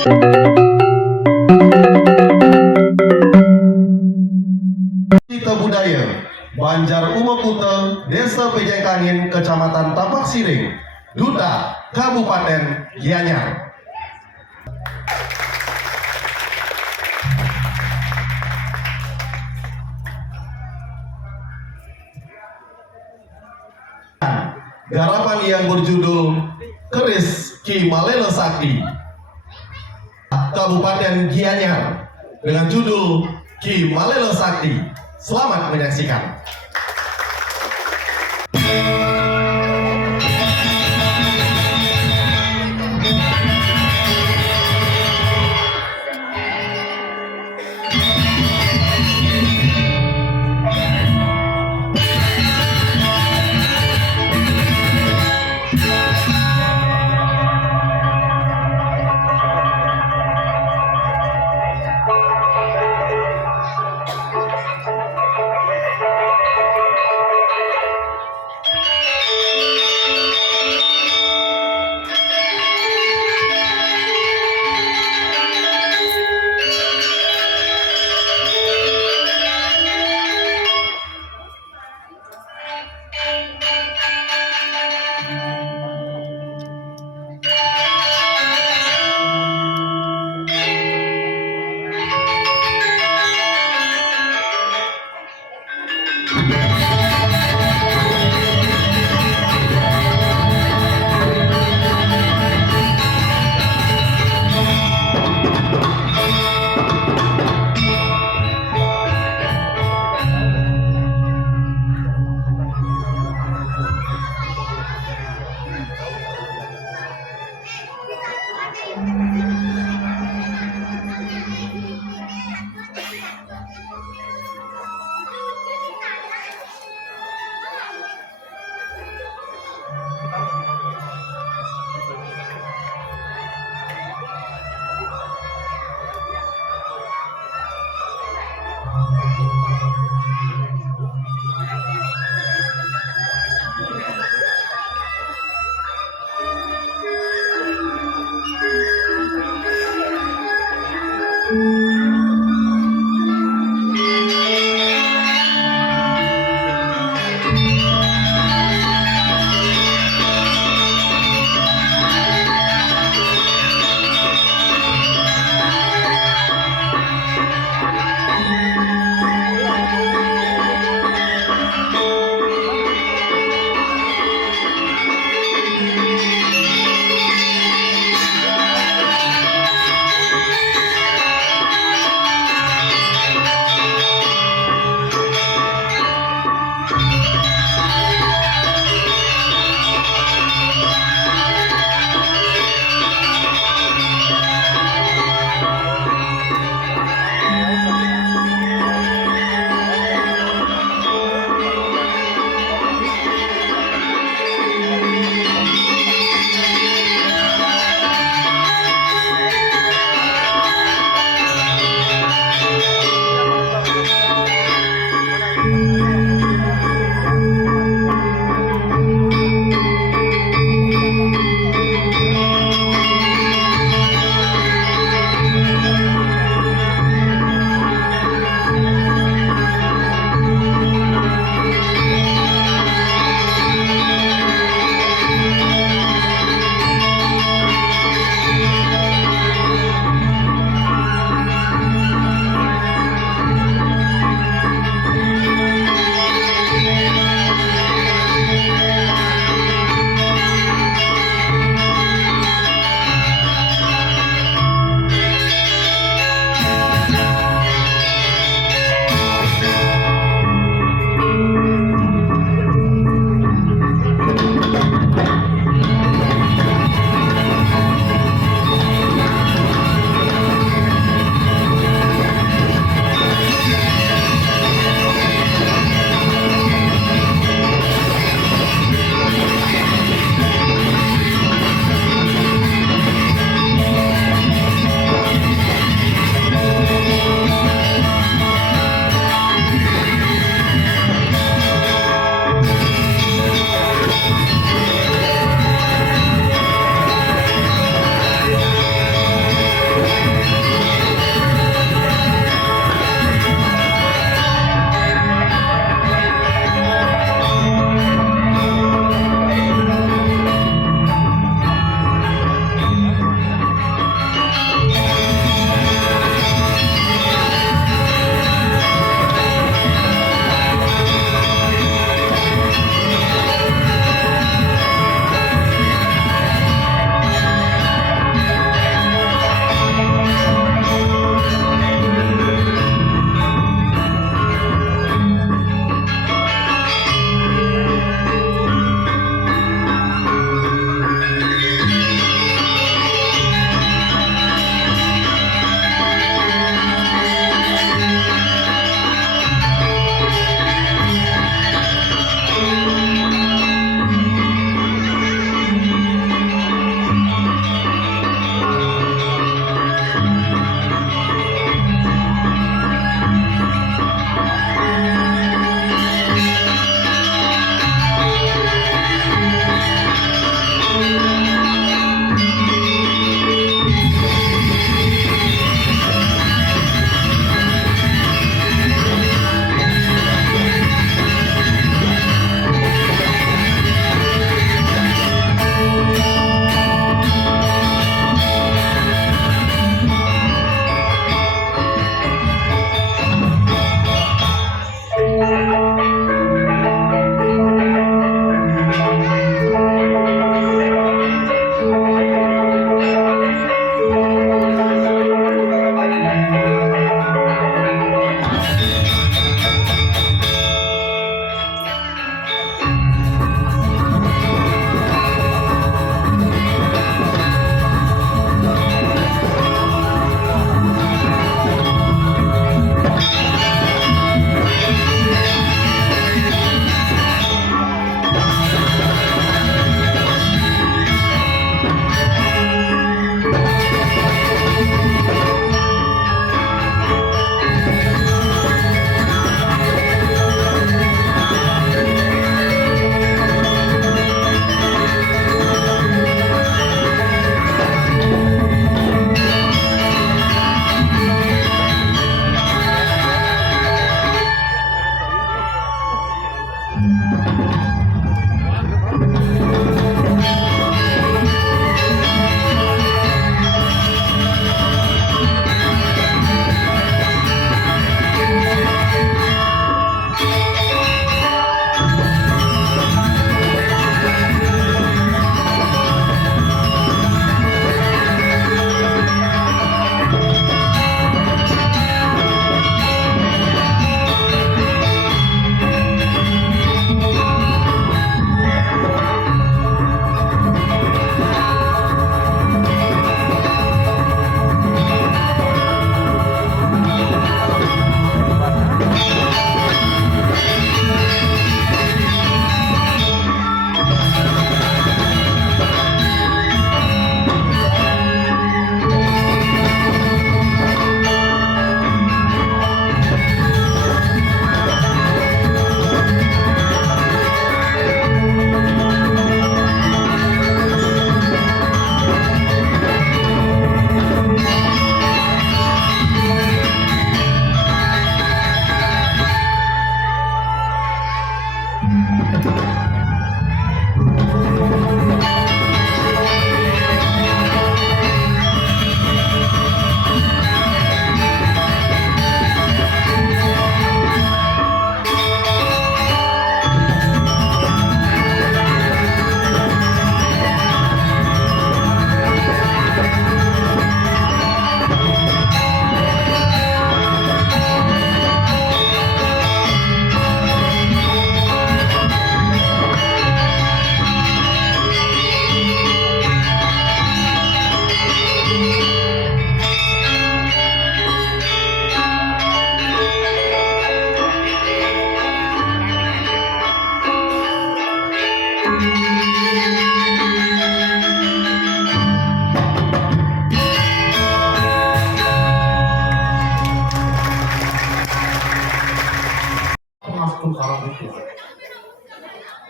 Kita budaya Banjar Umekute, Desa Pejengkangin, Kecamatan Tapak Siring, Duta, Kabupaten Gianyar. Garapan yang berjudul Keris Ki Malele Sakti, Kabupaten Gianyar, dengan judul Ki Malele Sakti. Selamat menyaksikan.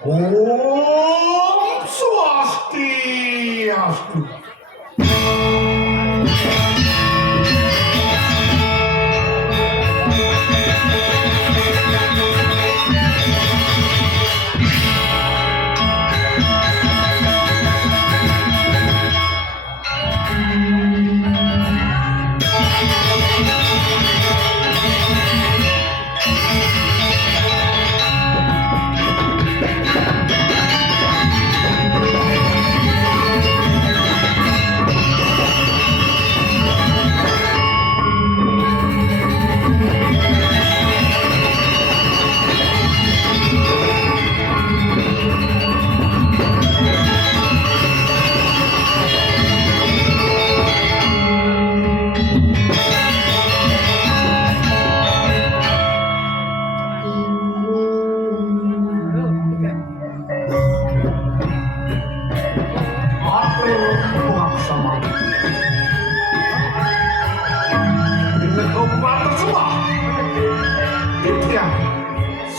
Om Swastiastu.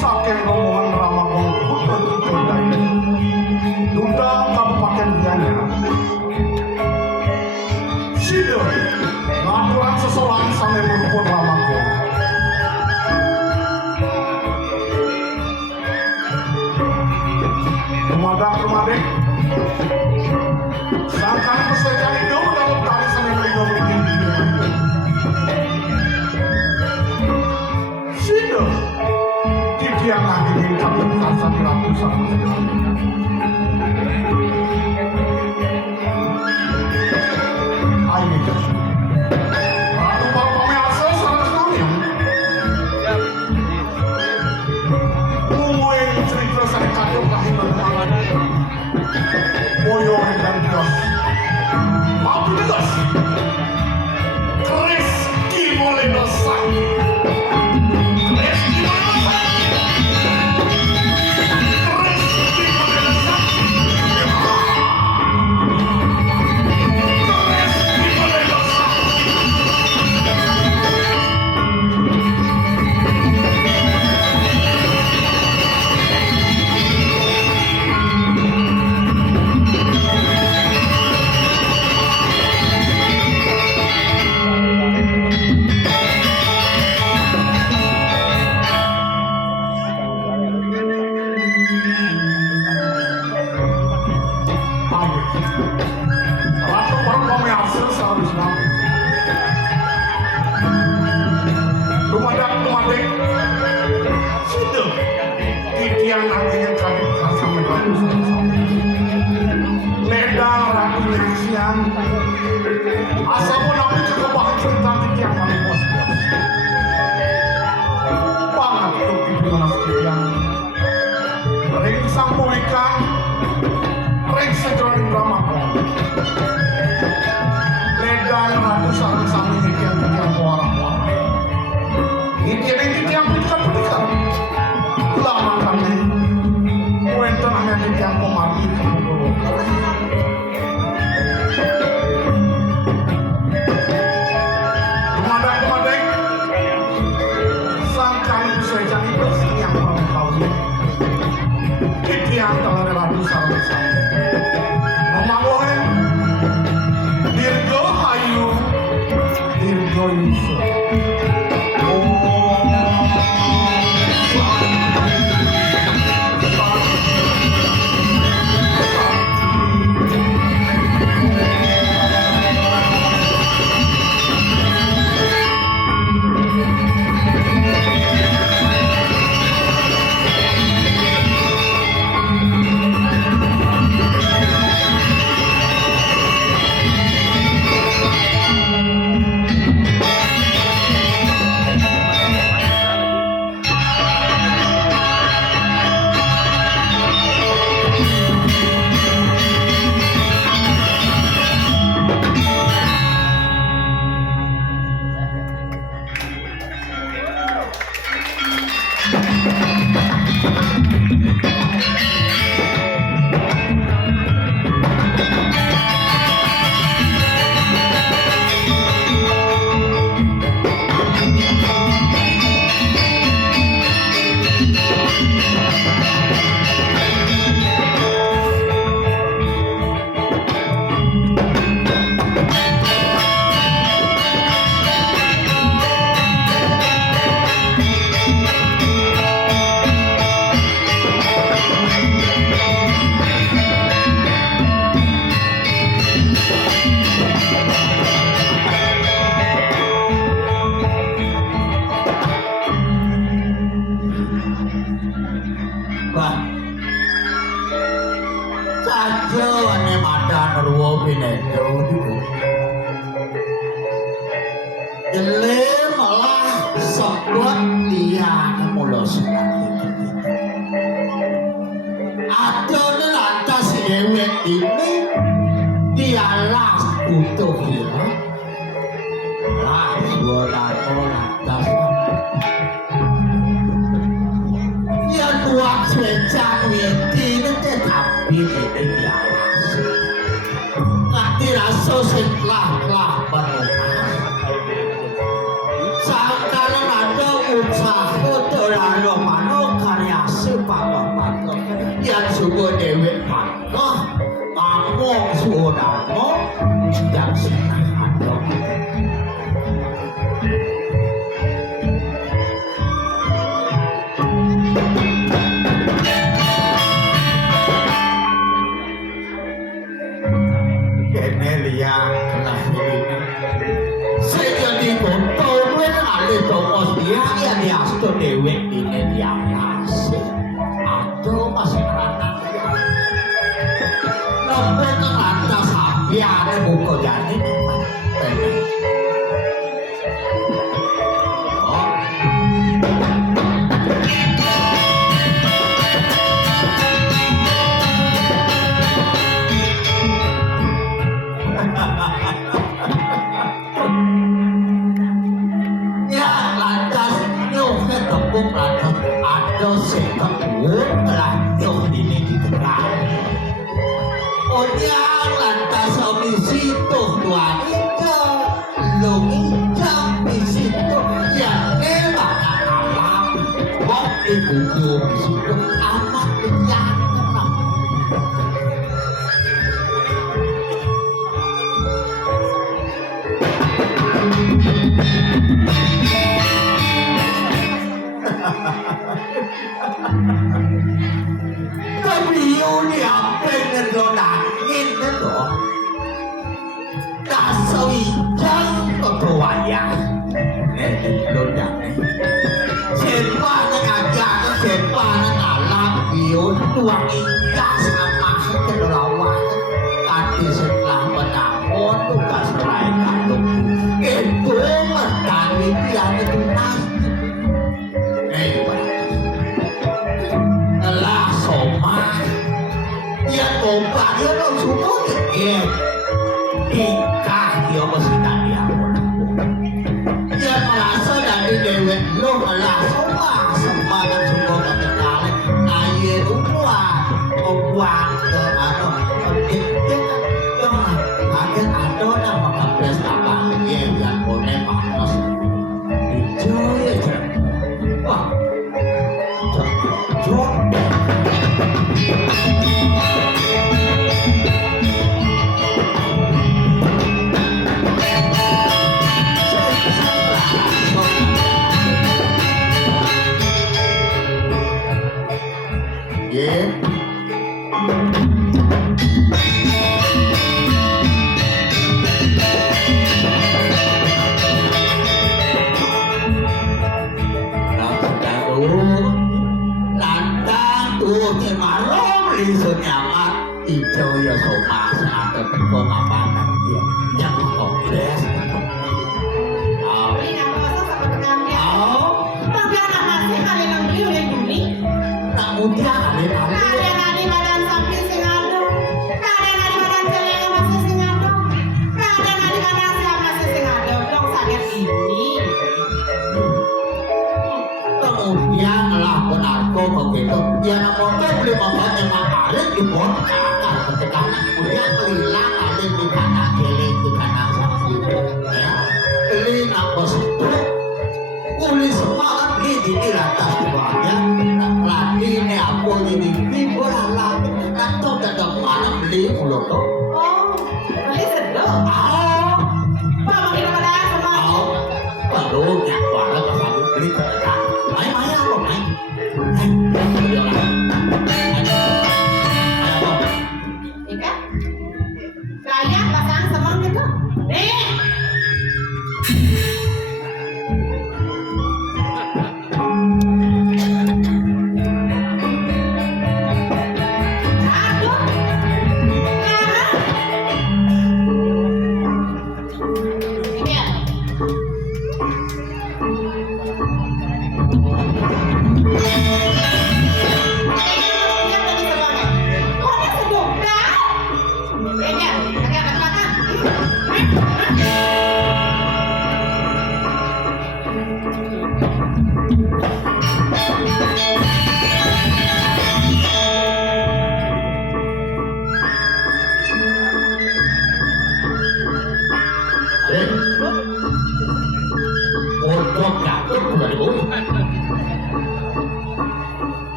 Saking rombongan Ramakong putra-putra Dayak Duda Kabupaten Gianyar Sido ngaturan seseorang sampai meruput Ramakong Kemadak-kemadik sangkan kesejahteraan hidup dalam tali sampai hidup ini Sido yang lagi dicapai rasa di ratusan ayo Ratu Bartome asal salah sekalian umum cerita saya kacau lahir dan mana boyo dan gas maupun gas keris kimole dosa asal pun aku cukup bahan cerita yang paling bos banget itu pimpinan sekian ring sang ikan ring sejalan Ramakong ledang ratu sarang ikan orang-orang ikan pendidikan lama kami kuentan hanya ikan pemati yang telah relatif sama-sama memanggolnya Dirgo Hayu Dirgo Yusuf Jele malah sebut dia mula sekali. Ada lantas dewek ini dialah untuk dia. Lah suara lantas. Ya dua secang ini tetapi ini dialah. Nanti rasa setelah penuh. Sangkalan ada usaha terlalu mano karya sepapa-papa yang suku dewek mano ngomong suarano dan senang ada. Kenelia kena ini. Saya di foto ada tongos dia yang dewek ini dia masih atau masih rata nomor ke atas sapi ada buku jadi ada sekepun lanjut ini di tengah. Onyang lantas di situ tuan itu, lungicam di situ yang memang alam. Bok ibu di situ amat yang tenang. Tapi ini apa yang nangin itu? Tak sejam ketuanya. Lo jangan. Siapa yang ngajak, siapa yang ngalah, bion tuang indah sama kedelawan. Nanti setelah menangkut tugas mereka itu mentari yang itu nasi. Obat dia dong semua dia nikah dia mesti tak dia dia merasa dari dewek lo merasa semua yang semua kenal naya rumah obat ke ano itu kan agen ada nama kapres apa dia yang boleh panas itu ya wah jauh itu ya sopa atau teko kapanan dia yang kompres. Ini apa masa sama pengambil? Tapi anak masih kalian yang beli oleh Juli. Namun dia Kalian ada badan sapi singado. Kalian ada badan celeng masih singado. Kalian ada badan siap masih singado. Dong sakit ini. kemudian lah benarko begitu. Dia namanya beli motornya makarin di bawah. Kemudian kelilang ada di kanan kiri di kanan sapi ya kelilang bos itu uli semangat di atas bawahnya lagi ini aku ini bola lagi atau tidak mana beli pulau tuh Beli sedok. Pak makin pada sama. perlu nyawa kalau beli tidak main apa main Kalian pasang semang gitu. Nih,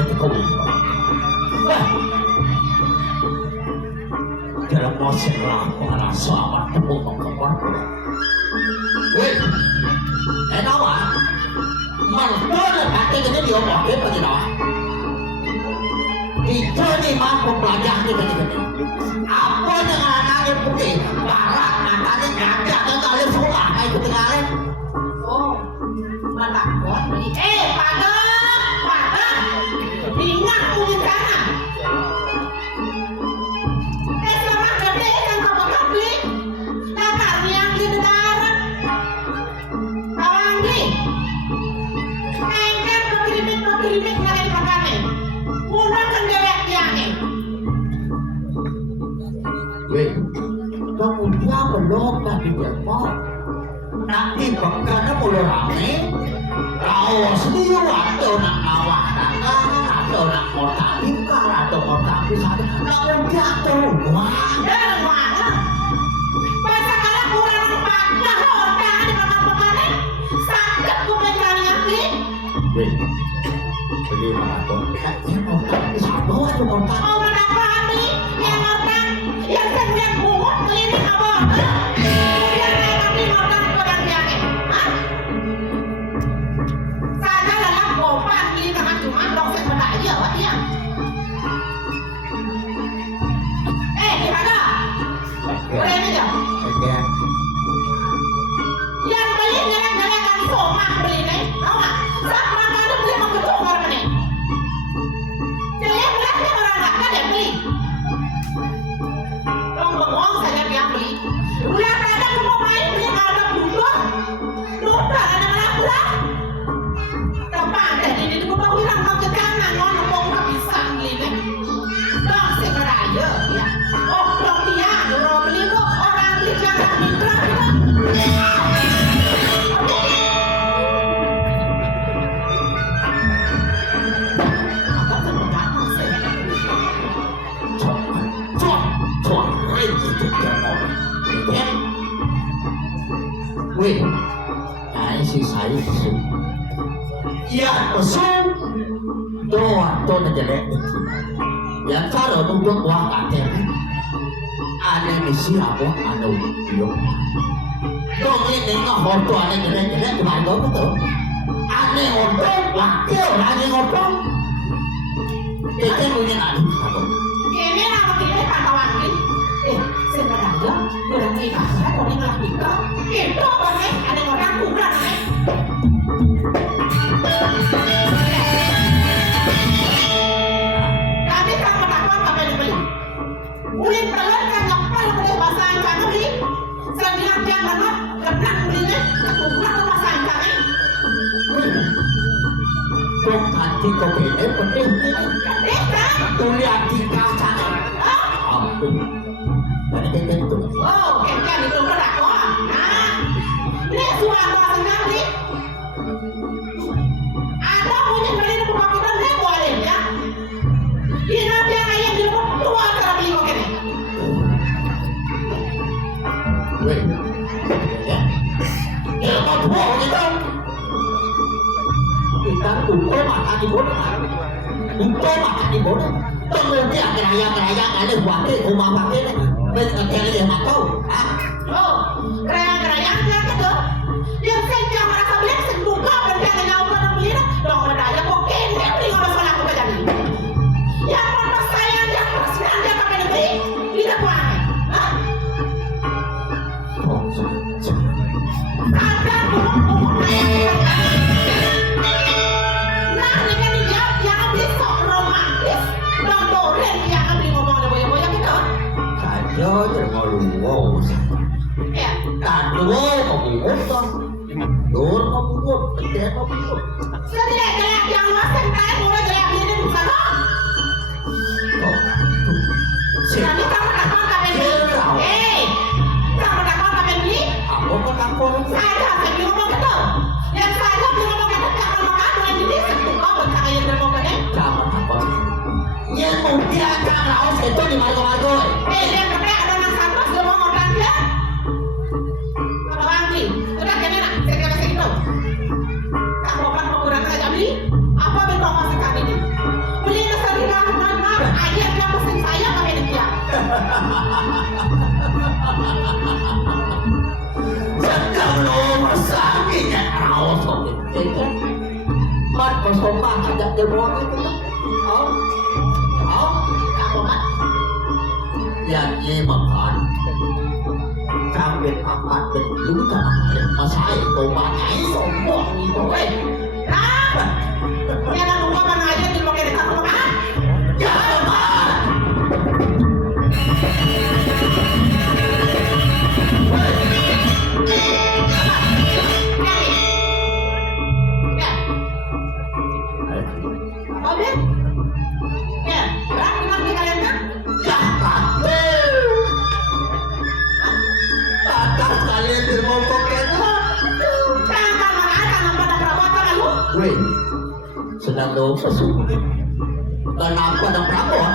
itu kau. Dalam proses lah pengarasa amat tepuk mengkepar. Weh, enawan, mertua pakai gini dia pakai bagi dah. Itu ni mampu belajar ni bagi. Apa dengan anak putih, barat matanya ngajak ke kali sekolah, kayak ketinggalan. Oh, mantap buat beli. Pagar, ingat punya sana. Selama gede kan kau bakal beli. Nakar yang di negara. Awang beli. Engkar berkirimit dari makannya. Mudah kan dewek tiangnya. Weh, kemudian belum tadi jempol. Nanti pekannya mulai rame. Kau sendiri waktu nak awak tangan, atau nak kotak tingkar, atau kotak pisah. Kamu jatuh, wah. Dan mana? Bahasa kalau kurang patah orang di makan-makannya. Sakit ku pencari yang beli. Weh, beli mana kayaknya kotak pisah bawa tu kotak. Oh, mana beli? Yang orang, yang sedang bungut keliling apa? Yang beli orang kurang jangan. Hah? Sana dalam gopan beli dengan cuma dosen berdaya, Pak dia. Gimana? Boleh ni jom. Oke. Yang beli nyelek-nyelekan somak beli ni, tahu tak? Saat makan tu beli mengketuk orang ni. Jadi belakang orang tak ada beli. Orang bengong saja yang beli. Bulan ada kau main beli ada duduk. Duduk ada mana pula? Depan dari ini kau tahu bilang kau ke kanan, kau nak kau bisa beli ni. Dong sebenarnya ya. Oh, dong dia, orang beli tu orang beli jangan mitra kita. Weh, ay si saya pesu. Ya pesu, doa na jelek itu. Yang cara untuk wah katen, ada misi apa ada ujian. Dong ini ngahorto ada jelek di mana betul. Ada horto, wakil ada horto. Itu punya anu. Ini nama kita pantauan ni. Sebenarnya orang ni bahasa orang yang kita. Itu apa ni? Ada orang kurang ni. Tapi kamu tak tahu apa yang beli. Ulin pelan kan ngapal boleh bahasa Angka beli. Sedang jangan nak kenang belinya. Kurang bahasa Angka ni. Kok hati kau ini penting ni. Kadang kan? Tulian di kaca. Ampun. Mana kayak gitu. Oh, kan itu berat kok. Nah, ini suara bahasa Angka. Ada punya beli di rumah kita ni boleh ya. Ini dia ayam di rumah tua cara beli kok ni. Weh, ya kau tua gitu. Kita tumpul makan di bodoh. Tumpul makan di bodoh. Kemudian keraya ada wakil rumah wakil ni. Berkali dia mak tahu. Oh, keraya-keraya dia tu. Dia senjang merasa beli senduka berjalan jauh pada beli dah. Dong berdaya kok kene beli orang sana aku jadi. Yang mana sayang dia persian dia pakai beli. Tidak kuat. Hah? Ada umur ayam. Nah, ni kan dia yang beli sok romantis. Dong doren yang beli ngomong ada boya-boya gitu. Saja jangan lupa. Ya. Tak dua kamu buat. Dua kamu buat. Tiga kamu buat. Jelek-jelek yang masih kayak mulai jelek ini di sana. Nanti kamu tak mau kapan beli? Kamu tak mau kapan beli? Aku kan aku. Saya tak beli ngomong gitu. Yang saya beli ngomong gitu jangan makan yang beli sentuh kau bencana yang ngomong gitu. Jangan apa. Yang mungkin akan laos itu di margo-margo. Dia kata ada yang satu semua orang dia. Kalau bangki, sudah kena nak segala segitu. Tak mau kan pengurangan aja beli. Apa bentuk masih kami ini? Sedang lo masakinya awas oke. Mat kosoma ajak demon itu. Ako man. Yan ye makan. Sambil amat berluka dan masai kau banyak sombong itu. Ah! Kaya nang lupa man aja di mo kaya ka ka. Jangan. Batas kalian dirmongkok Weh, sedang daw sa sulit. Kenapa ng prabon?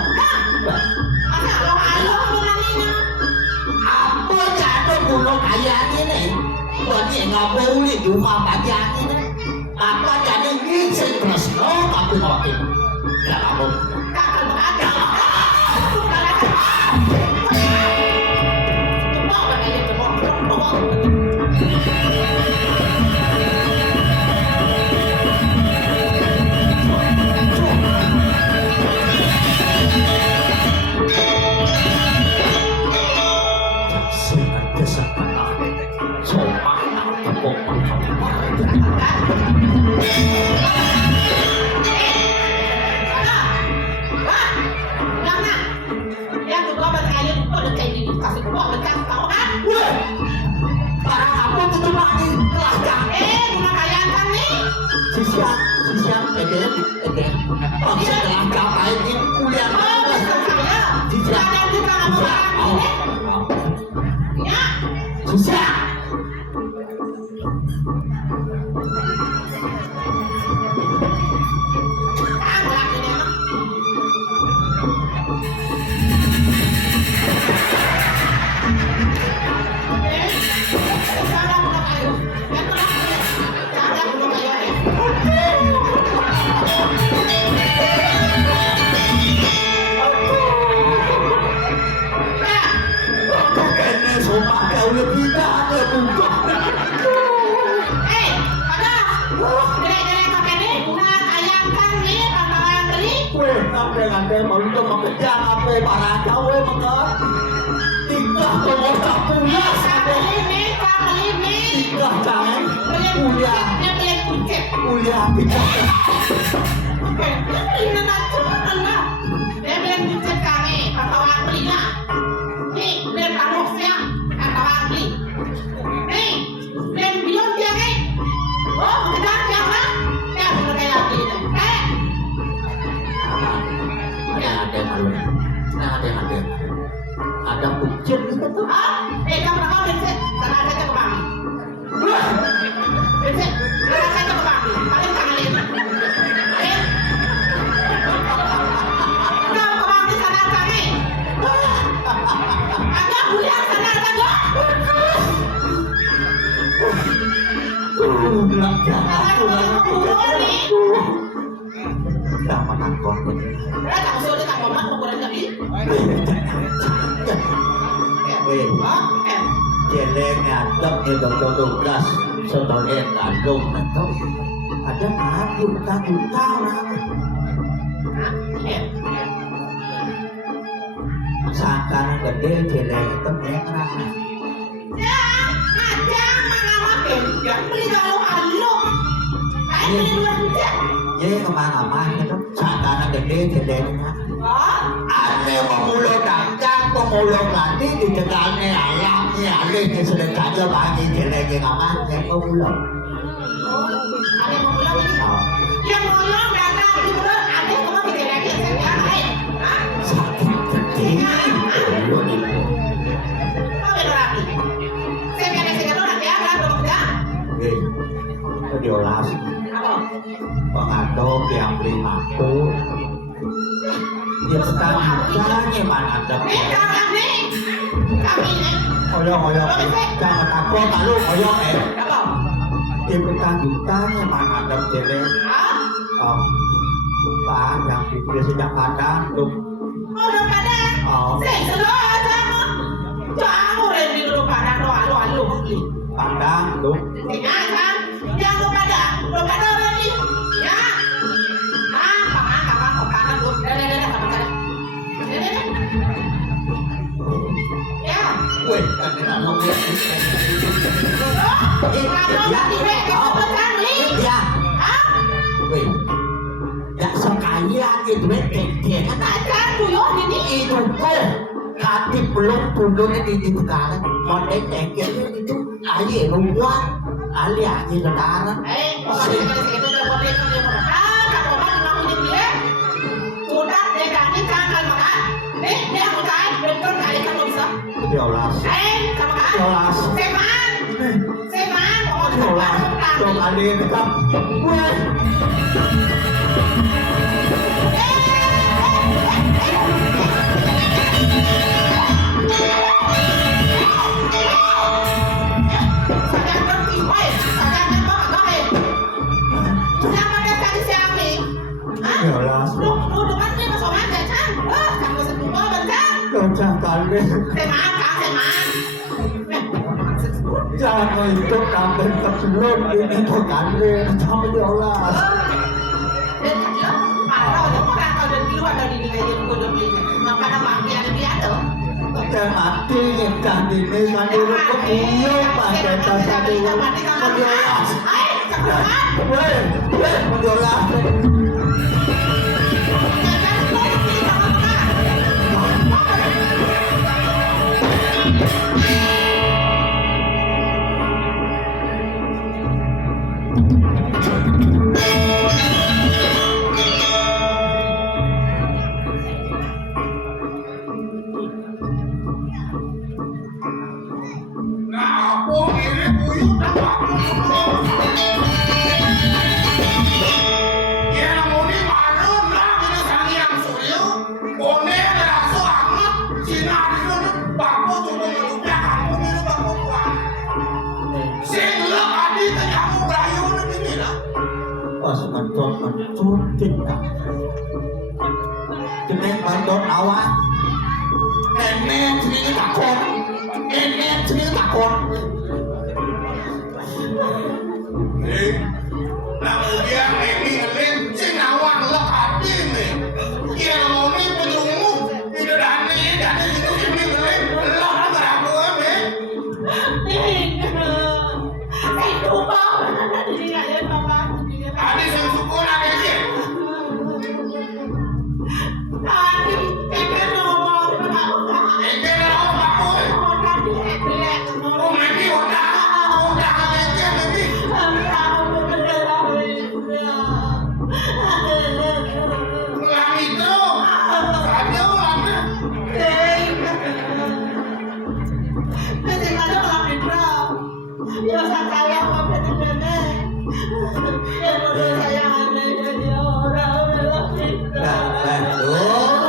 Apa jatuh gunung kayanin eh? Bagi nga ulit yung mapayanin eh. Apa jadi ngising Kresno tapi ngotin. Kamu. Sisian, eden. Pag setelah kapal ini kuliah. Sisian. Untuk mengejar apa para kau maka tiga pengorban pulas tiga kan kuliah tiga ada kucing itu tuh. Kamu nak kau bensin, sana saja ke kami. Bensin, sana saja ke kami. Paling tangan ini. Kau ke kami sana kami. Ada bulan sana saja. Bilang jangan. Dah menangkap ini. Tak usah tak komat ukuran kami. Weh, jelek ngadep ni dokter tugas sebagai kandung atau ada juta orang. Masakan gede jelek itu merah. Macam mana makin? Yang beli kalau halus. Kain beli dua juta. Ye kemana-mana itu masakan gede jeleknya. Ada pemulau dagang, pemulau nanti di dekatnya alamnya ada yang sedekahnya bagi jeleknya namanya pemulau. Ada pemulau ini. Yang pemulau datang di bulan ada semua jeleknya sekarang. Sakit gede. Pemulau itu. Kau berarti. Sekarang nanti ada dokter. Itu diolah Apa? pengadop yang beli makul. Dia petani mana ada Kami ini. oyong jangan takut lalu oyong Apa? dia petani mana ada jelek Hah? Pak yang biasanya kadang tuh Oh, udah pada. Saya selalu aja mantuk. Ingat kan? Yang lu pada orang ini, ya? Kapan, kapan, lu, kapan. Ya. Weh, kan kita mau lihat. Kalau mati mereka bekan nih. Ya. Hah? Weh. Ya sekaya itu dia kan Akan tuyul ini. itu kok hati belum pundurnya di sekarang mau tekir itu aja luar ali aja sekarang Pokoknya segitu udah boleh dia makan. Kalau orang ngomongin dia, sudah dekani kangen makan. Dia makan, betul kali kamu bisa. diolah Sama kan? diolah Seman, pokoknya diolah dong ali itu kan weh diolah dong kali jangan itu kampung kecilun ini bukan sama diolah mati kan ini kan dulu kebuyung pakai bahasa dulu diolah weh diolah Nah, apa ini buyut apa? Ya namanya marun lah kita sangiang suyo. Bone rasa amat sinar itu baku cukup melupnya kamu ini baku kuat. Sehingga adi kenyamu berayu ini lah. pas mentot cinta jenis mentot awak nenek sendiri takut nenek sendiri takut Nah kemudian ini ngelin si nawang lek hati nih. Iya ngomongin penjungu tidak dani itu ini ngelin lek beraku nih. Adi yang suku lagi aja. Eke dah baku. Oh nanti udah aja nanti. Ulang itu. Saja ulangnya.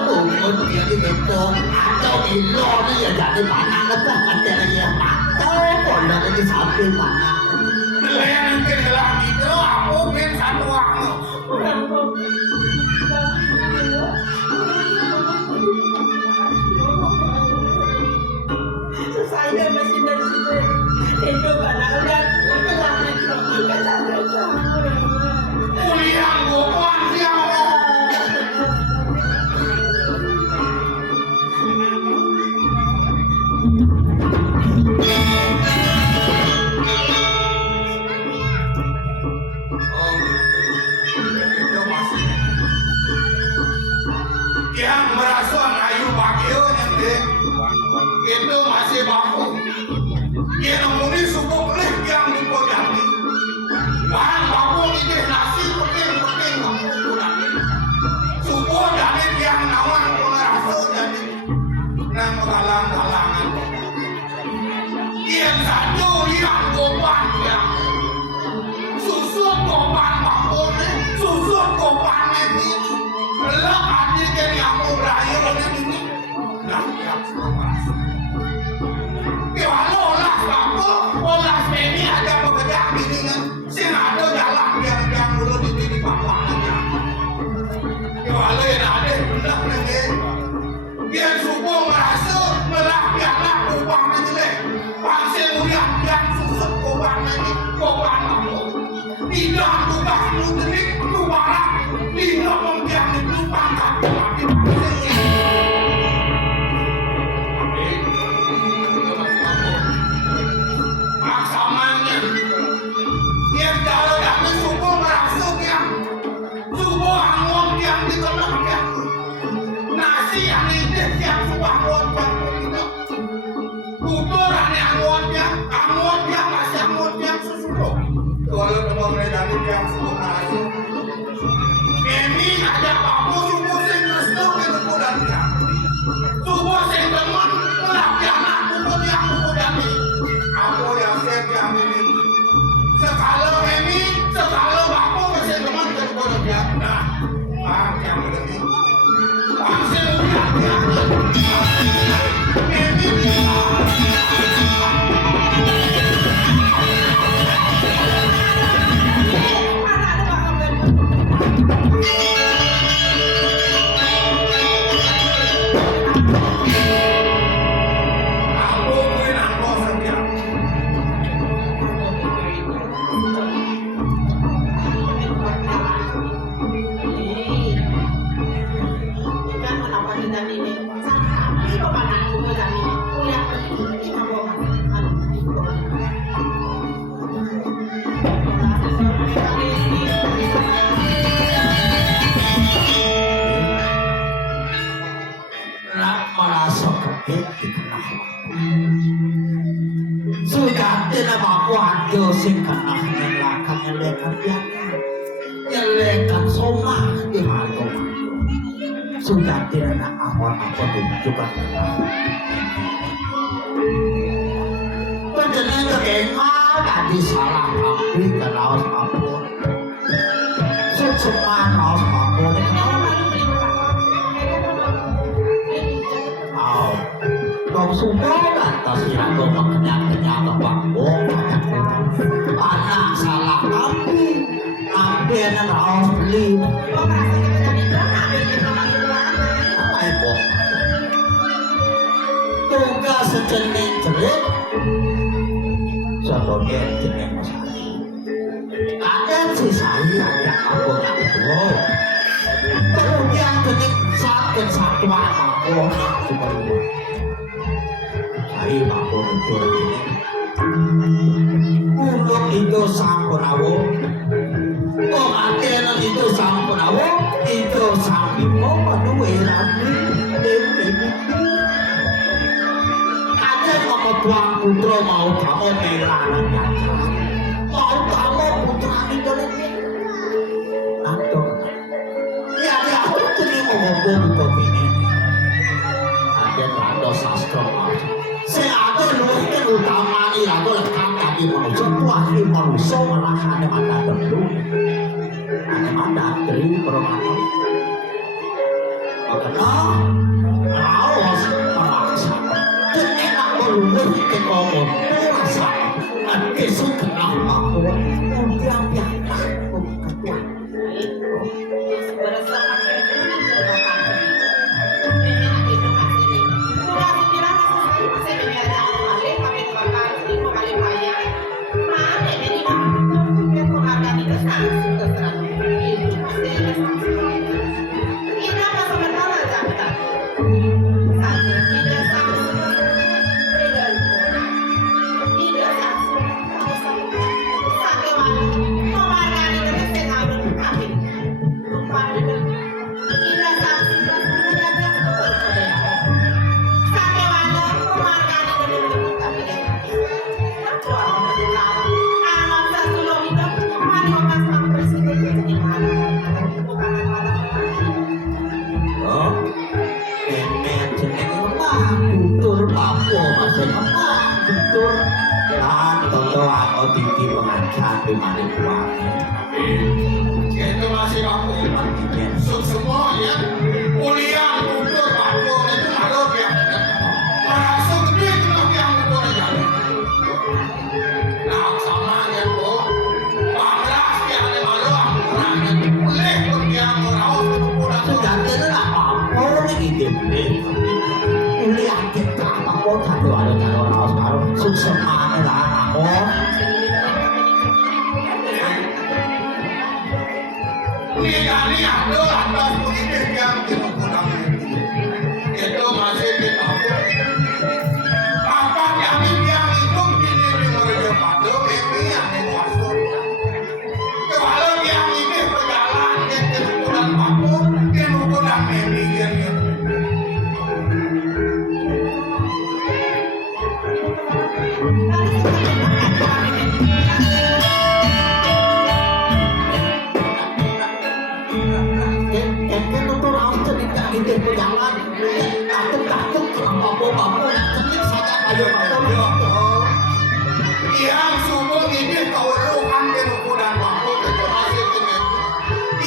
tunggu dia di beto atau di lo nih ya jadi mana lepas ada lagi yang atau pondok di samping mana Yang nanti ulang itu aku pin satu waktu. Saya masih dari situ. Itu karena udah Kuliah gopan siang. Itu masih yang merasa ayu bagio nanti itu masih baku. Yang muni suku leh yang dipojati. Bahan baku ini nasi penting suku jadi yang nawang merasa jadi nang galang-galangan. Yang satu yang gopan yang susut gopan baku ini susut gopan ini lek adik yang mau berayu ini nah yang merasa. Kalau olah baku, olah ini ada pekerjaan gini kan, sih ada jalan yang dulu di bawah aja. Kalau yang ada benar lagi, dia suku merasa melakukan upah ini, pasti mulia yang susut upah ini. masih yang ini yang suka ngotnya kubur aneh ngotnya masih ngotnya susu kalau teman mereka yang suka ngasih ini ada aku subuh sing restu itu kudan subuh sing teman laki anak kubur yang kudan aku yang siap yang ini sekali ini sekali aku masih teman ke kudan ya nah yang ini hasil sudah tidak mampu sing kenah nyelakan nyelekan biasa nyelekan somah di halo sudah tidak nak apa juga penjenengan kenal tadi salah tapi keraus apun secuman raus apun kau sudah atas yang kau kenyang kebangkong anak salah tapi yang harus beli tugas sejenis jelit sebabnya jenis masari ada si saya yang aku ngaku kemudian jenis satu aku saya mampu untuk ini untuk itu sampurawo kok artinya itu sampurawo itu sampimo kedua rapi ada mau tuang putra mau kamu melananya mau kamu putra itu lagi atau ya aku tadi mau ngomong begini ada sastra saya ada loh yang utama nih aku lekap tadi manusia wahai manusia malah ada mata terlalu ada mata dari permata karena rawas memaksa dan enak meluluh ke ngomong merasa nanti suka aku kemudian biarlah aku ketua itu masih aku semuanya kuliah kultur aku itu malu ya merasa gede itu yang itu aja nah sama ya bu panglas yang ada malu aku orangnya boleh kuliah merau sudah tidak apa-apa gitu kuliah kita apa satu ada kalau sukses mana lah aku ini ada atas politik yang dilakukan itu masih ditabur apa yang hidup di Raja Padu ini yang masuk kalau yang ini berjalan ke kesukuran Papua ke kesukuran ini jangan takut kampung yang kecil saja kayu Yang subuh ini kau ruang ke ukuran waktu kecerasi ini.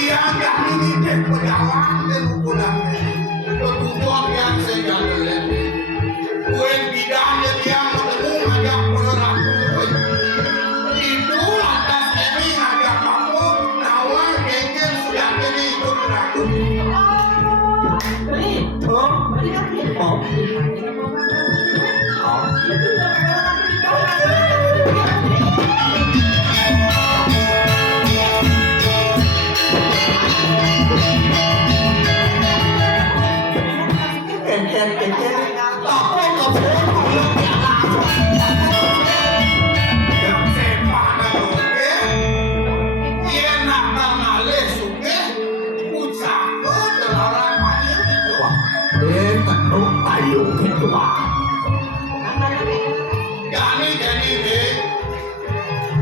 Yang kami ini pedawang ke ukuran ketujuan yang sejalan. Kuen bidang yang ketemu ngajak penerak itu atas ini ngajak kamu nawar gengger sudah jadi ikut beraku. Beli. Beli kan beli. Yang sepak na doke, yang nak ngalih suke, ucap ke dalam panjang itu.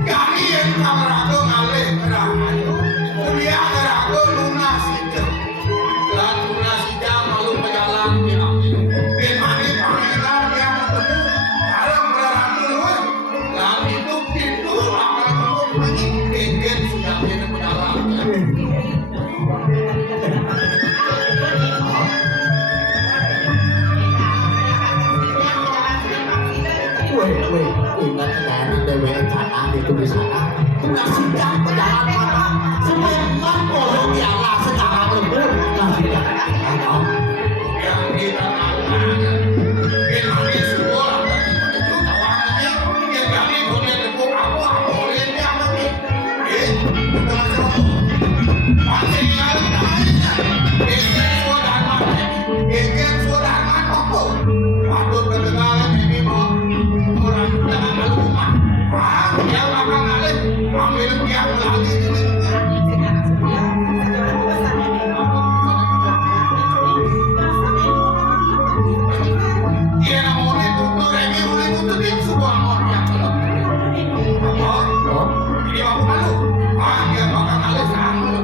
Gani yang kamerago ngalih kerahayu, kuliah kerago lunas itu. Lan lunas itu malu pejalan bilang. Bimani pangeran yang ketemu, karena berarti lan itu pintu akan ketemu lagi. Genggen sudah jadi pejalan. Ingat dari dewe tanah itu di sana. Sudah sidang berjalan mana? Semua kolom yang sekarang lembut masih tidak. Yang kita lakukan, bimani sekolah itu tawangannya, yang kami punya tepuk aku boleh dia mati. Bukan sesuatu. Masih ingat tanya, genggen sudah mati, patut kedengaran ini mau orang jangan malu rumah. Yang makan alih, ambil tiap lagi ini. Dia nak boleh tutup, lagi boleh tutup dia sebuah orang yang belum. Dia mau malu, dia makan alih sama.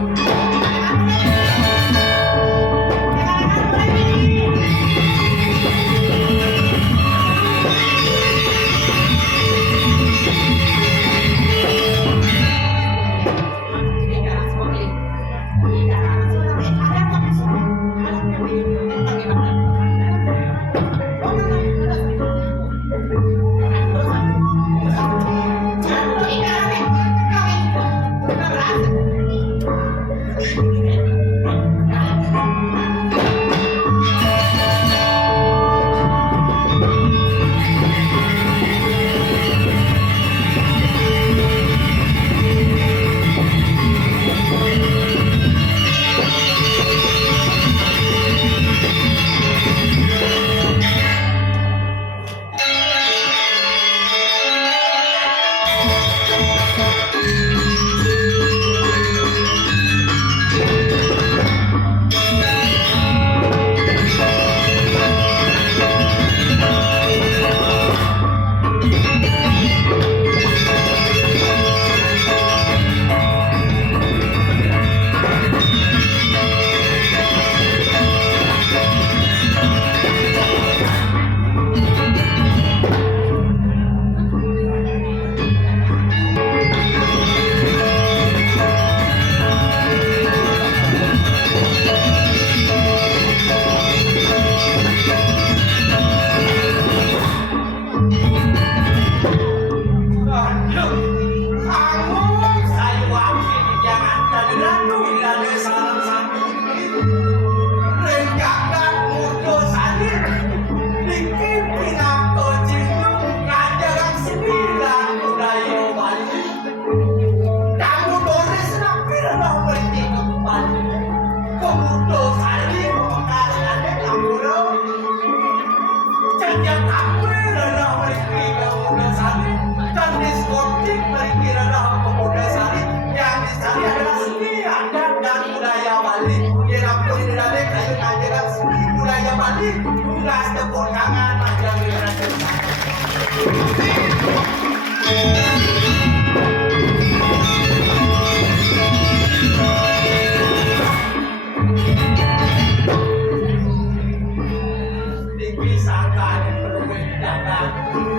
dipisahkan berbeda.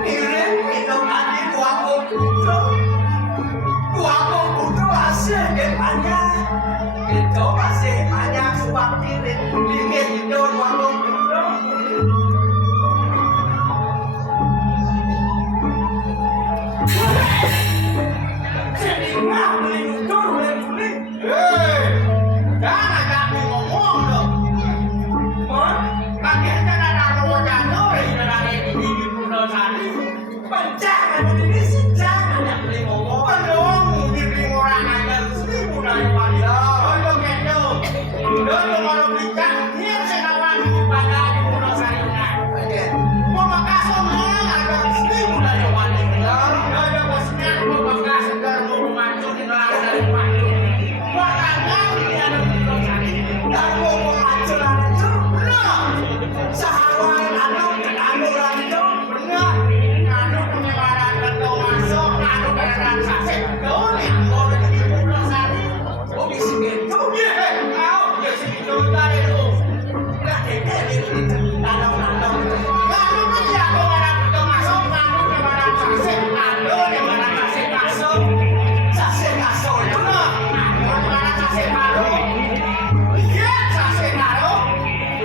Iring minum adi dua putro hasil banyak. Itu masih banyak suap kiri, dingin itu dua putro. Jadi nggak beli nutur, beli. Jangan kami ngomong dong. Bagian kan ada wajahnya ini Pulau Sari. Jangan ini sih jangan yang beli ngomong. Belum dibeli orang aja 1.000 dari Padilla. Ayo kendo. Dulu kalau bicara ini senawan pada di Pulau Sari. Mau makan semua ada 1.000 dari Padilla. Ayo bosnya mau makan segar mau maju di dalam dari Padilla. Makanya ini ada Pulau Sari. Dan mau maju lanjut. Sahawan anu lanjut. Benar. Anu penyebaran kentong masuk, anu beneran sakit. Doni mau di Pulau Sari. Oh bisa gitu. Kau ya sini coba itu. Nggak ini tanam-tanam. Anu kan ya kau ada kentong masuk, anu beneran sakit. Anu beneran sakit masuk. Sase kasih itu. Benar. Anu beneran sakit baru. Iya sakit baru.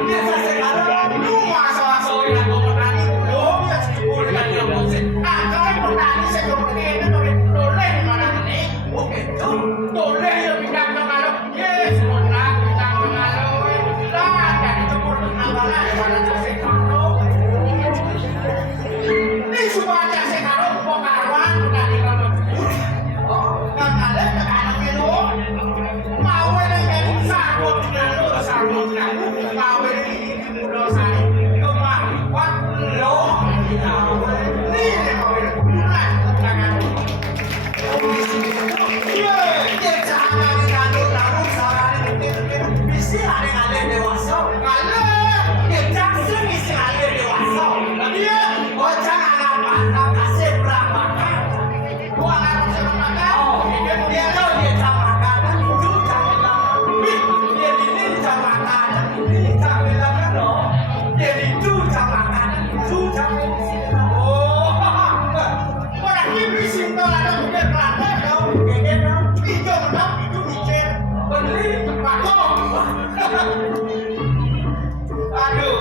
Dia sase kalau Lu masuk-masuk yang kau berani. Lu ya sepuluh dengan dia musik. Ah kau berani seperti ini boleh mana ini? oke tuh. Boleh ya pindah ke Maluku. Yes, boleh pindah ke Maluku. Lah, dari tempur penambalan pada Jose Carlo. Ini semua Jose Carlo pengalaman dari kalau kan ada tekanan itu. Mau yang sanggup mau ini Pulau Sari. Kemampuan lo. Ini mau pulang jangan. Dia jangan ngadu lalu sarane gitu. Bisa ada dewasa. Kalau Dia jangan bisa ada dewasa. dia Oh jangan apa kasih berapa kan? gua akan makan. Dia tahu dia jangan makan itu jangan makan. Dia ini jangan makan ini jangan makan loh. Dia itu jangan makan itu jangan makan. Oh, orang ini berisik tuh ada punya pelanggan dong. Ini dong. Itu menang, itu mikir. Beli Pakong. Aduh,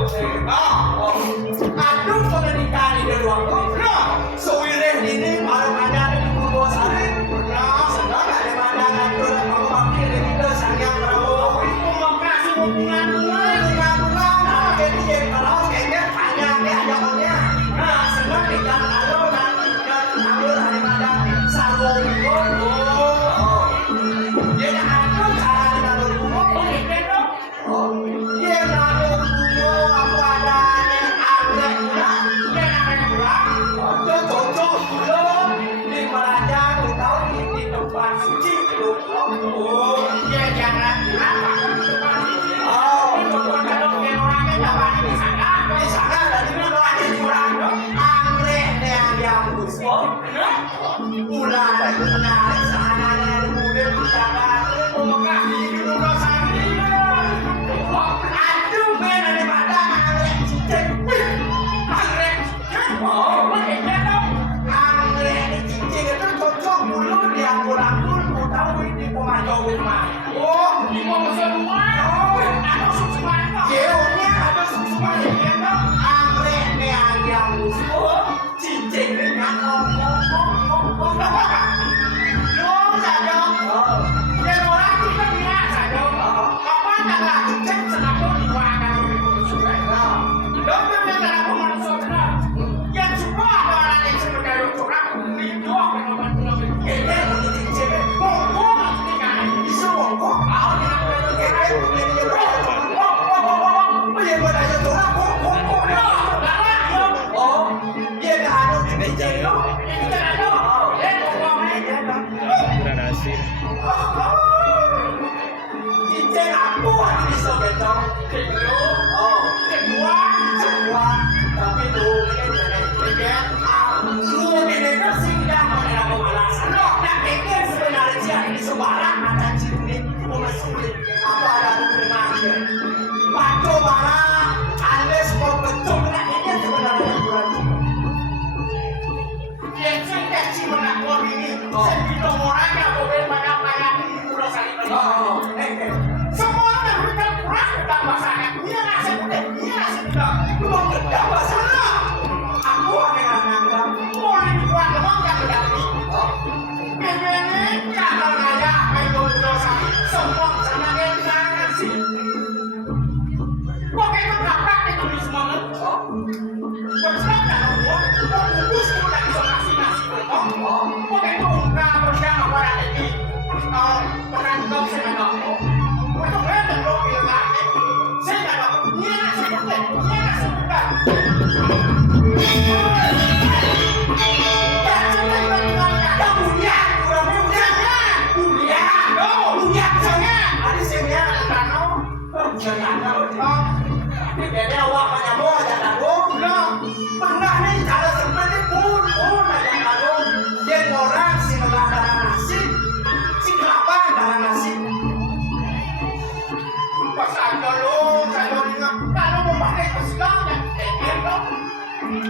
aduh pendidikan di luar kota. Sewireh ini baru ada di Pulau Sari. Nah, sedang ada pandangan tuh mau mampir di kita sayang Prabowo. Aku mau kasih hubungan mulai. Jadi kalau kayaknya panjang dia ajakannya. Nah, sedang di jalan lalu dan ambil hari pada sarung itu. Oh, dia ada cara lalu rumah. Oh, dia lalu rumah apa ada anggrek pulang. Dia namanya pulang. Cocok belum di Meraja tahu di tempat suci belum. Oh, dia jangan kenapa? Oh, Kalau dia orangnya dapat di sana. di sana dari mana ada kurang anggrek yang busuk. Ular sana ada mobil udara. Mau kasih di Pulau Sari. Aduh, benar di mana anggrek cicit. Anggrek. Oh, begitu dong. Anggrek di cicit itu cocok dulu dia pulang-pulang mau tahu ini pemantau rumah. Oh, di mau semua. Oh, ada semua. Yeonya ada semua ya dong. Anggrek yang busuk, cicit dengan ngomong.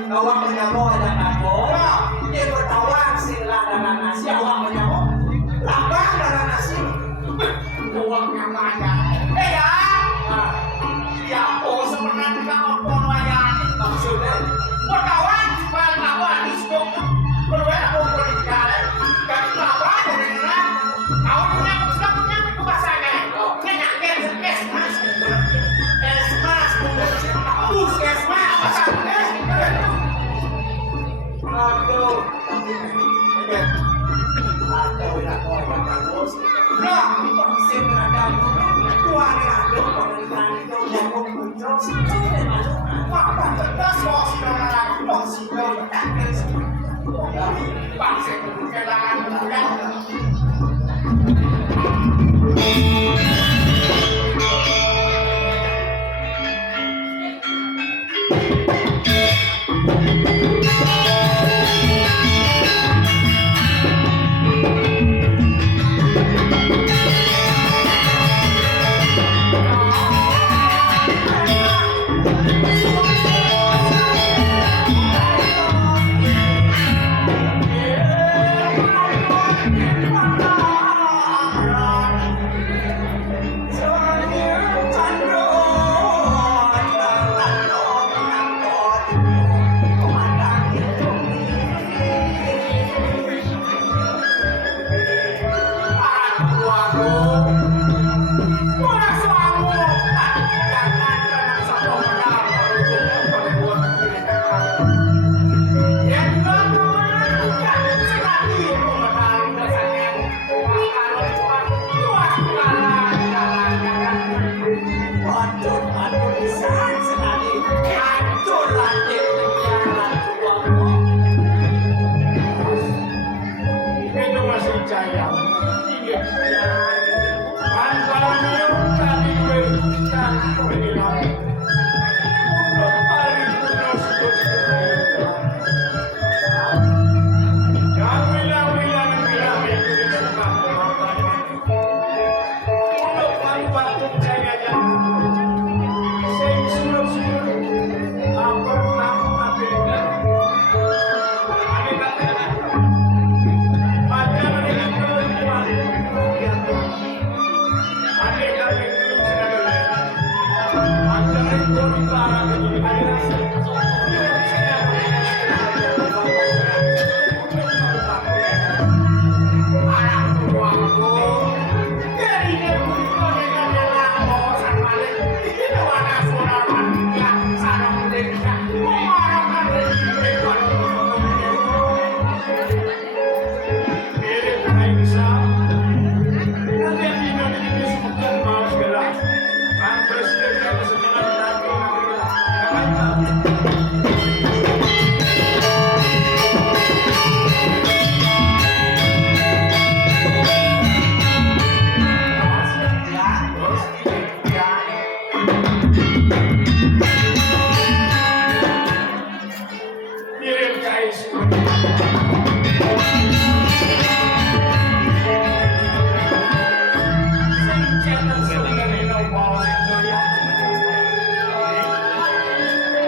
Awak menyamuk ada kamu, dia bertawang sila dan nasi. Awak menyamuk, lapang dan nasi. Uangnya banyak. Ya. Ya, oh sebenarnya apa wayang Maksudnya, berkawan di balik apa di stok berbeda politik dan apa dari mana kau punya punya kebasannya nyanyikan esmas esmas apa saja aduh, ada wilayah orang bagus. Nah, pasti ada tuan ada pemerintahan itu yang muncul sih. apa tegas bos dan bos bangsa kelangan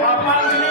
Papan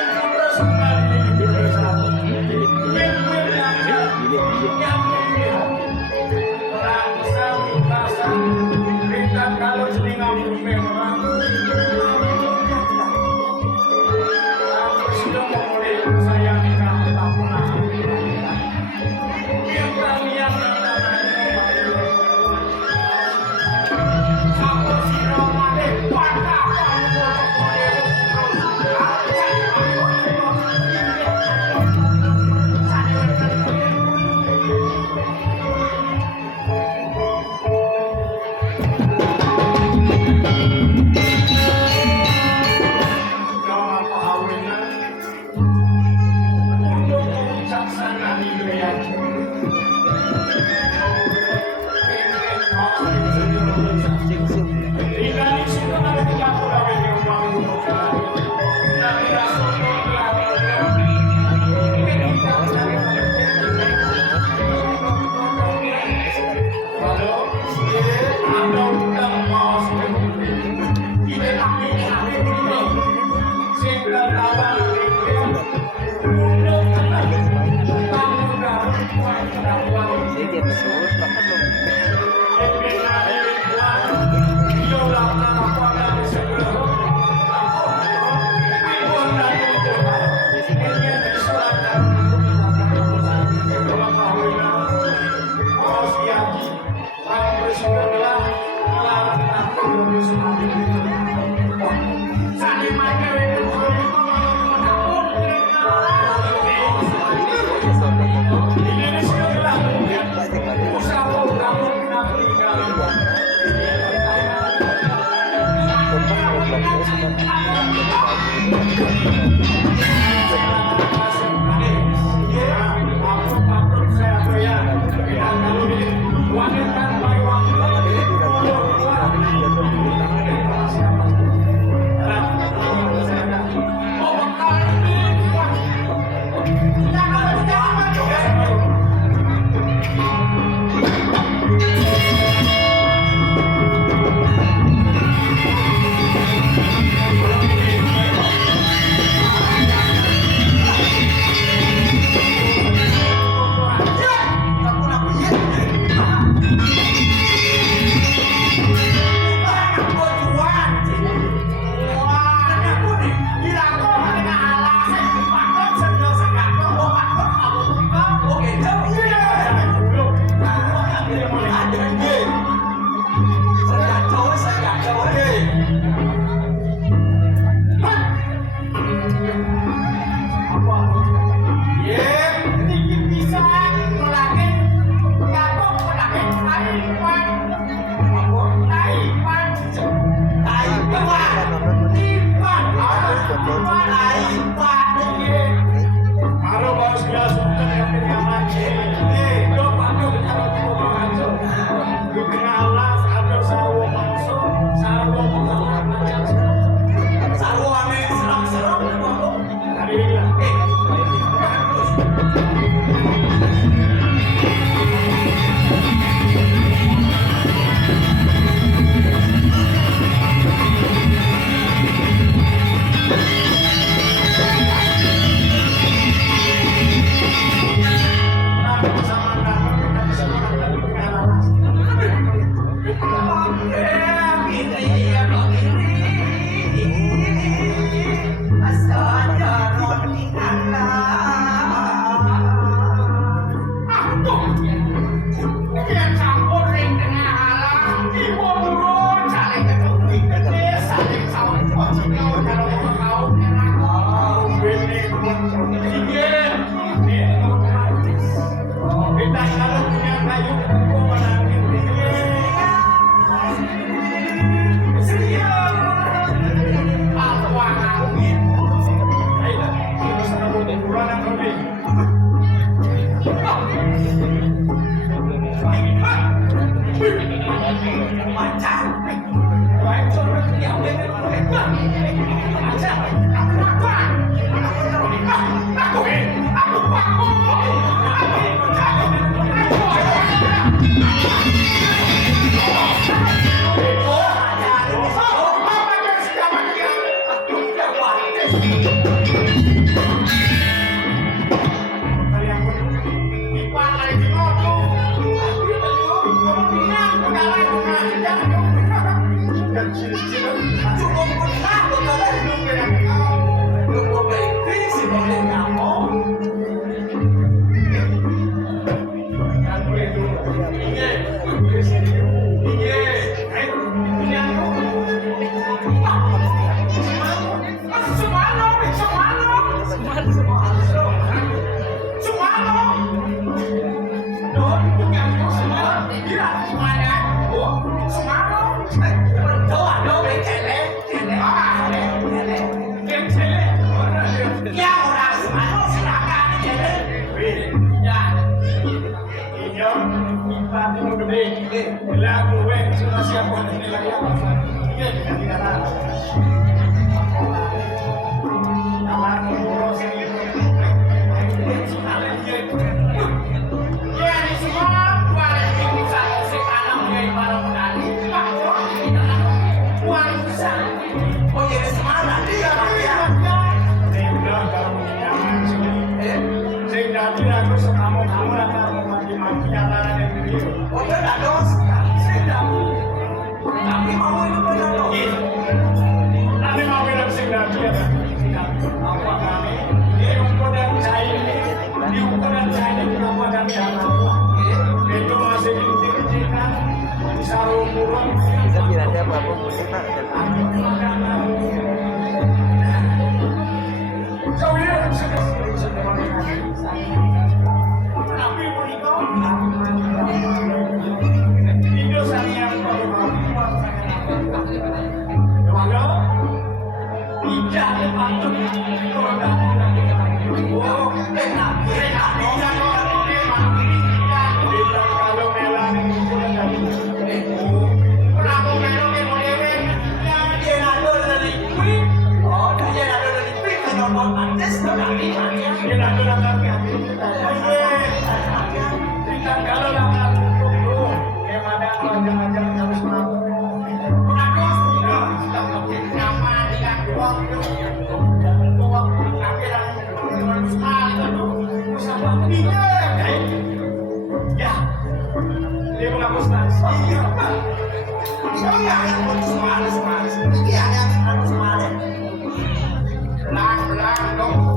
Belang dong,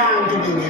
yang begini.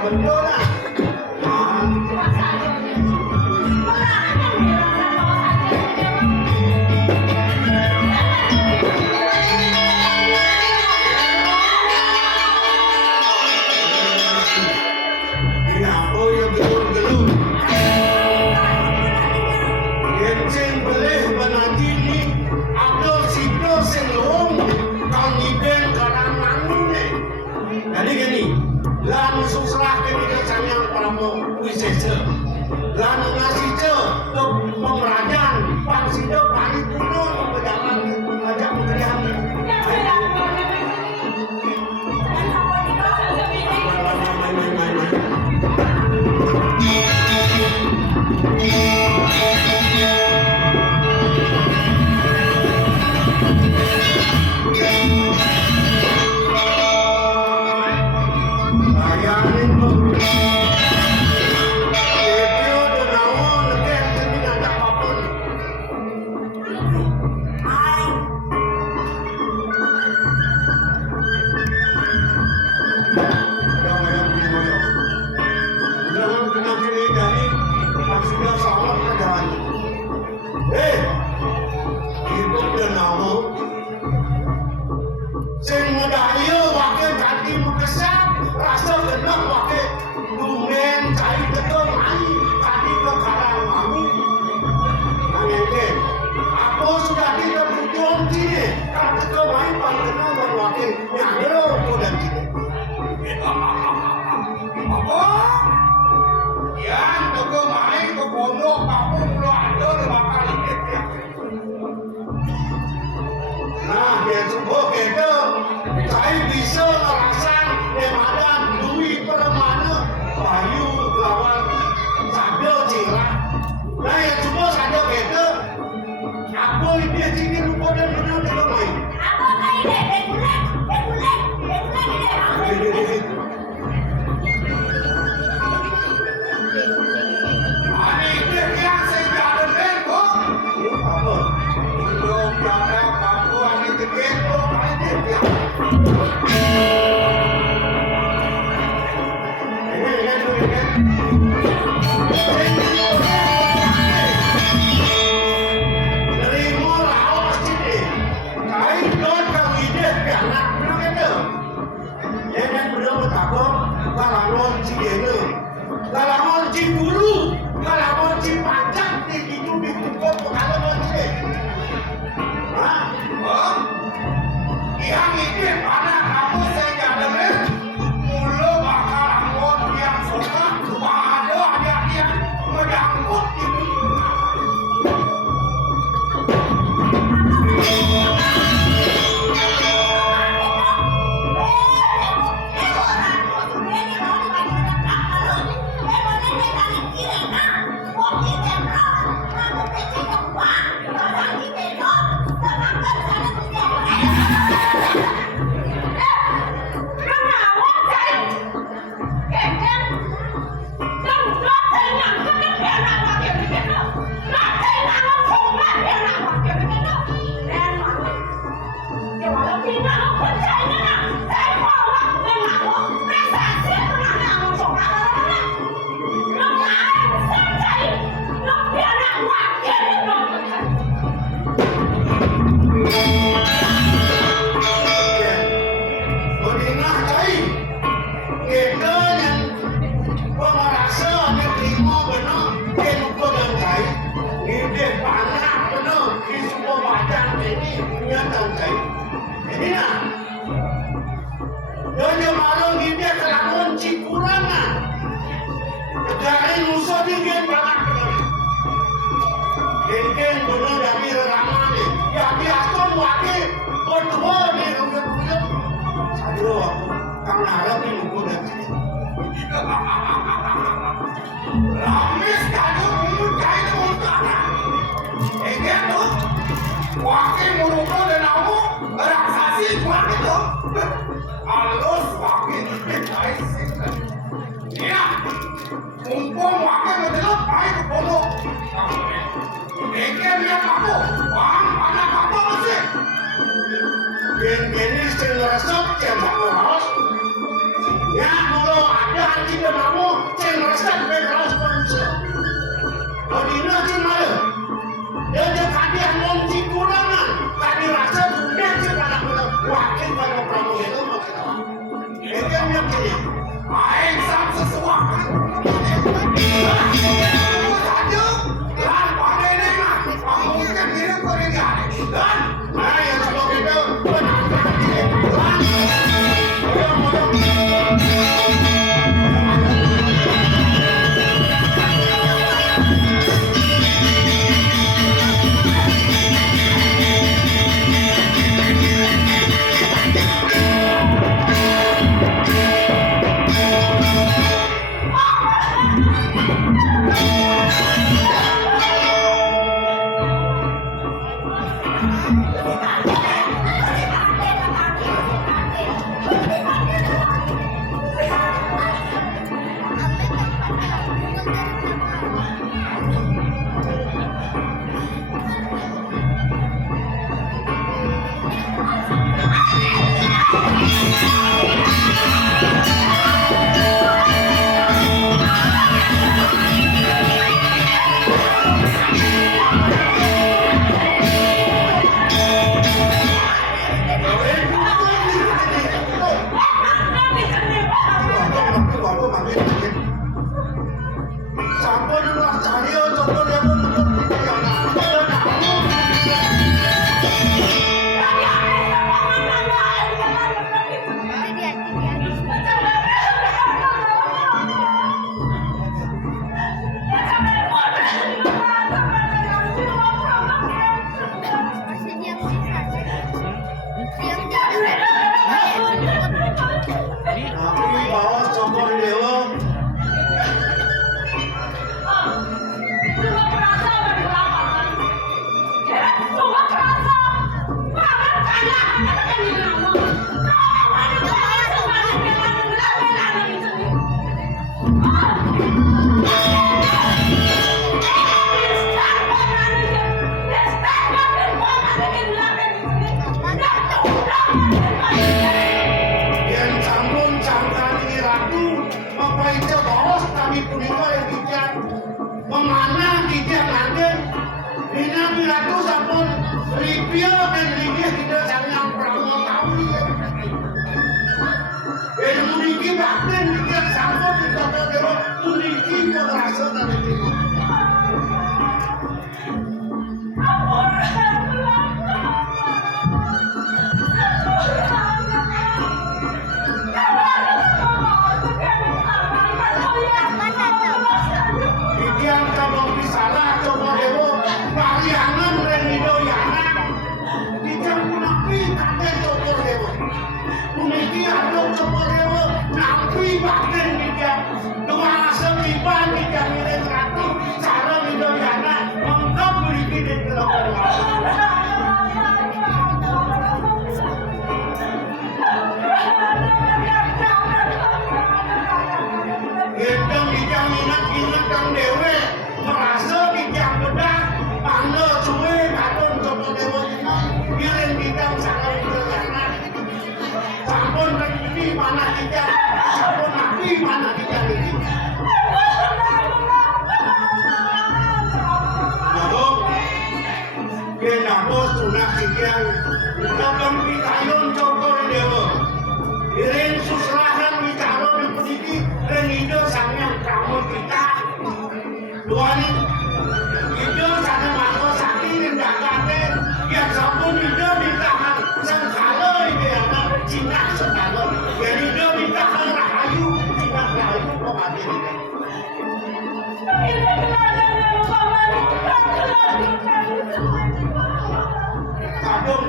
betul lah. Ini apa yang gelur-gelur? Kencing boleh menanti ni ada siklo senglong kang iben kadang manune. Jadi gini, lan susrah ke dia sayang pramu wisesa. Lan ngasih je ke pemerajan, paksido balik turun berjalan ajak menjadi bayarin tu. Video tu nawan kan sini ada apa ni? Jangan beli. Jangan kena sini dari maksudnya salah kerjaan. Itu dia nawan. Sing medaya wakil ganti mekesap rasa genap wakil dumen cari ketua mai ganti ke karang mami nangin aku sudah tidak tujuan sini kan ketua mai pangkena dan wakil nyadero dan sini apa? Yang ketua mai ke pondok kamu belum ada bakal ikut ya. Nah, dia cuba kita saya bisa ngerasan daripada duit permana bayu lawan sambil jilat. Nah, yang cuba saja kita apa dia tinggi lupa dan benar kita main. Apa kayak ini? Boleh. Ani dia yang saya ada tempo. Apa? Belum ada kamu ani tempo ani dia. Nerima lawas sini. Kain don kau ide anak benar itu. Yang belum bertakut kalangan cigene, kalangan ciguru, kalangan cipacak di itu ditutup kalangan cige. Hah? Oh? Yang ini pada kamu saya dengar mula bakal anggot yang suka ada yang menyangkut di Beringat cai. Kita yang pemerasa ni terima benar, kita lupa dan cai. Ini panak benar, di semua badan ini nyata cai. Ini nak. Dia malam dia kelakuan cikurangan. Dari musuh dia panak benar. Kengkeng benar dari ramah ni. Ya biasa wakil berdua ni rumput-rumput. Aduh, aku kang harap ni lupa dan cai. Lamis kamu mencari keuntungan. Ingin tu, wakil muruku dan aku raksasi kuat itu. Halus wakil mencari sikap. Ya, mumpung wakil menjelap baik ke pondok. Ingin yang aku, wang panas apa masih? Geng-geng ni sing resep cek mak ros. Ya, mula ada hati dia ini. Aing sam sesuatu. Saja, lan panenena, mungkin dia korea. Dan, ayo coba kita benarkan dia.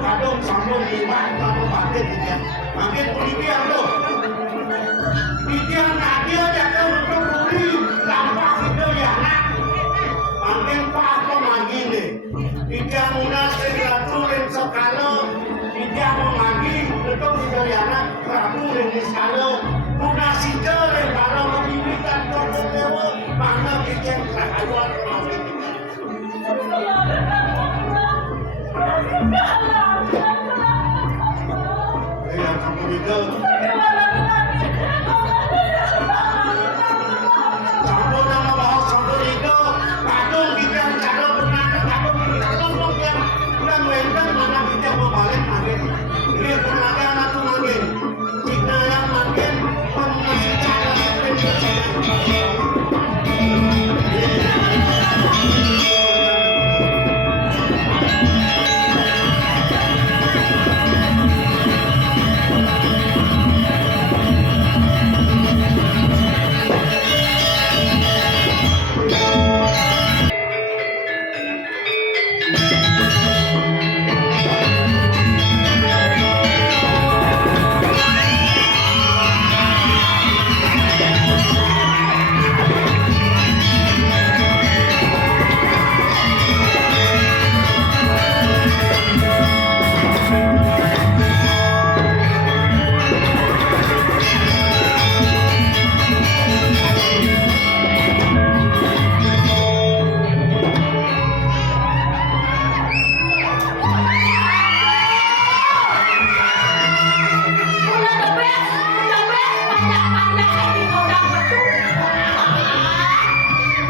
Kadung sampun liwat kamu batin dia. Makin punikian tuh. Pikiran nadia jaga untuk buli lampak itu ya nak. Makin apa lagi nih? Pikiran muda seraturin sekalo. Pikiran lagi untuk itu ya nak. Raturin di sekalo. Muda sijarin kalau memimpikan kota dewa. Mana pikiran kerajuan kemampuan. Iya, kamu itu. Kamu nama bahas kamu itu. Kadung kita cara benar, kadung kita ngomong yang dan wentang mana kita mau balik makin. Ini tenaga anak tuh makin. Kita yang makin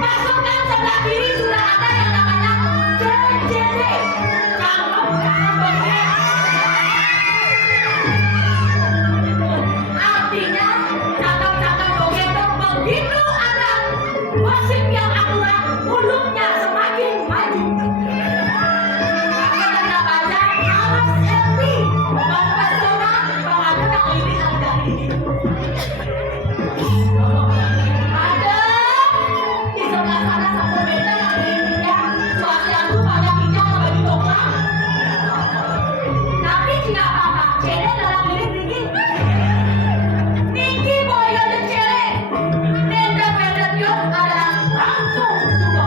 Pasukan sebelah kiri sudah ada yang namanya JJD. Cakep banget. Artinya cakep-cakep begitu begitu ada wasit yang akurat, mulutnya semakin maju. Karena baca harus happy, mempesona bahwa yang ini ada ini. Ada di sebelah sana satu meter yang tingginya suatu banyak ikan bagi toprak. Tapi tidak apa-apa, cere dalam diri tinggi. Tinggi boyo dan cere. Nenda yo adalah langsung juga.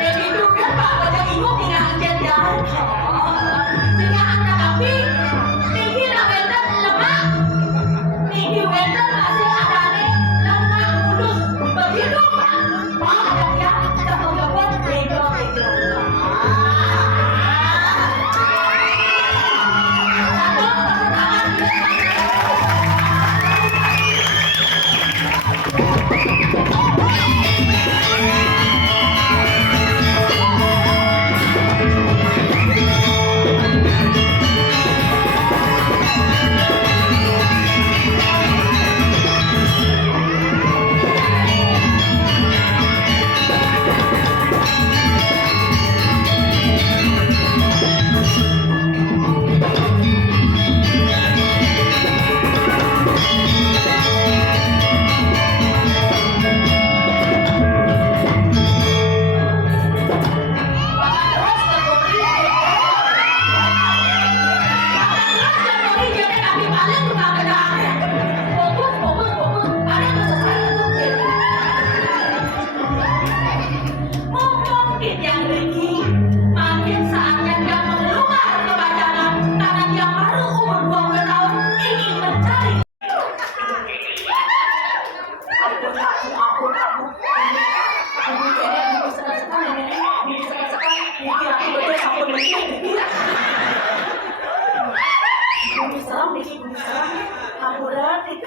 Dan itu kan Pak Baca Ibu tidak anjir jalan. Sehingga anda tapi tinggi dan benda lemah. Tinggi benda masih ada nih lemah mulus. Begitu Pak. Pak ada dia terbuat bego-bego.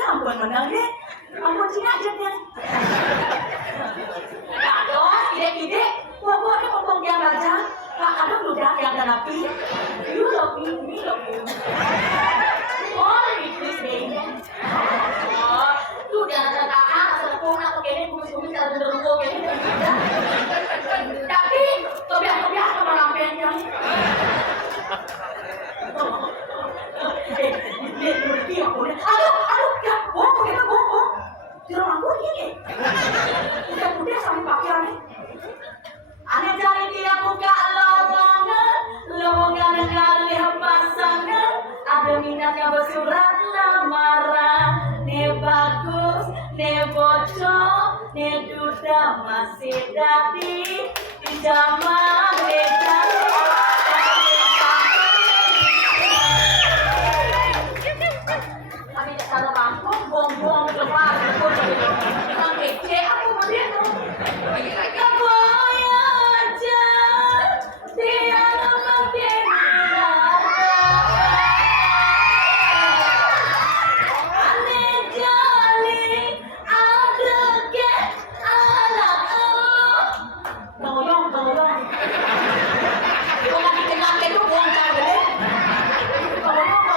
Ampun menang deh, ampun sini aja deh. Aduh, ide-ide, pokoknya ngomong yang baca, Pak Kadang udah yang terapi, you love me love you. Oh, itu sih. Oh, tuh dia ada kakak, serpong aku kene, kumis-kumis kalau bener-bener kene. Tapi, tobiak-tobiak sama lampiannya. Aduh, ya, bohong, kita bohong. Jangan aku ini. Udah sampai pakaiannya. Aneh cari dia buka lowongan kali pasangan. Ada minatnya bersurat lamaran. Ne bagus, ne bocor, ne duda masih dadi di zaman beda. Kalau kampung, bong-bong, lepas, orang kece, aku mau dia tuh. Kepoy aja, dia makin aneh jali, ada ke anak tolong. Bukan dikenal itu buang cari. Tolong.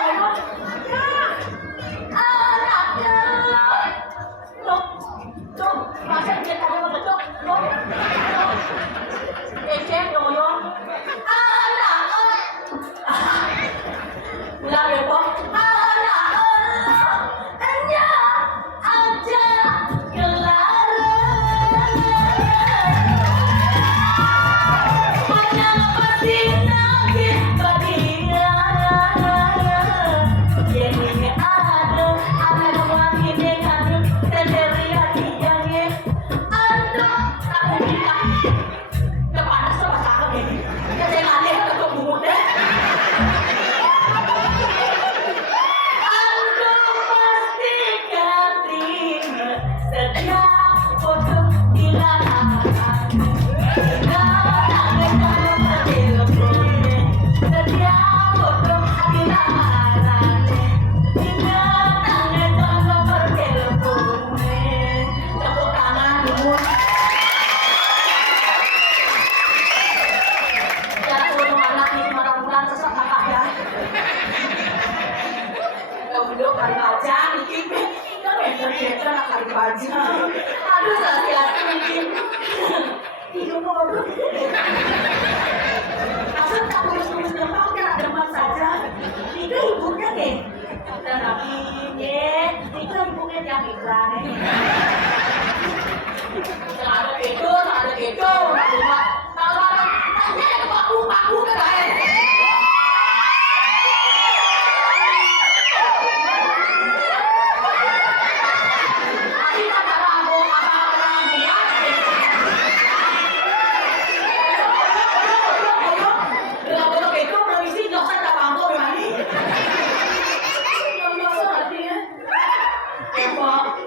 kali baca iki kan bener-bener nak kali baca. Aduh hati-hati mungkin. Hidupmu bagus. Asal tak urus-urus demam kan demam saja. Itu ibunya deh. Tapi itu ibunya yang iklan. Ada gitu. Kalau tanya ada paku ke lain.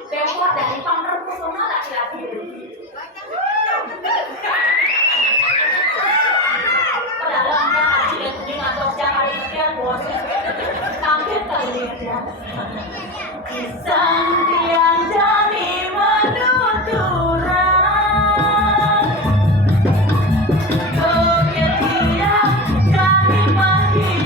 Tembok dari pamer pesona laki-laki. Dalamnya aji dan kuning atau siapa yang bos tampil terlihat. Kisah yang jadi menuturan. Joget dia jadi menghidih.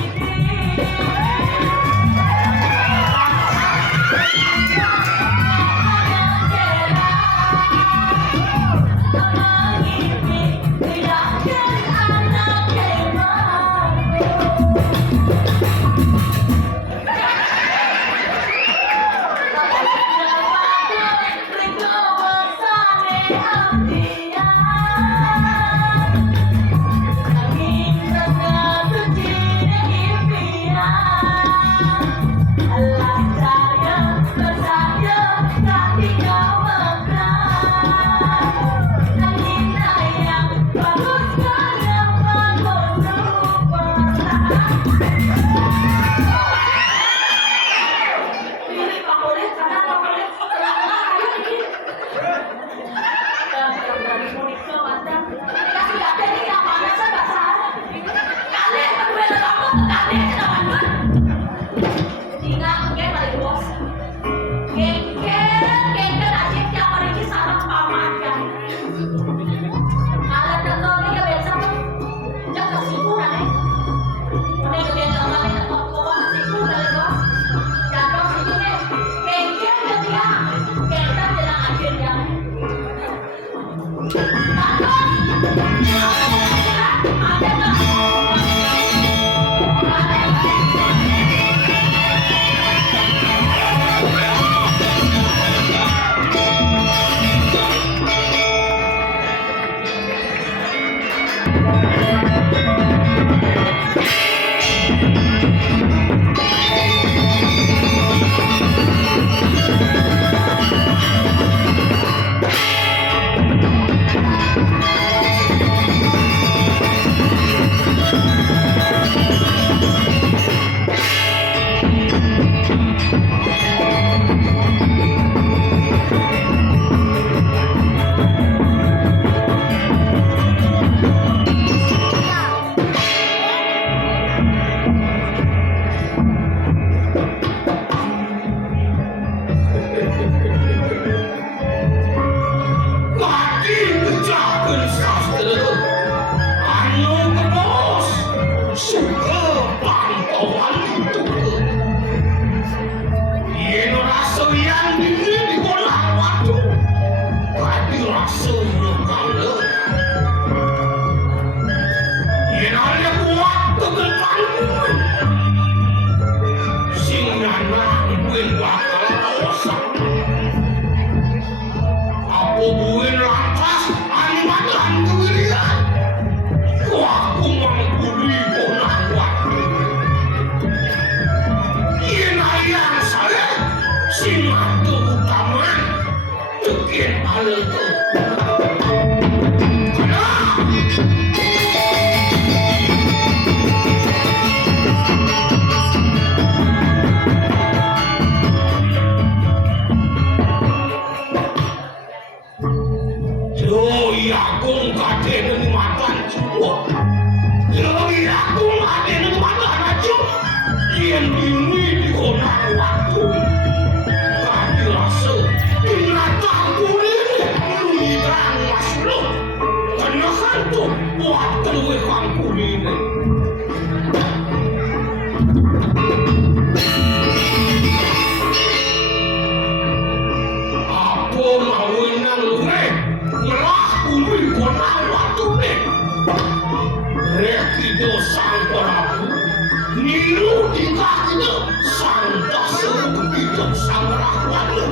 untuk sang rahwana.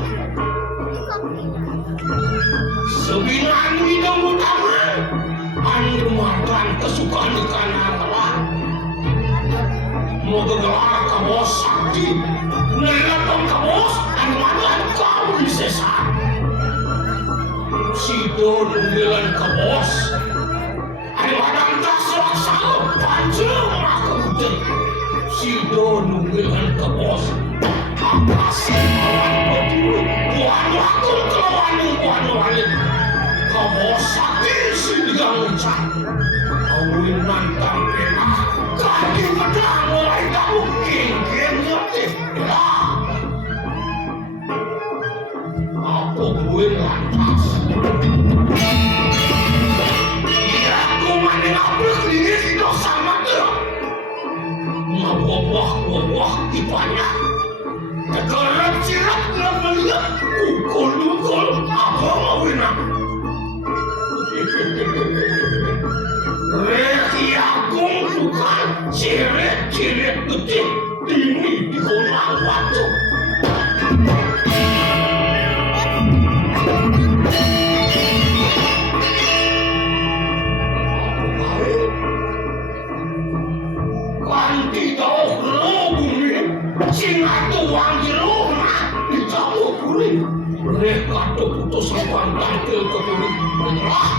Sebinaan hidung utama anu makan kesukaan ikan angara mau gelar kabos sakti nelapang kabos anu makan kau disesat sido nunggilan kabos anu makan tak selaksana panjang maka putih sido nunggilan kabos apa sih kawan berdua buan waktu kelawan buan walid kabos sakti sidigang ucap awin nantang pena kaki pedang mulai tahu kingkin ngerti lah apa gue lantas iya aku mandi ngabrak lingis itu sama tuh ngawah tipanya tegerak cirat nggak melihat kukul apa ngawinah Reki agung bukan ciret putih ini di kolam waktu. Kanti jauh bumi, singa tuang di rumah dijauh bumi. Mereka terputus sebuah tampil ke bumi menyerah.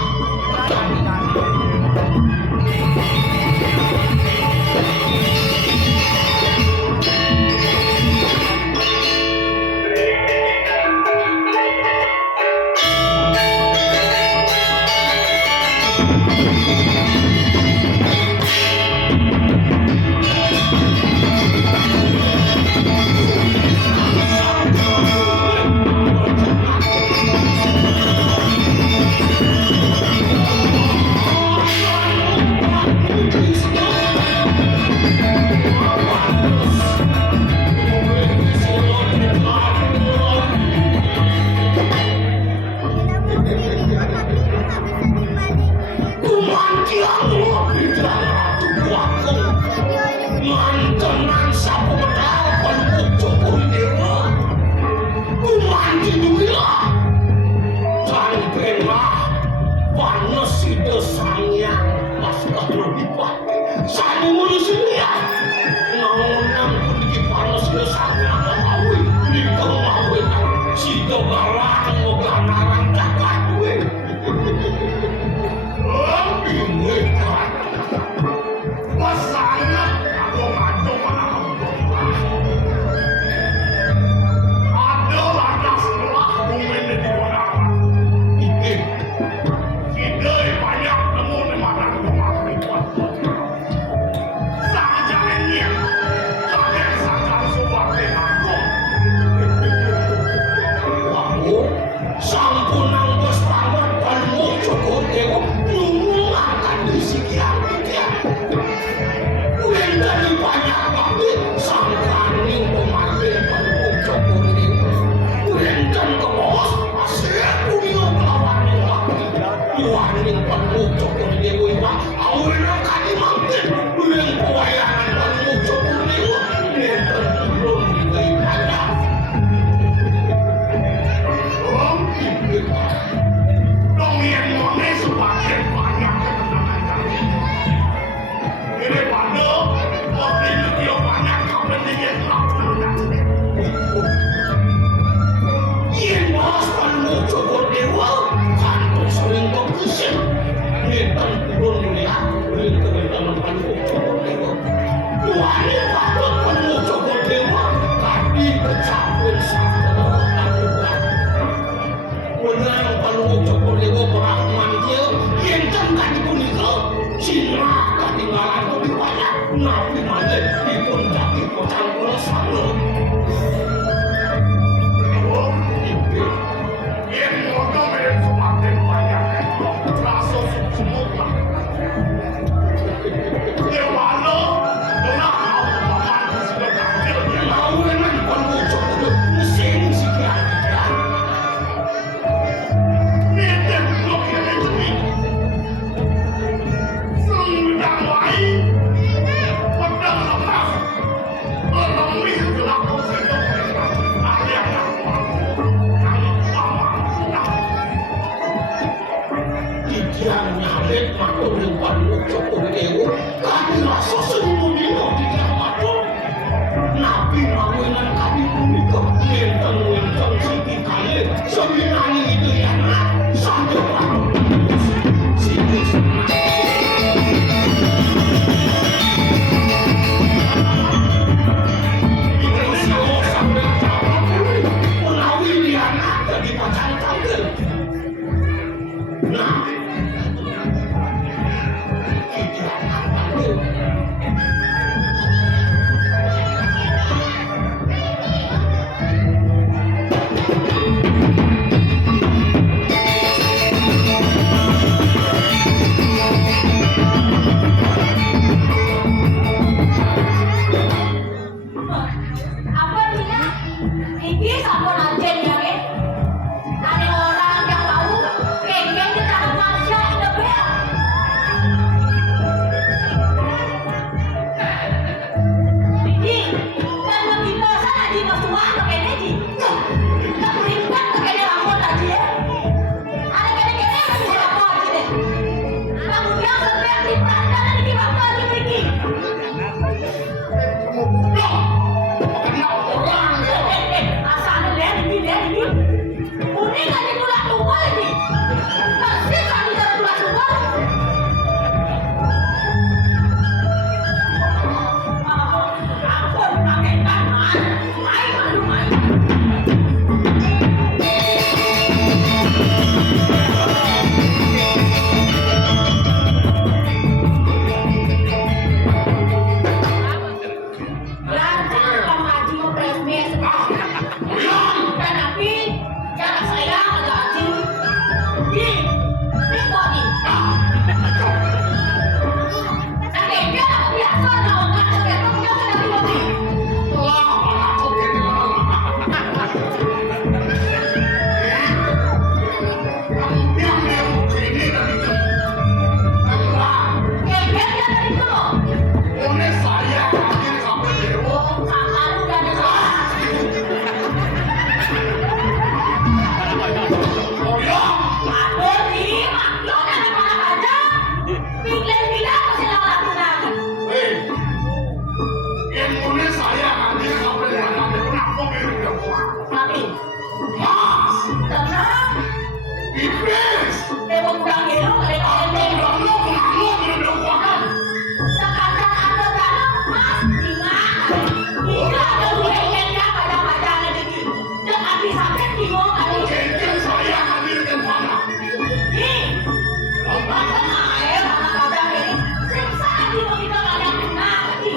Ini sampun ajen ya ke. Ada orang yang mau kengkeng ke tanah manusia ini bea. Ji, dan begitu sana di masukan kayaknya ji. Kita berikan kayaknya rambut aja ya. Ada kayaknya kan bisa apa aja deh. Kamu yang sampai di peranan ini apa aja pergi. Kamu goblok. Kena orang ya. Asalnya dari ini. Unik aja tulang tunggal ini. Pasti kami dari tulang tunggal. Ampun pakai tangan. Main. Dan tanpa maju mempresmes. Dan tapi jarak saya agak kecil. Di kok nih. Oke, dia aku biasa lawan oke, kamu jangan lagi lebih. Lah, aku gini lah. Kamu yang begini dari itu. Lah, Dia dari itu. oleh saya hadir sampai dewa. Sama lu dan Oh ya, Aduh, nih, maklum yang mana aja. Bilang masih lawan lagi. hei, yang oleh saya hadir sampai dewa. Kenapa belum dewa? Tapi, Mas, tenang. iblis. Dewa kurang hero, mereka ending. Kamu belum dewa kan? Sekarang ada dalam mas singa. Ini ada weekendnya pada pacaran ini. Jangan disangka bingung kali. Mungkin saya hadir ke mana? Nih, masa air anak kadang ini siksa di kita kadang kena lagi.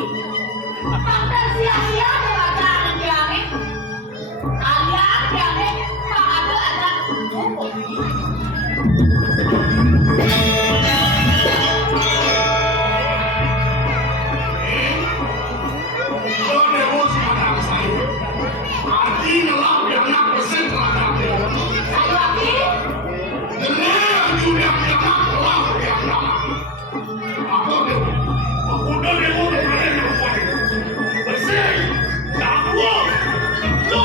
Sampai sia-sia di pacaran dia nih. Kalian dia nih tak ada hukum. Kalau dewa sekarang saya, artinya lah yang nak pesen terhadap dewa. Saya lagi. Dengar juga yang nak lah yang nak. Aku dewa, aku dah dewa berani buat itu. Pesen, dakwah, tu,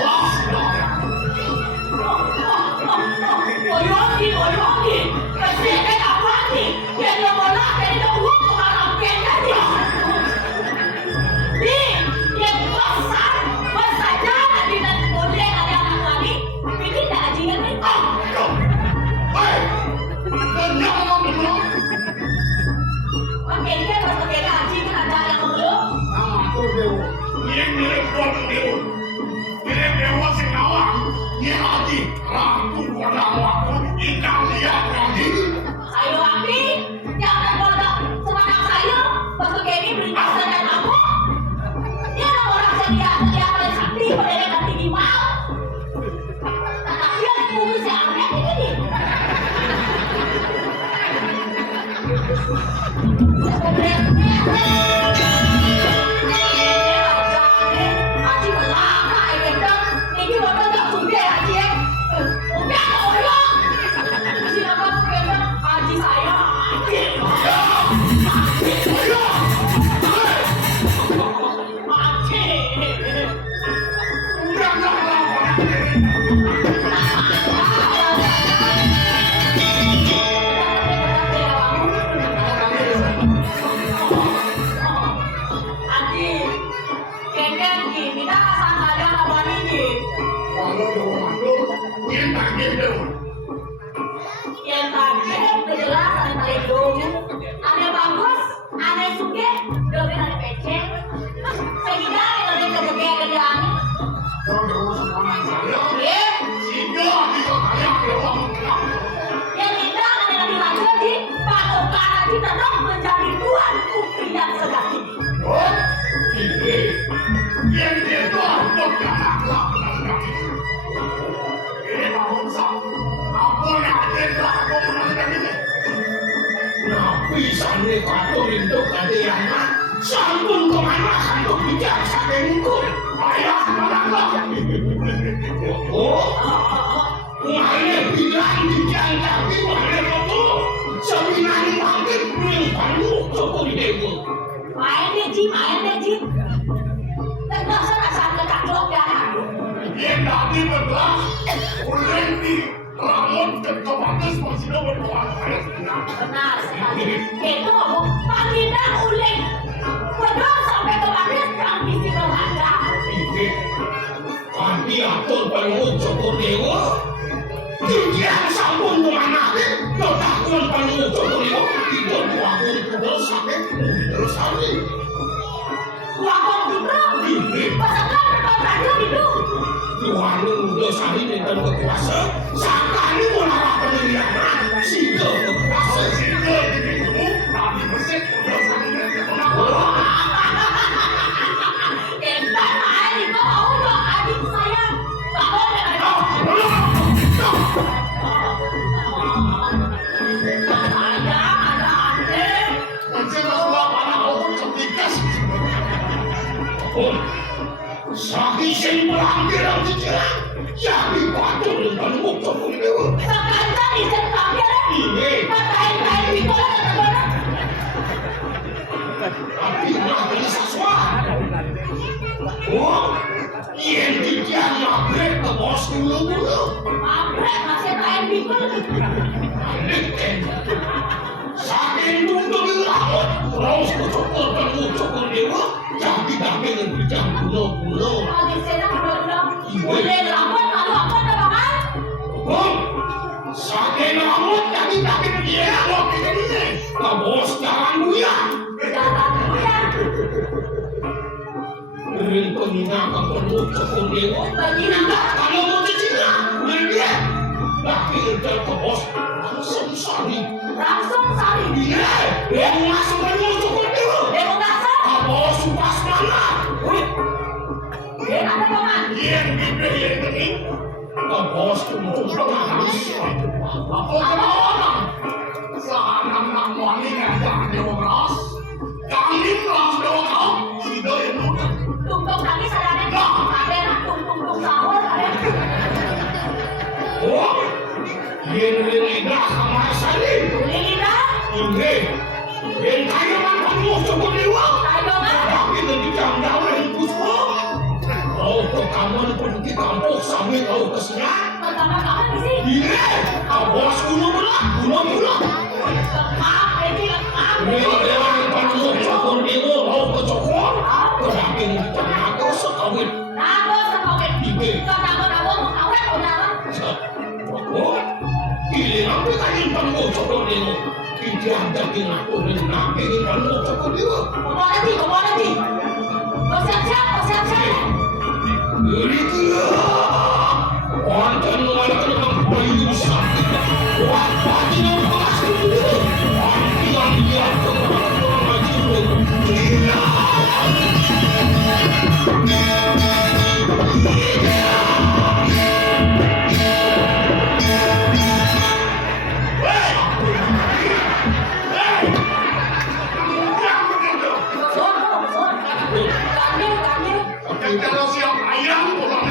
Allah dah. Oyoki, kasi kaya awaki, kaya wala, kaya nahuwa ko marang kaya niya. Di, yang pasal, masaja na di na boleh ada anak kali, bikin na ajian ni. Hei, dengar belum? Makin kan mas makin haji kan ada yang belum. Aku dewa, yang mirip buat dewa. Mirip dewa singawang, yang hati, ratu pada waktu, indah lihat lagi. Ayo laki, jangan bodoh semangat saya, waktu kayak ini beri kasih dan kamu. Dia ada orang sedia paling sakti, pada yang tinggi mau. Tetapi yang bumi seaneh ini. Haji melaka, ini kan. Ini waktu tak sudah haji. Udah, oyo. Siapa mungkin haji saya? Haji. Haji. Janganlah orang ini. Haji. Kengkeng gini, kita sama ada kawan ini. Kalau dewa maklum, yang tagih dewa. Yang tadi jelas ada paling dulu, ada bagus, ada suke, dogen ada peceh. Sehingga ada kerjaan. Kalau dewa semangat saya, Ye, sehingga bisa saya dewa menang. yang kita ada lagi lagi, patokan kita dong menjadi tuan putri yang sejati. Oh, ini yang dia tuan yang naklah menang. Ini bangsa, aku nak kita aku menang ini. Bisa nih kau induk kadiana, sampun kemana kantuk bijaksana ini. Ayah menanglah. Oh, mana bilang dijanji mana itu? Sebenarnya makin belum perlu cukup dewa. Main deh Ji. Tenang saat kecacok ya. Dia tadi bergerak, ulen di rambut kecobatas masih dapat kuasa. Benar sekali. Itu panggilan uling. Benar sampai kemarin kami tidak ada. Kanti atur perlu cukup dewa. Tujuan sampun mana? Ketakuan perlu cukup dewa. Itu tuahun terus sakit terus sakit. Wakon juga. Pasangan berkata itu. Tuhan udah sehari minta kekuasa. Sakani menolak penerimaan. Sehingga kekuasa. Sehingga itu tapi bersih. Kita main itu mau dong adik saya. Kamu dengan saya ada adik. Sakit sing berhampir ang titiran. Yari batu dengan mukta puliwa. Sakanta di September. Ini. Katain di kola na tabaran. Tapi natin sa swat. Oh, yan titian magrek na boss gulo-gulo. Mabrek masih kain di kola. Alikin. Sa akin tundog yung lakot. Rose ko cokol kan mukta puliwa. Jadi dami ng bidang gulo-gulo. Lagi senang belum. Boleh lapor kalau apa naman? Oh, sa akin nakamot. Dami ng iya. Huwag ini. Kabos jangan buyang. Jangan bukan. Rin penindakan perlu cukup dewa. Tidak kalau mau dicina. Dia. Tapi entar ke bos. Langsung sari. Langsung sari. Iya. Yang masuk perlu cukup dewa. Demokrasi. Kabos supas mana. Ada paman. Yang diberi ini. Kabos untuk pengahas. Apa orang? Sekarang nak wangi jangan dewa keras. Kami keras dewa kau. Tidak yang mudah. Tungtung lagi sadar. Ada nak tungtung sahur. Oh, ini lidah kamar sani. Lidah. Ini, yang kaya kan kamu cukup dewa. Ayo nak. Tapi lebih jauh yang puspa. Kau ke kamar pergi kampung sampai kau kesian. Kapan di sini? Ini, kau bos gunung pula. Maaf, ini maaf. Ini dewa yang kamu cukup dewa. Kau ke cokor. Tetapi jangan kau sekawin. Nago sekawin. Ini. Nago mau kawin udah. Oh, ini nanti kain kamu cukup dewa. Tidak daging aku dan daging kamu cukup dewa. Kemana di? Kau siap-siap. Ini dia. Wantan wantan yang paling sakit. Wantan yang pasti dulu. Wantan yang kebetulan maju. Tidak. Kalau siap ayam pulang.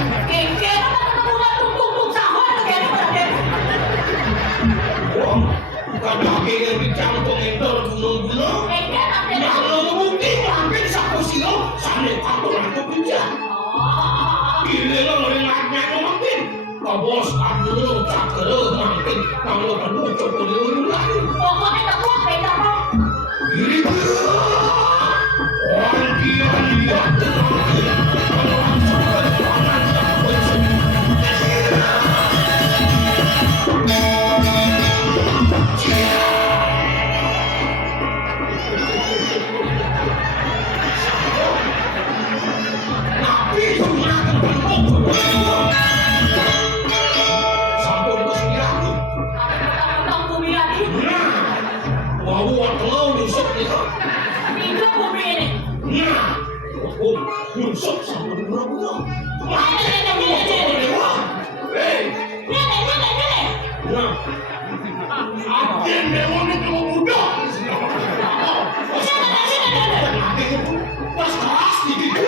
Bukan daging yang dicampur itu gunung-gunung. Yang ngebukti mampir sapu silo sampai kantor itu bijak. Gila lo ngeringatnya mampir. Kabos dulu cakere mampir. Kalau perlu coba dulu lagi. Gila dia. Orang dia. Busuk sama dulu. Nah, agen dewa itu muda. Pas keras gitu.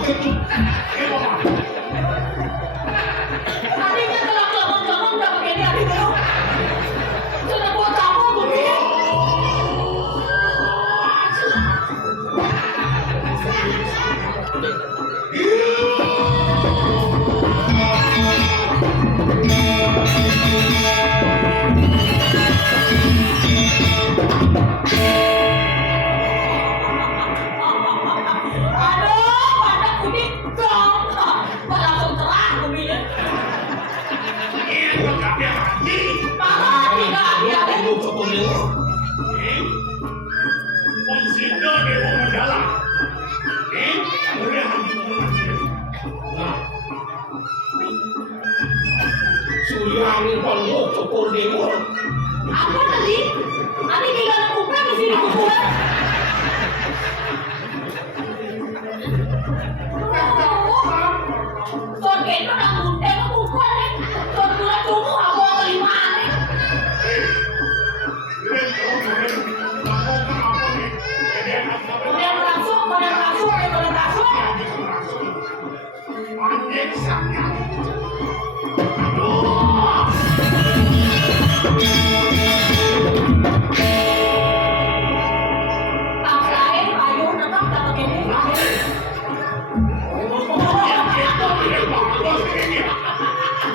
pakai itu. Adiknya kalau colong-colong udah pakai ini adik dulu. Sudah buat kamu begini. Aduh, pada kuning dong. Langsung terang begini. Ini enggak dia lagi. Malah tidak ada. Lu cukup dulu. Konsida di rumah dalam. Boleh Suriani perlu cukur dulu. Apa tadi? Adik tinggal kupret di sini kupret. Son kayaknya udah muntah ke kupret nih. Son bulan dulu aku terima nih. Boleh langsung, boleh langsung, boleh langsung. Tak lain, ayo tetap tak begini.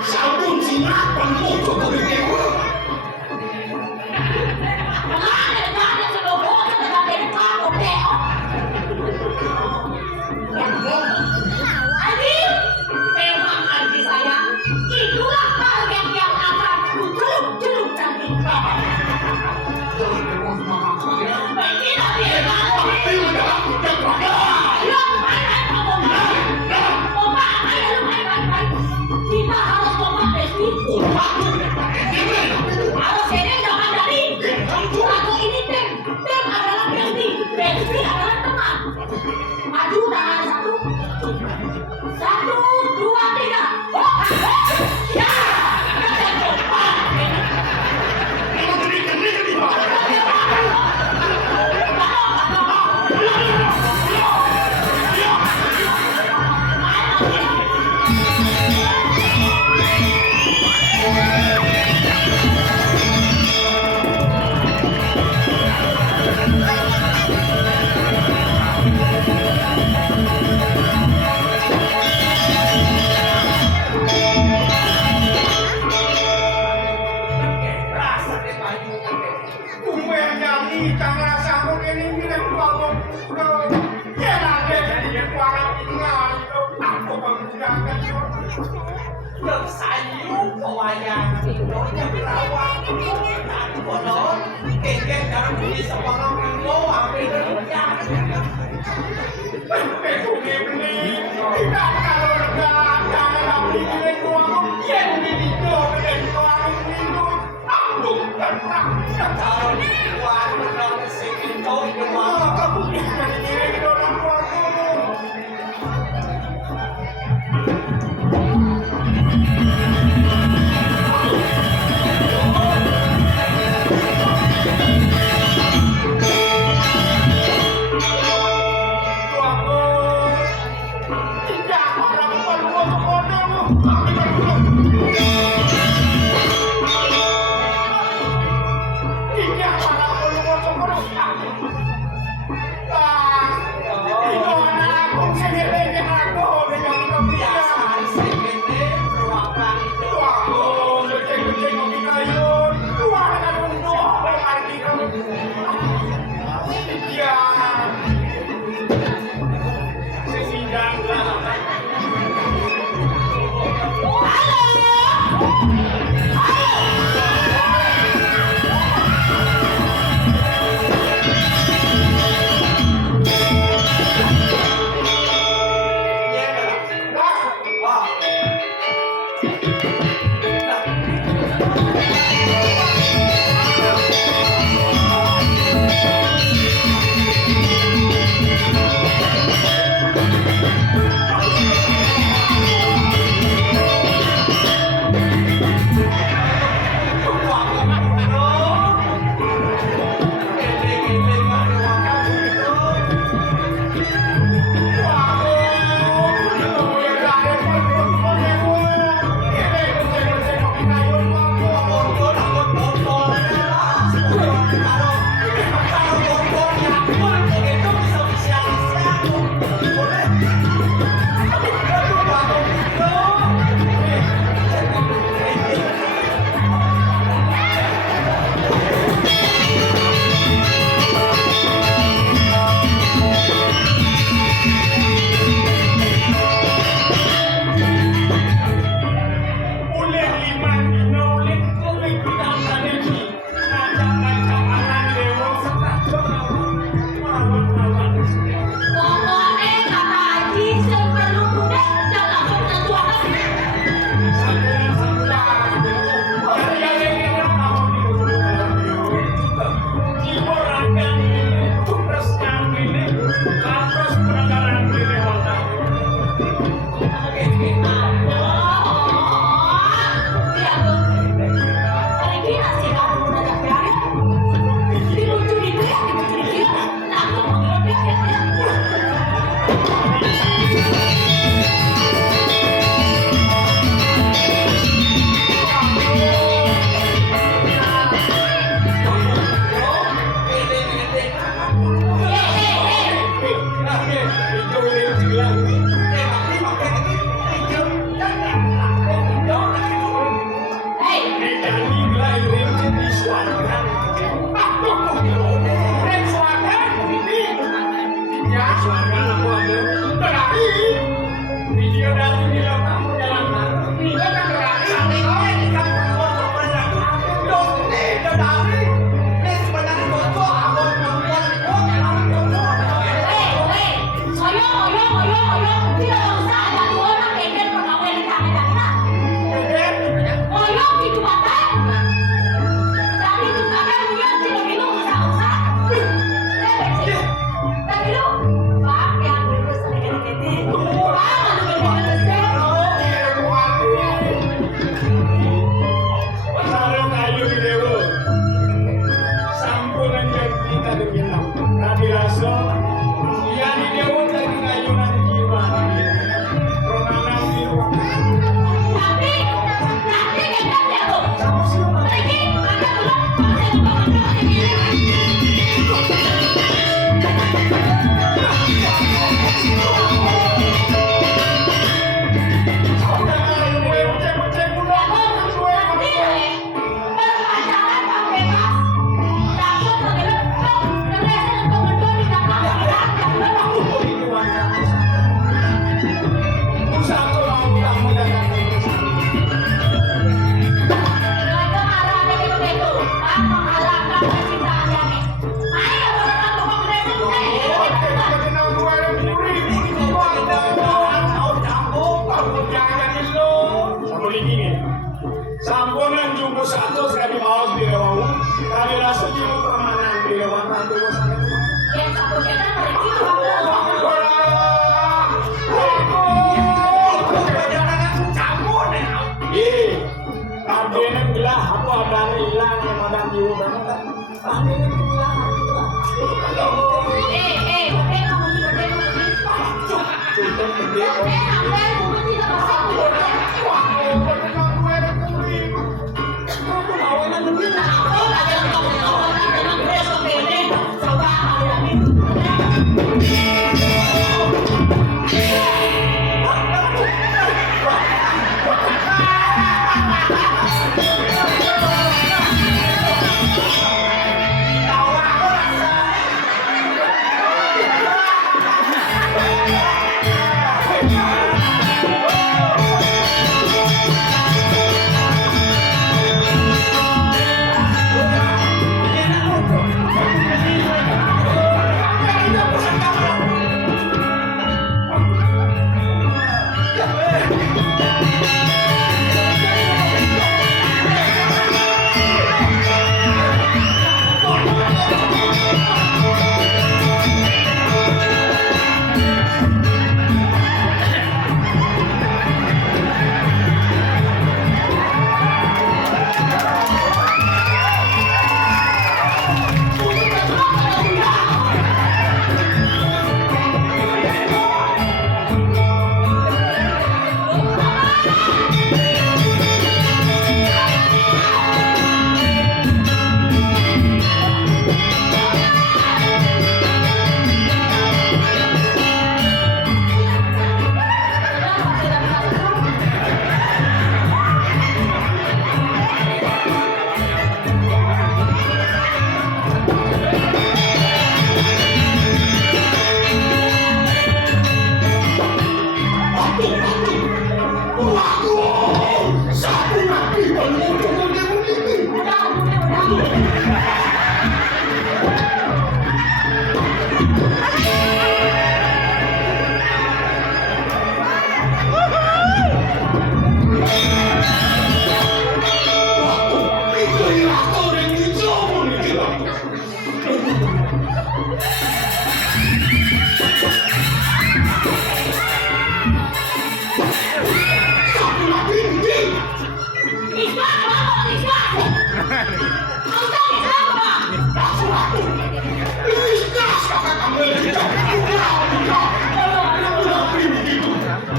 Sabun sinar perlu cukur dulu. Ada sedobo, ada kamu deh. Adi, memang Adi sayang, itulah target yang akan kuceluk-celuk cantik. Tidak dia kamu. Ayo, main kamu. Opa, ayo main. Kita harus kompak Besti. Harus ini jangan jadi. Aku ini tim. Tim adalah Besti. Besti adalah teman. Maju tangan satu. 1, 2, 3. Oh, ya. Sayur pewayangan yang berawal dari bodoh, kengkeng dan beli seorang bingo hampir berjalan. Betul beli, tidak kalau enggak jangan beli uang yang bingo dan uang bingo, tanggung tenang. Kalau uang menang sekitar uang kamu bisa dikirim orang tuaku. Ah, tidak usah ada dua orang keder pegawai di tangan. Oh yo, gitu bapak. Tapi itu kakak punya tidak minum usah-usah. Tapi lu, pak yang berus sedikit-sedikit. Pak, kalau Pasarong kayo ni Dewo. Sampunan niya kita dumilaw. Kabilaso, iyan ni Dewo lagi kayo na jiwa. Ronanang diwa. Tapi keder dia tuh. Lagi, ada belum? Sampunan jumbo satu sekali mawas di Dewo. Kabilaso jiwa permanen di Dewo. Nanti gua sakit. Artinya bilang aku ada hilang yang ada jiwa banget. Artinya bilang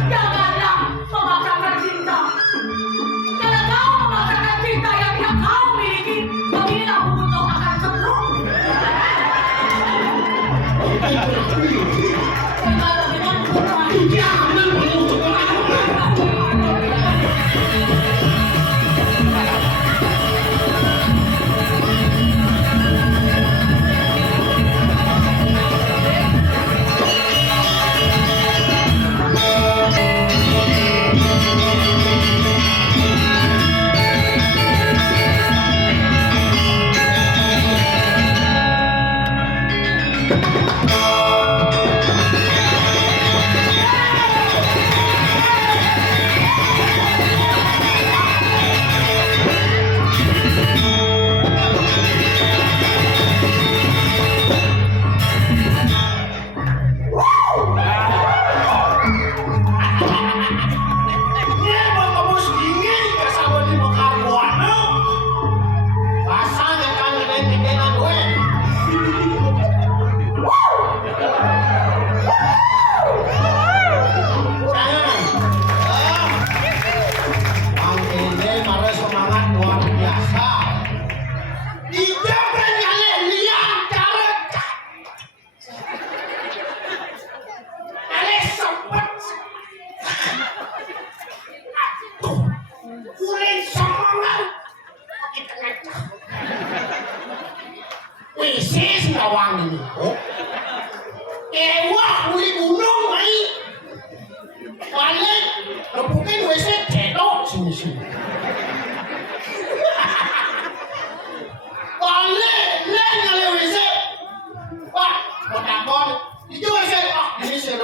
Janganlah memaksakan cinta. Karena kau memaksakan cinta yang tidak kau miliki, beginilah buku akan sembuh.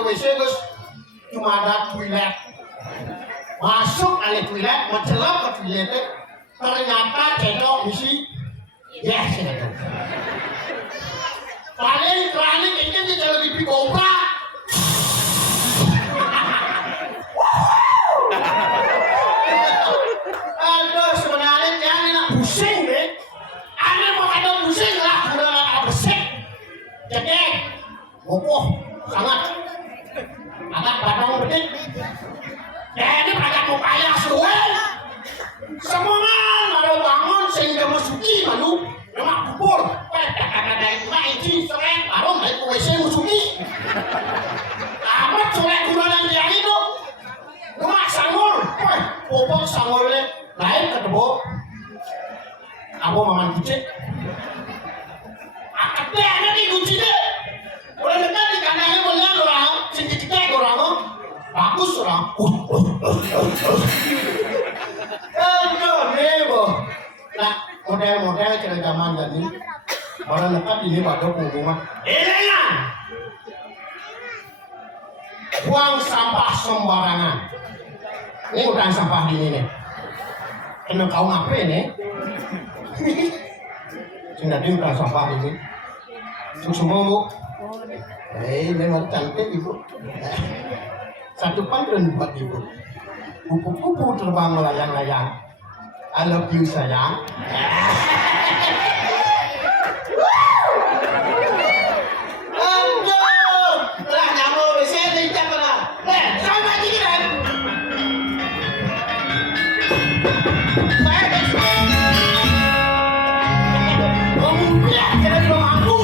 WC terus cuma ada toilet. Masuk kali toilet, mencelam ke toilet, ternyata cendok isi yes. Paling ini dia kalau di Cobra. Aduh, sebenarnya dia nak pusing deh. Anda mau ada pusing lah, sudah ada pusing. Jadi, gopoh sangat. Agak batang betik. Jadi agak mau kaya suwe. Semua ada bangun sehingga masuki malu. Lemak kubur. Nah ini sore baru naik ke WC masuki. Amat sore kudanan dia itu. Lemak sangul. Popok sangulnya naik ke tebo. Aku maman kucing. Akadnya ada di kucingnya. Boleh dekat di kandangnya melihat orang. Sedikit orang. Bagus orang. Aduh, nebo. Nah, model-model kira zaman tadi. Orang dekat ini pada hubungan. Elengan. Buang sampah sembarangan. Ini bukan sampah di ini. Kena kau ngapain nih? Jadi bukan sampah ini. Semua bu. Memang cantik ibu. Satu pantun buat ibu. Kupu-kupu terbang melayang-layang. I love you sayang. Anjir, telah nyamuk bisa diinjak lah. Sama lagi kan? Kamu biar kena di bawah aku.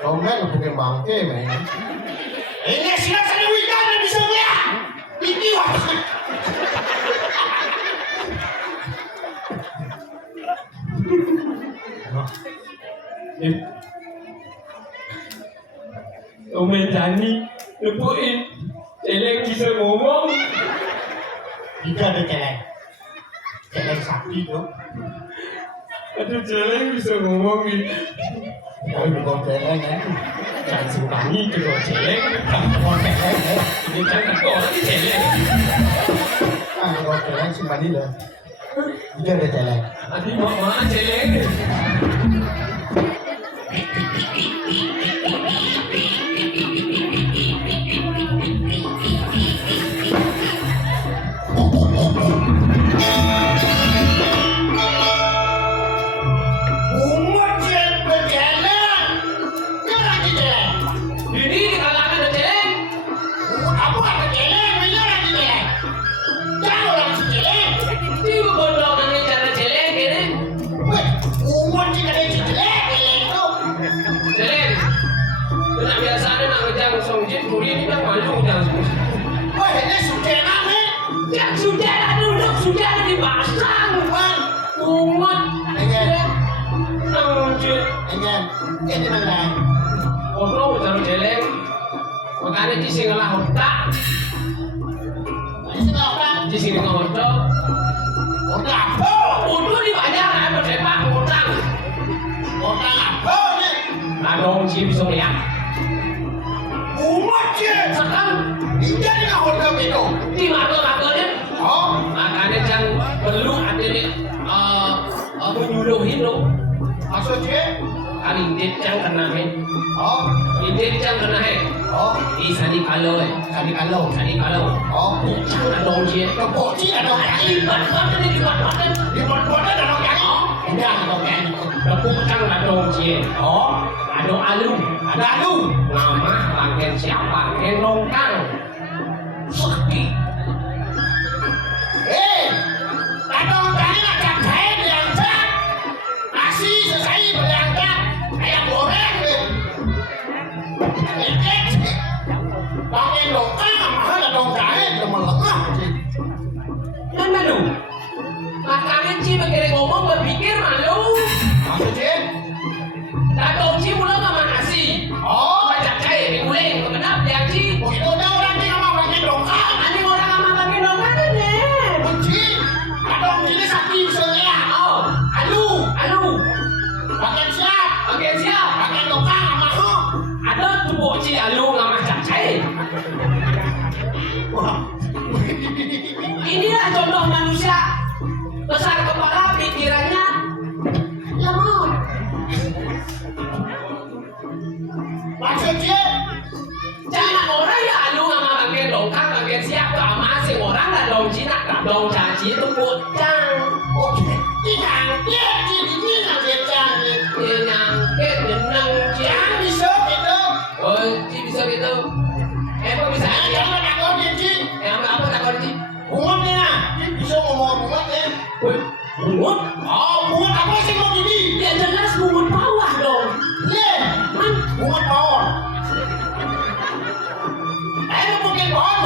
Kau main pakai bangke main. Ini siapa sini weekend di sungai? Ini waktu. Omen Dani, lepuin, celeng bisa ngomong. Tidak ada celeng. Celeng sapi tuh. Aduh celeng bisa ngomong nih. Kalau bukan celeng ya. Jangan sumbangi kalau celeng. Bukan celeng ya. Ini jangan kau lagi celeng. Bukan celeng sumbangi lah. Tidak ada celeng. Aduh mama celeng. Sudah duduk, sudah dipasang, umat. Ini mana? Orang udah celeng, makanya di sini lah otak. Di sini nggak otak. Otak apa? Udah dibayar lah, bersepak otak. Otak apa ni? Adong sih bisa lihat. Umat je. Sekarang Dia dengan otak itu. di mana dia? Oh, Makanya jangan perlu ada ni menyuluh hidup. maksud je? Kali dia jangan kena he. Oh, Dia jangan kena he. oh. Đi sani kalau Sani kalau. sani kalau. Oh, Bocah nak dong je. keboci ada orang Di bat-bat ni di bat-bat ni. di buat-buatnya ada orang yang enggak ada orang yang Bocah nak dong je. oh Ada alu. ada lu Nama bagian siapa? Nongkang. Sakti. kadang kali nak capai berangkat nasi selesai berangkat ayam goreng pakai lokal mahal ada orang cuma lengah Kan malu. Makanan Ci begini ngomong berpikir malu. maksudnya Tak dong Ci mula sama nasi. oh Macam cai diguleng. Kenapa dia Ci? begitu dah orang ni sama orang yang lokal Ani orang sama pakai nongkang ni. benci kadang jadi sakit soalnya Oh, alu alu. pakai siap Okey siap. pakai lokal mahal Ada tu Ci alu sama macam cai. Inilah contoh manusia besar kepala pikirannya lemot. maksudnya Jangan orang ya alu sama pakai nongkang pakai siap ke masing orang dah dong Cina dah dong caci itu bocang. oke tinggal dia ini nanti cari Dia nyangkit jenang Ci. jangan bisa gitu Oh, Ci bisa gitu. Kok bisa aja? jangan takut dia Ci Apa takut Ci? bungut nih nah Ci bisa ngomong bungut ya Woi, bungut? oh bungut apa sih mau gini Ya jelas bungut bawah dong. le Man, bungut pohon mungkin pohon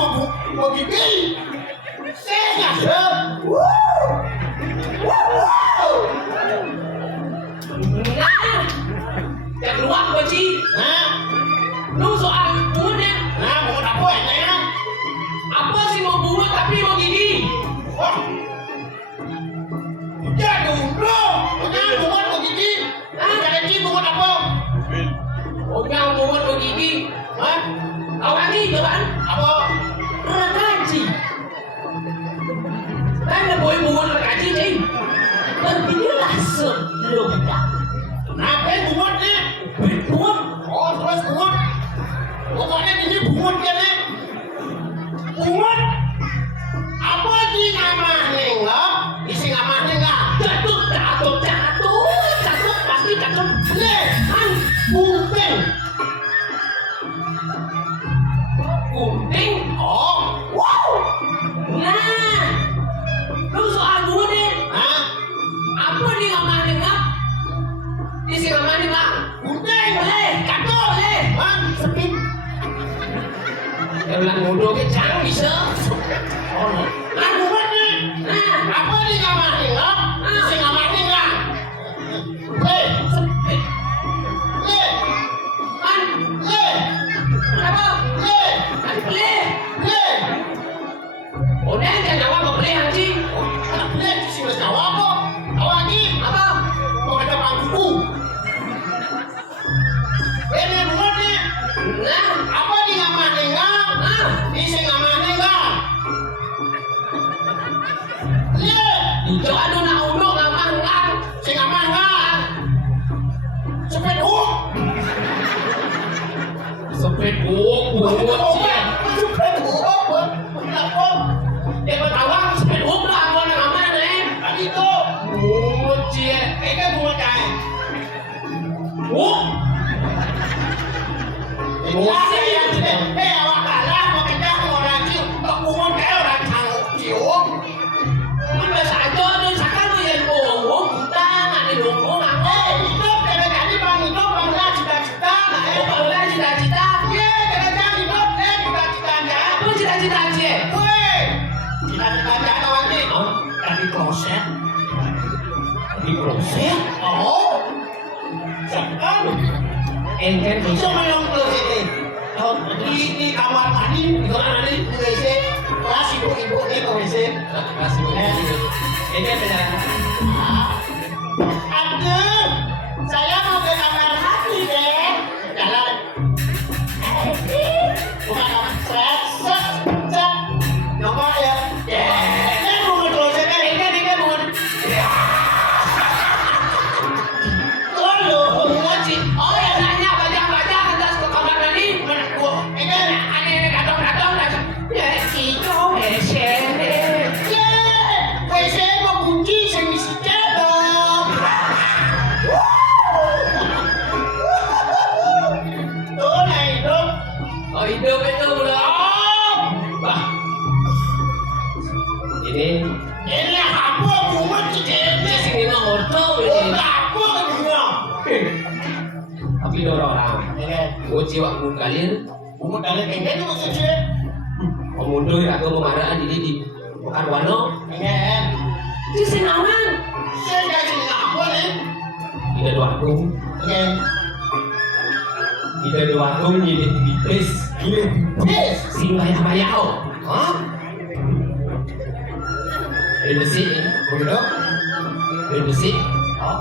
mau gini saya nggak sih nah, yang luar kok Ci. nah Lu soal bungutnya, nah bungut apa ya apa sih mau bungut tapi mau gigi? wah udah dulu udah bungut mau gini ada Ci bungut apa Oh, yang bungut mau gigi. hah Tahu lagi kan? apa Rekaji. Kan ada boy bungut rekaji Ci. Berpikirlah sebelumnya. ngapain bungut nih Bungut. oh terus bungut pokoknya ini bungut ya nih bungut apa di nama nenggak isi nama nenggak Jatuh, jatuh, jatuh, jatuh, pasti jatuh. le Kan, kuping gunting. oh wow Nah, lu soal bungut nih. hah Apa di ngamah dengar? Di sini ngamah dengar. kuping Boleh, kata boleh. hah sepit Dia bilang bodoh ke jangan bisa. nah bungut nih Nah, apa di nama nenggak isi nama nenggak le sepit. le Kan, le kenapa? le Kan boleh. le Udah jangan jawab apa boleh Haji. oh anak le isi mas jawab apa awal lagi Apa? mau kata pangku ini bungut nih Nah, apa di nama nenggak ah, isi nama nenggak le hijau anu nak unduk ngamah dengar. sing nama nenggak sepet hook Sepit bungut sih. sepet hook apa Dia bertawang sepit lah aku nak ngamah nih. tadi itu Bungut sih. kan bungut kain Bungut sih yang awak kalah mau kejar orang cium tak bungut kayak orang cium Kan biasa aja nih sekarang yang bohong kita nggak didukung apa. hidup kada jadi bang hidup bangga cita-cita Oh, kalau cita-cita. ye kada jadi hidup cita-citanya Apa cita-cita sih? weh cita-citanya kawan nih tadi kloset Di proses. oh sekarang Enten itu bisa. memang kloset oh di kamar tadi di kamar tadi di WC kelas ibu-ibu nih ke WC Kasih Enten beda. aduh saya mau ke kamar mandi deh jalan bukan kamar set set set nomor ya ini bunga klosetnya Enten bungut. lalu Bungut sih. Oh ya nanya baca-baca terus ke kamar mandi. ini Ini apa buat Ini cicitnya? sing ini orto Oh, ini. apa kan dia? Tapi orang. Ini, Gue jiwa kalian. buat dari kengkeng itu cicit. Pemuda ya aku kemarahan di bukan wano. Kengkeng. Di Senawan. Saya jadi apa nih? Tidak dua akung. Kengkeng. Tidak dua akung ini bipis. Yes. Singgah yang bayau. Hah? Dari besi. Begitu? Dari besi. Oh,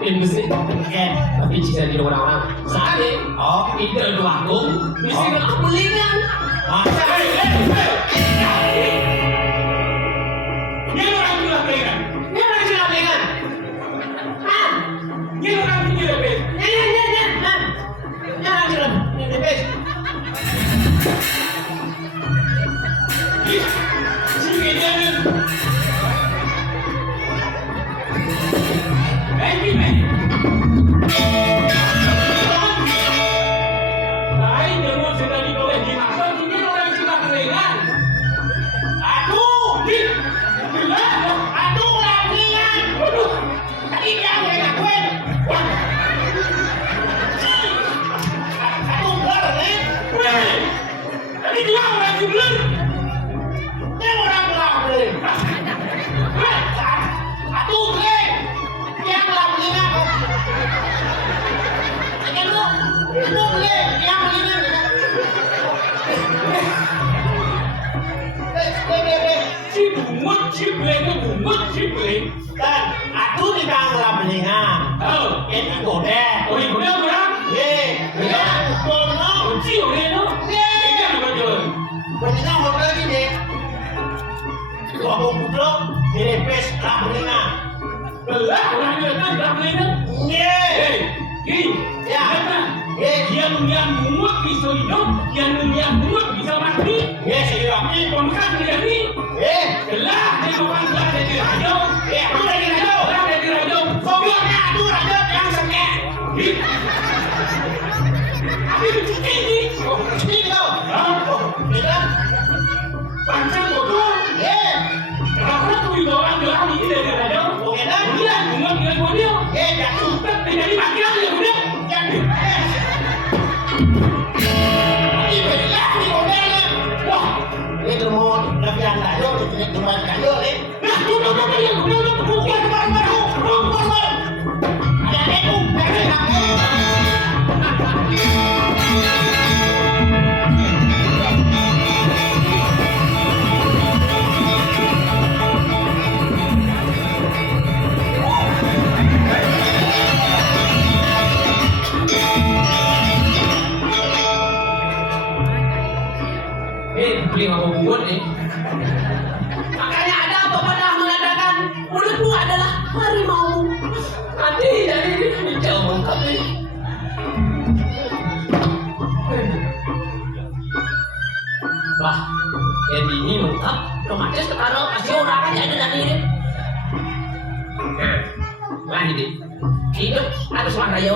Dari besi. kengkeng. Tapi jika di orang-orang saat ini. Oh, Tidak dua akung. Bisa nggak belikan. masa? Dia orang gila pengen. Dia orang sila belikan. Ah. Dia orang gila pengen. Jangan sila. Ini bes. Sige dia ni. Baby, Lain jangan sedang digoleh di masa ini orang sila kerengan. Aduh, di. Aduh, lagian. Waduh. Tadi dia mau ngakuin. Wah. Aduh, bener nih. Weh. Tadi dia orang jubler. Dia orang belakang. Aduh, gue. Dia belakang apa? Aja lu. Lu gue. Dia belakang. Si bungut, si beleng, bungut, si beleng. Dan aduh di bang belingan. Oh. Ini gode. Oh, ini benar orang. Ye. Ya, kono. Si orang tu. Ini apa tu? Belingan hotel lagi deh. Gua mau putra. Ini pes tak belingan. Belah orang dia tak dah beleng. Ye. Hey, ini. Ya. Ye. Yang bungut bisa hidup, yang bungut bisa mati. Ye, sejati. Kongkas menjadi. Ye. Belah ni orang belah dari raja. Ye, aku lagi raja. Orang dari raja. Fokusnya aduh raja yang sakit. Ini. Apa itu ini? Ini kau. Oh, kita. Pancen bodoh. Ye. Kenapa tu ibu orang belah ni dari raja? Oke dah. Dia bungut dengan dia. Ye, jatuh. Tak jadi mati lagi dia. Jadi. Ini belingan di modelnya. Wah. Ini demon. Tapi yang kayu, ini demon kayu nih. Nah, tu yang belah tu bukan Baru. Ada aku. Dari aku. Beli apa bungut ni? Makanya ada pepatah mengatakan mulutmu adalah harimau. Nanti jadi hijau lengkap ni. Bah, yang ini lengkap. Otomatis kalau kasih orang aja ada dari ini. Nah, ini. Hidup harus mandaya.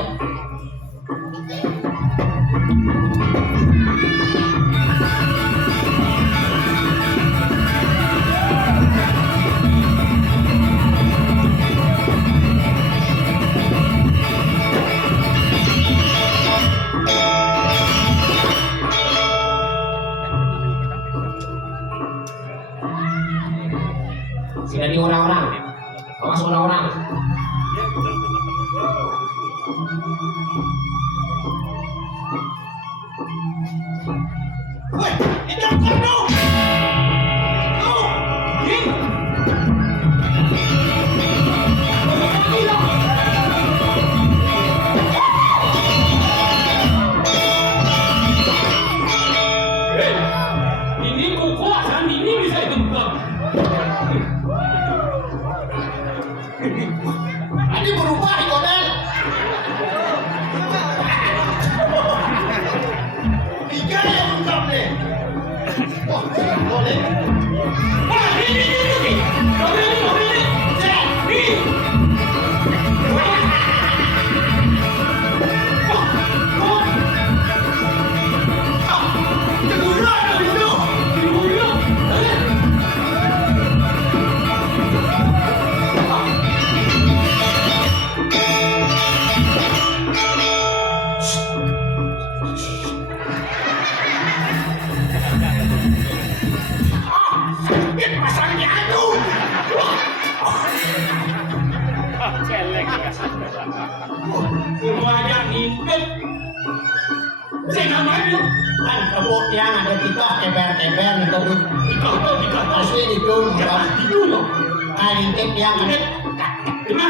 Jadi orang-orang. Awas orang-orang. Woi, itu bukan lu. Lu. Ini. Ini kekuasaan ini bisa ditembak. Ini berubah di kodel. Tiga yang lengkap nih. Wah, boleh. sang jatuh. Celek ya. Semuanya hidup. Saya nggak mau. Kan kemudian ada kita teber-teber itu asli itu Itu loh. intip yang ada Kena.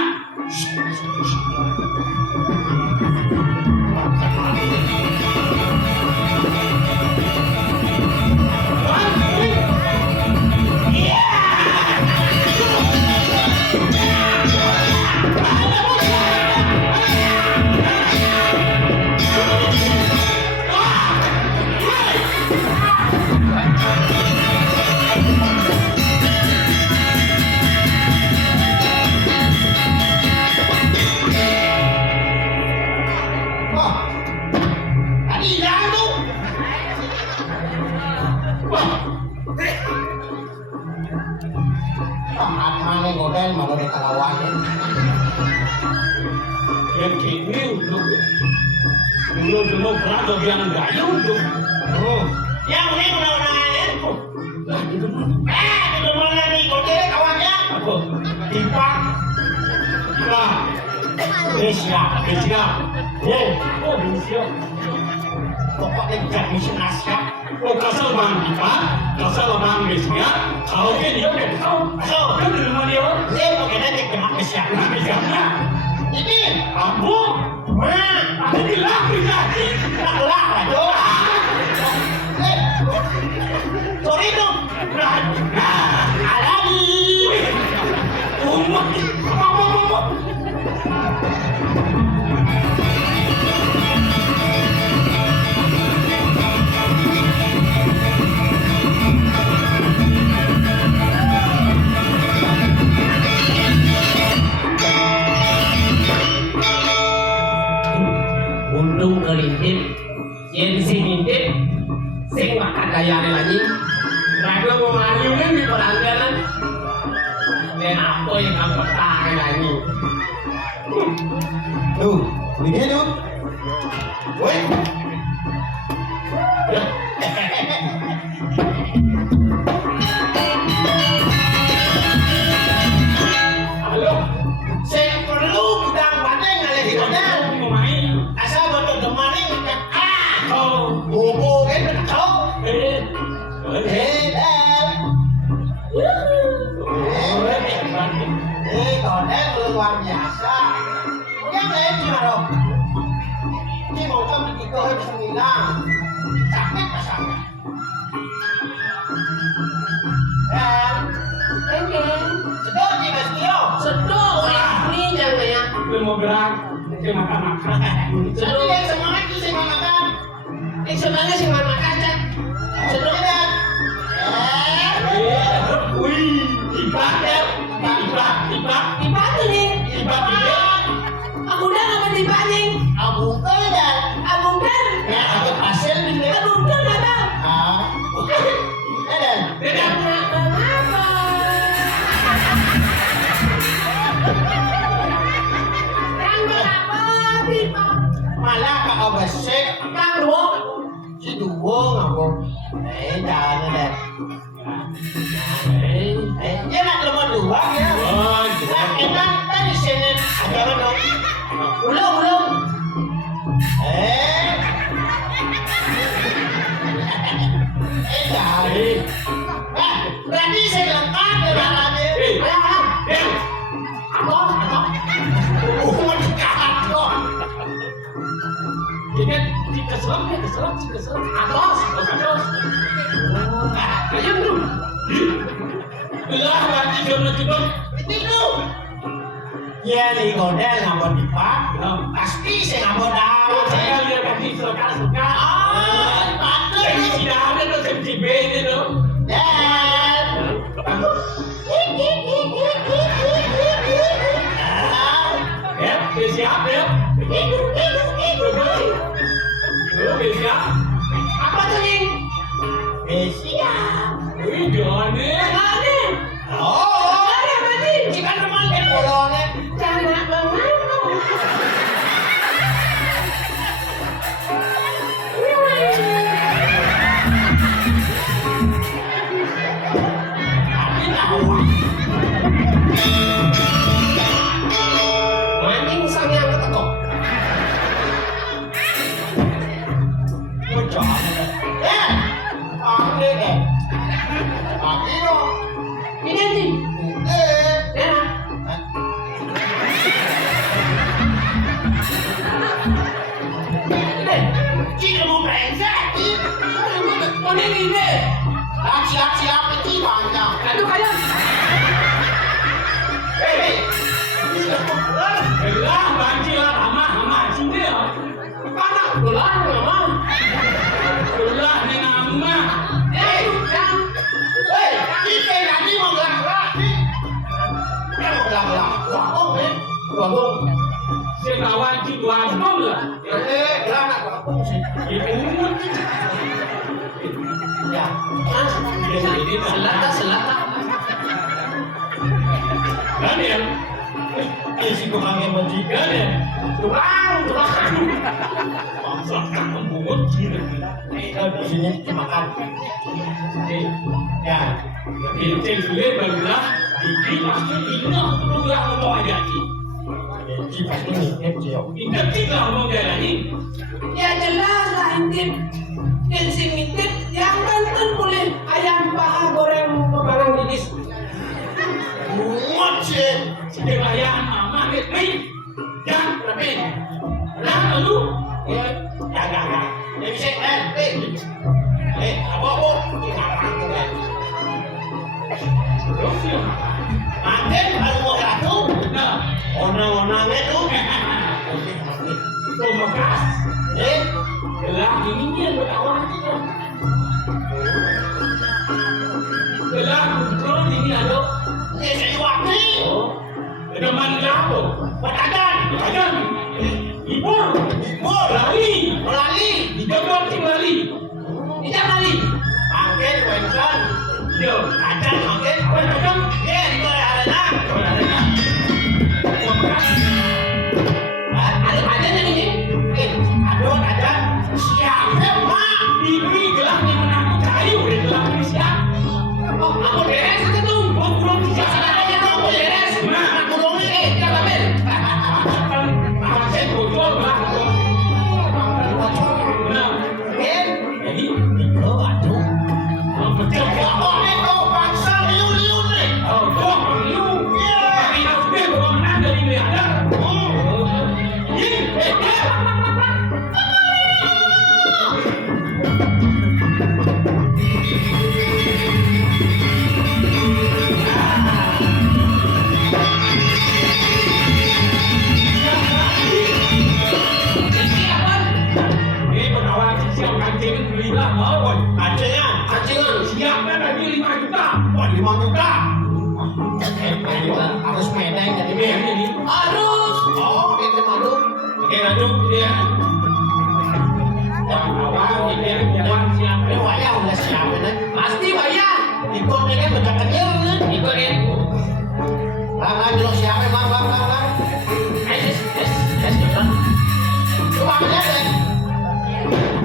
tadi hilang tuh mana godel mana di kalawan Yang kini untuk dulu berada yang gaya untuk. yang ini undang-undangannya Nah, itu mah. di mana nih godel kawannya Apa? tipak Nah, Indonesia Indonesia. Oh, Indonesia. pokoknya jangan misi Asia Oh, kasar bang kita, kasar bang Indonesia. Kalau kan dia kan tahu, kan di rumah dia. ini pokoknya dia kena Asia Indonesia. ini Aku, aku bilang pribadi. lah aduh sorry dong alani Umat, apa? Untung kelintip, yang sing intip, sing makan gayane lagi. Mereka mau ngayunin di peranggaran. Dan apa yang kamu pakai lagi? tuh ini tuh woi Halo, saya perlu gudang bandeng lagi godel mau main? asal betul demani Oh, bobo kan betul eh, godel luar biasa yang lain gimana dong ini mau kamu gitu harus bilang sakit pasangnya dan sedot di Mas Tio Sedok ini jangan ya. Lu mau gerak, saya makan. jadi yang semangat itu saya mau makan Ini sebenarnya sih mana kaca. sedot dan Wih, tiba ya, tiba. Dibantu nih. Tiba dia. Aku udah nggak mau dibanding. abungkel dan Abungkan. ya aku hasil ini Abungkan apa? dan Tidak. Kenapa? Yang berapa? Pipa. malah kak abasek Kang Dua. si duwong aku jangan deh dia nak lemah dua ya Oh, nah enak tadi sini ada apa dong Belum. jangan berarti saya lengkap ya barangnya umur dikahat kok Ini dikeselak. Atos. Ayo bro. Belah berarti jono juga. itu ya di godel ngabon di pak pasti saya ngabon dah Saya lihat kaki suka. patut Ini tidak ada tuh safety band itu. dan Ya, siap ya. Siap. Apa tuh nih? siap Wih, Johnny. Ada. oh Ada berarti. kita teman kan bolongnya Jangan apa tapi Jawa. Mancing sang yang ketekok. Bocor. Ane deh. Pagi lo. Ini anjing. Ya. Ini. Cik mau brengsek, Cik. Oh ini. Siap-siap Cik banyak. Aduh kalian. Belah banci lah hama sini ya. Anak belah mama. Belah ni nama. Yang. Kita nanti mau gerak-gerak, Cik. Kita mau gerak-gerak. Wah, Babong. Saya kawan cik wabong lah. gerak nak gabung sih. Ibu Ya. ini Selata. Daniel. Isi kurangnya baju. Daniel. Turang. Bangsa pembuat kira. Di sini makan. Ya. Kencing sulit belah. Ini pasti ingat belah ngomong aja cik. Ci pasti ngintip Cio. Ingat cik lah ngomong dia lagi. Ya jelas lah intip. Kensing intip yang Banten boleh ayam paha goreng Barang jenis. Muat, Cik. Sikit ayam mama ni. Jangan tapi. Nah lu. Jangan. Ini Cik, apa? Terus ya. Manten baru mau ratu. Nah. Onang-onang itu. Pemegas. Gelah ini dia berkawan kita. Gelah betul ini ada. Ini saya waktu. Teman lapo. Pedagang. Kadang. Ibur. Lali. Melali. Dijaga cing lali. Tidak lali. Manten, Wensan. Yo. Acan, manten. Apa kadang? Ya, itu ada. Pemegas. Ada yang ini. Aduh, ada. Siapa, Mak? Ini gelah ni menang kayu. Gelah ni siap. Oh, aku beres itu tuh. Oh, belum siap. Aja aku beres. Nah. Aku dong ini. Jangan ambil. Saya bocor lah. Nah. Jadi. Itu aduh. Pecah. Apa nih kau bangsa liu-liu nih? Oh, kok lu? Tapi aku dia bawa menang dari miliarder. Ini penawar siap kancing belilah. Oh, Kancingnya. siap kan lagi 5 juta. Wah, 5 juta. Harus meneng jadi Ini. Harus. Oh, itu malu. Oke, lanjut dia. Yang awal ini yang siap. Ini wayah udah siap ini. Pasti bayar. Ikutnya kan udah kecil nih. Ikutin. Bang, dulu siapa bang? Coba lihat deh.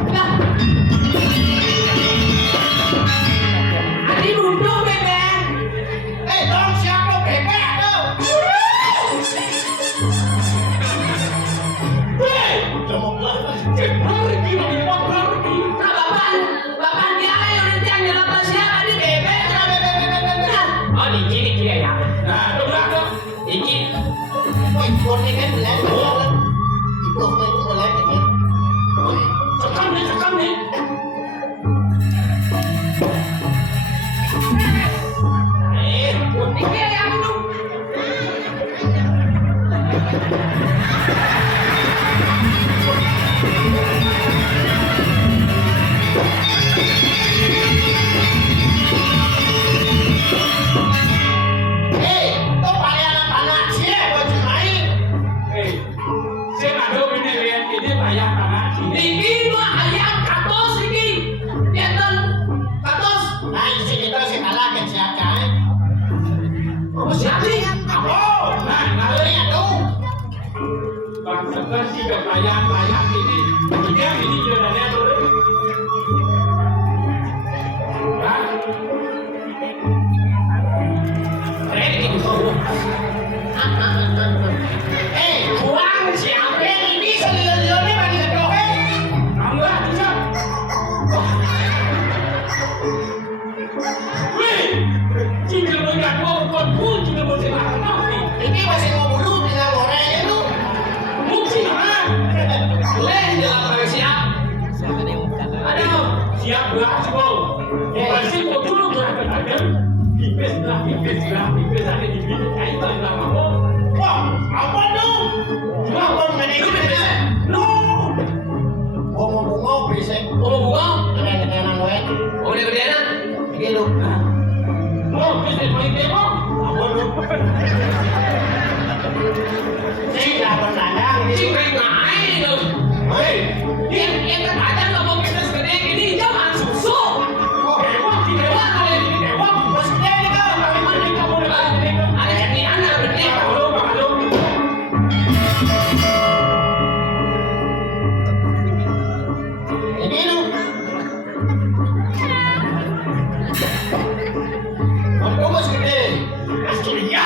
Nah. Adi duduk bebek. Dong siapa bebek tuh? Cuma Pergi lagi, pergi. Nah, bapak dia yang nanti yang nyelamatin siapa di bebek. Oh, dikit ya. Nah, itu berapa? Dikit. ikut ini kan belanja. Ikut itu belanja kan. Sekam nih. Dikit ya itu. Tuh bayaran tanah sih baju main. Saya ada ini bayar tanah sini. Dikit mah ayam katos dikit. Lihat katos. Nah, isi kita sih kalah kan siapa kan? Oh, siapa sih? Apa? Nah, ini tuh. Bang Seker sih gak bayar ini. Ini jalannya dulu. Nah, pun juga masih marah nih. Ini masih mau bulu tinggal goreng itu. Mungkin mana? Lain jalan orang siap. Ada siap beras kok. Masih kok dulu berada. Pipes lah, pipes ada di sini. Kaitan sama kok. Wah, apa dong? Apa ini? No. Bunga berisik. Bunga? Gede-gedean loe. Oh, gede-gedean. Iki lho. Oh, bisa main demo. Apa lu? Sing lapor dandang ini. Cing main lu. Hei, Yang terkadang nggak mau kita segede gini, jangan susu. Dewa, dewa kali ini dewa. bos gede nih kau. Kali ini kamu udah gede. Ada yang anak gede. Malu. Ini lu. Aku bos gede. Aslinya.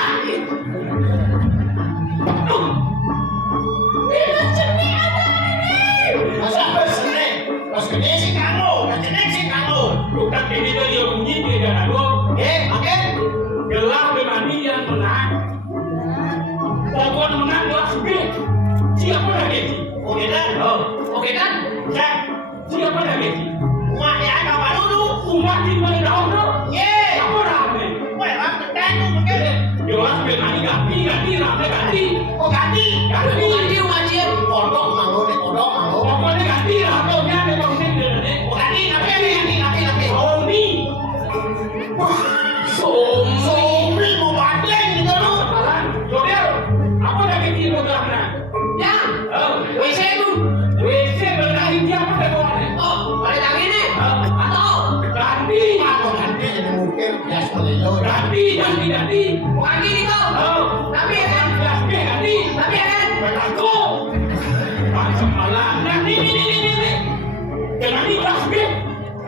Masa bos gede? Bos gede sih kamu, bos gede sih kamu. Bukan ini tuh yang bunyi dia lalu. Makin? Gelar berani yang menang. Pokok menang gelas B. Siapa lagi? Oh kita? Oke kan? Cek. Siapa lagi? Mak ya apa dulu? Umat di mana daun tuh? Ye. Apa rame? Weh, bang gede tuh mungkin. Gelas berani ganti rame ganti. Oh ganti. Ganti. Ganti wajib. Kodok malu nih, kodok malu. Pokoknya ganti lah. Pokoknya ada bangunin deh. Oh ganti, tapi. Somi. Sombri mau badeng gitu lu. Sekarang, Jodel. Apa lagi di programnya? Ya. WC itu. WC berani dia apa temuannya? Oh, balik lagi nih. Atau Ganti. Aku ganti jadi mungkin bias melilo. Ganti. ganti nih kau. Tapi ya kan? Gelas B ganti. Tapi ya kan? Berlaku. Macam malah. Nah, nih. Ganti gelas B.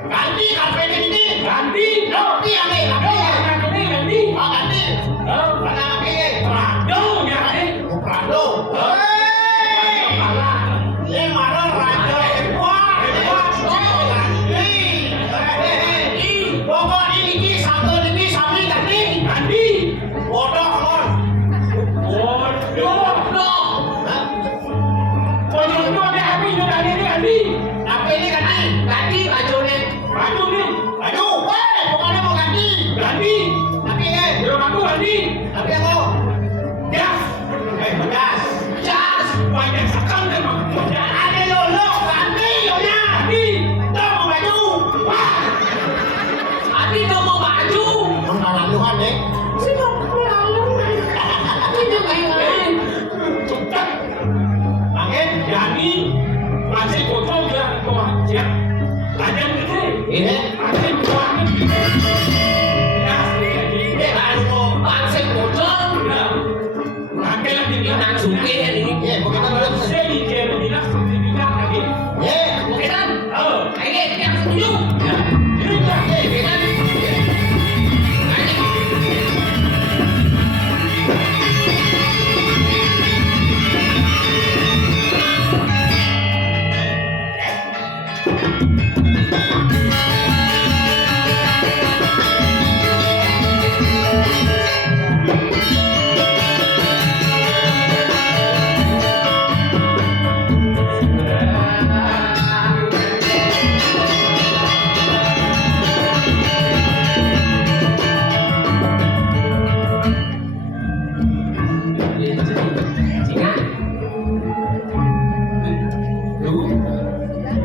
Ganti kafe ini. Ganti. Ganti ya nih, ganti. Ganti. Oh ganti. Mana lagi? Prado ya nih. Oh Prado. Macam malah. Ini marah Raja Edward. Pokok ini satu ini sapi ganti. Ganti. Bodoh mon. Bodoh. Bodoh ada api juga ini ganti. Tapi ini ganti. Ganti bajunya. Baju nih. Aduh, weh, pokoknya mau ganti. Ganti. Tapi Belum aku ganti. tapi aku. Gas. Bekas. Jas. Banyak sekali memang. Ada lolo ganti yonya. Ganti. Tuh mau baju. Wah. Adi udah mau baju. Mengalaluhan deh. Ini main. Cepat. Makin. Jadi masih kotor ya kau siap. Lanjut gede. Ini. Masih kuat. Gas lagi. Baru. Bangsa bocor. Pakai lagi Ini nang suke ya ini. Begitu dulu. Seli dia mendinas sertifikat lagi. Oke kan? Oh. Ini yang setuju. Ini dah. Oke kan?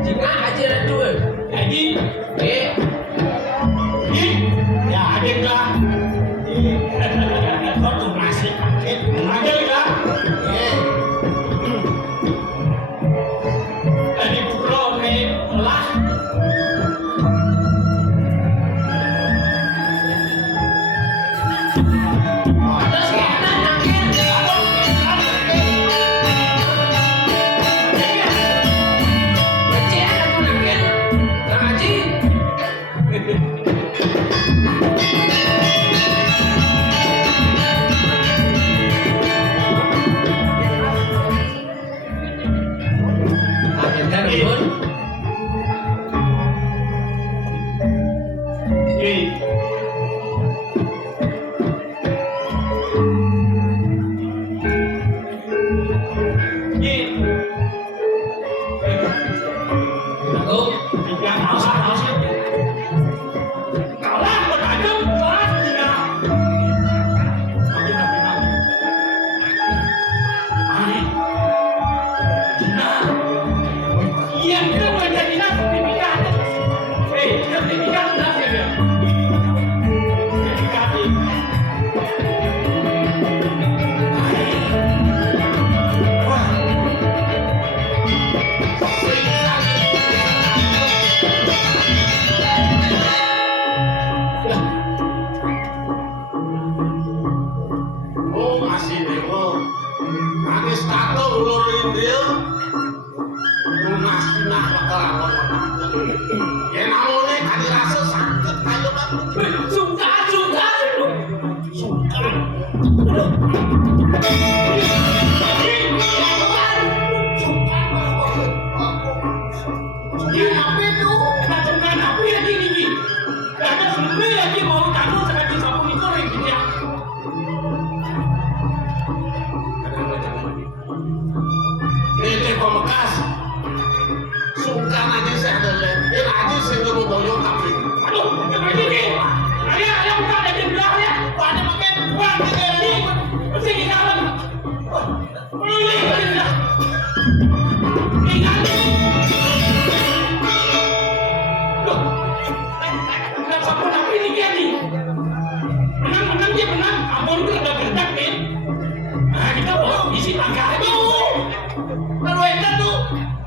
Jika aja tuh. Jadi, Ya adik lah. Kau tuh masih makin. ada enggak? Tadi bukro nih lah. Terus kanan akhir. Kecil aku akhir. Ngaji. Ada ribut. Suryo lunas pinah bakal ya namanya kali rasa sakit kayak apa Sungkan. ini pemekas sungkan aja saya ada ini aja saya nggak mau boyong tapi Aduh, begini. Ada buka dari belakangnya. Pada makin kuat ini. Mesti di dalam. Ini. Ingat. Loh. Kenapa pun apa ini jadi? Menang dia menang. Abang itu udah berdak kan? Nah kita bawa isi tangga itu. Kalau itu tuh.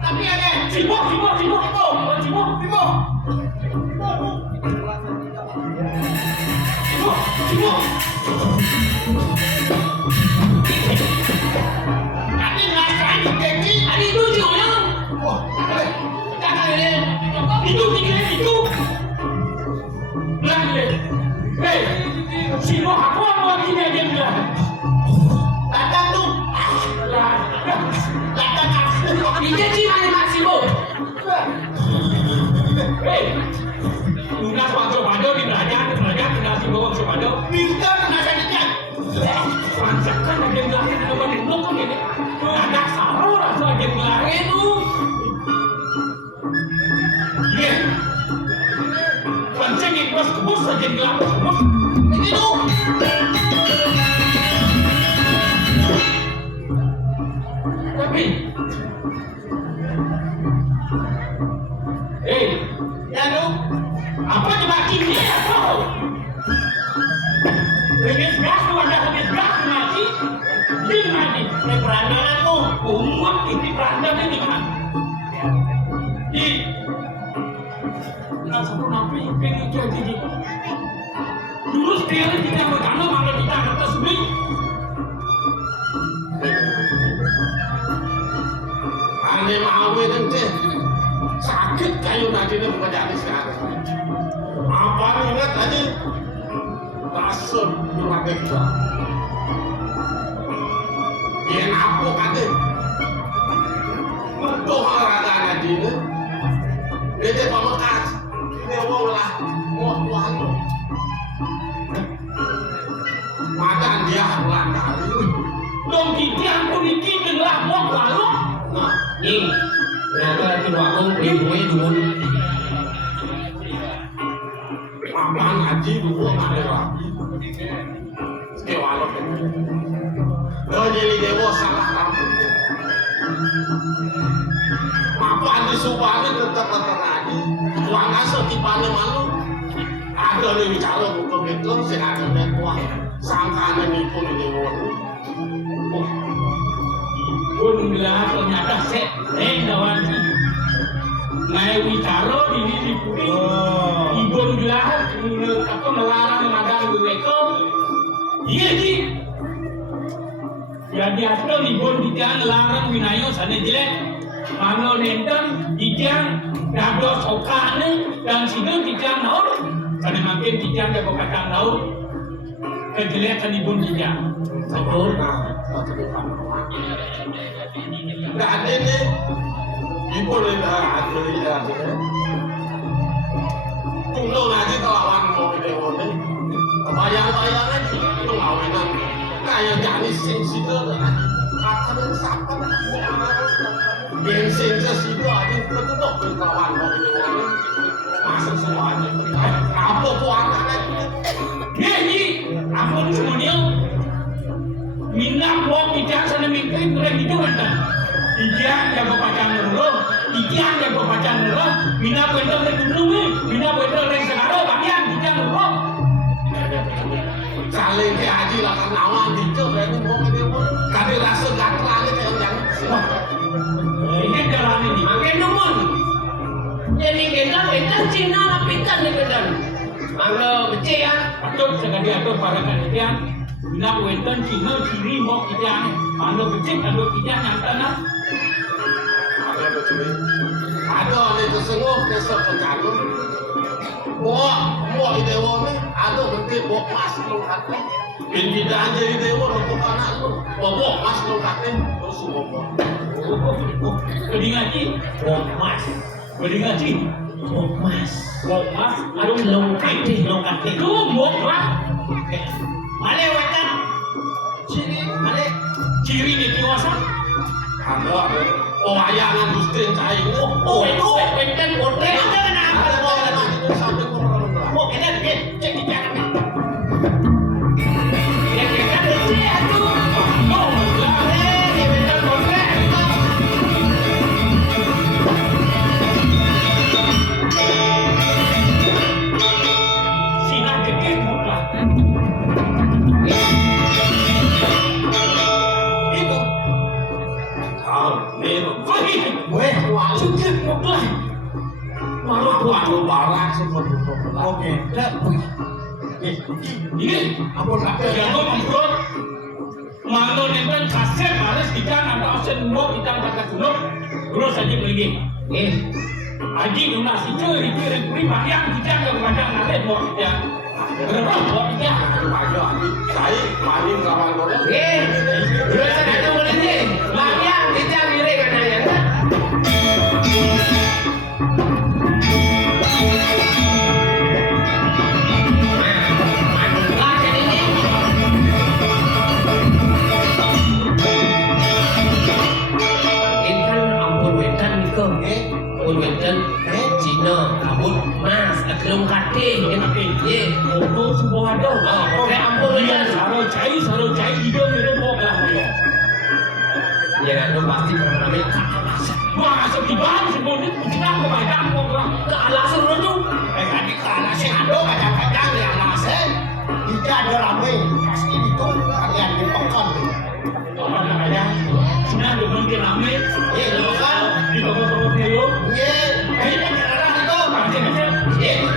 Tapi ada. Sibuk. Lunas waktu padu di belakang nasi bawang sepadu. Bisa nasinya. Ransakan bagian belakang ada bandung kok ini. Ada sarung rasa bagian belakang itu. Iya. Pancing ikut kebus bagian belakang kebus. Ini tuh. Tapi. Ya lu. Apa coba ini apa? Lebih gas ada lebih gas nanti. Ini nanti perandan aku umat ini perandan ini kan. Di satu napi pengen jadi. Dulu sekali kita bertanya malah kita atas beli. Ane mau itu sakit kayu nanti itu menjadi sekarang. Apa ingat tadi? Tasuk keluarga kita. Dia napu kade. Untuk olahraga nanti ini, dia pemekas. Dia mau lah, mau tuan. Makan dia ulang kali. Dong kikian pun dikikin lah mau lalu. Nah, ini berapa itu waktu ribunya dulu. Makan ngaji dulu ada lagi. Sewalok itu. Oh jadi dewa salah kamu. Makan di subane tetap ngaji. Tuang aso tipane malu. Ada nih bicara buka betul sih ada tuang. Sangkane nipu di dewa. Pun bilang ternyata kawan naik bicara di putih ibu bilang apa melarang magang mereka iya sih jadi asal ibu dijang larang winayo sana jelek mana nenten dijang dado sokane dan sini dijang naur sana makin dijang dado kacang naur kejelekan ibu dijang betul. Nggak ada nih, ibu ada ya. Tunggu ngaji kelawan mau video nih, bayang-bayangan itu ngawenan, kayak janis sensitif, akan sampai bensin sesitu aja itu dok kelawan mau video nih, masuk semuanya, apa puangannya? Ini, ampun semuanya. Minang buat bicara sana mikir kurang gitu kan? Ijian yang berpacang dulu, ijian yang berpacang dulu, minang betul lagi dulu, minang betul lagi sekarang, bagian ijian dulu. Saling ke haji lah karena awal dicok, berarti mau ke dia pun, kami rasa gak lagi kayak yang ini jalan ini, Makin numun. Jadi kita Cina napikan nih kedan. Mangga becik ya. atau sekali atau para kandidat, minang betul Cina ciri mau ijian, anda becik, anda ijian yang tanah. cuy. Aduh, itu sengguh besok pencalon. Wah ide wong aduh nanti bok mas lu kate. Bin tidak aja ide wong untuk anak lu. Bok mas lu kate terus ngomong. Beli ngaji, Mas, beli ngaji, Mas. mas, Aduh, longkate. itu mas. Male wetan. Sini, male. Ciri di kiwasa. Aduh, wayangan Gusti cai. Itu wetan kote. Ada mau itu sampai kurang. Mau kena cek di jangan. Waduh, barang semua. Oke, dah. Ini Ampun kabeh. jago membuat mantul nenten kasep harus ikan atau osen mbok ikan kata dulu terus aja beli aji lunas itu dikirim prima yang ikan ke padang nanti mbok ikan berapa mbok ikan Ayo, cai maning kawan orang. Terus ada boleh nih. Lagian kita mirip kan ya. Cina, abut, mas, aklum kate, ye, untuk sebuah ada oke ampun dia ya. saro cai hidup minum mbok lah Ya, lu pasti pernah ambil wah sekiban sebelum itu kita ke padang mbok lah ke alasan lu tuh. Tadi kana sing ado kadang-kadang yang nase. Tidak ada ramai. Pasti itu kalian dipokon. apa namanya sudah mungkin rame Lu kan. di toko-toko kilo Ye, ini cara itu. pasti aja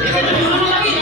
Kita dulu lagi.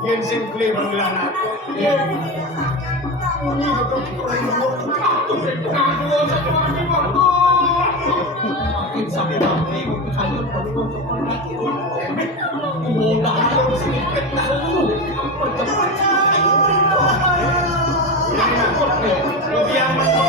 Yen sing kle barulan aku. Ini betul makin sampai nanti kalian perlu mudah sedikit tahu yang takut nih lebih aman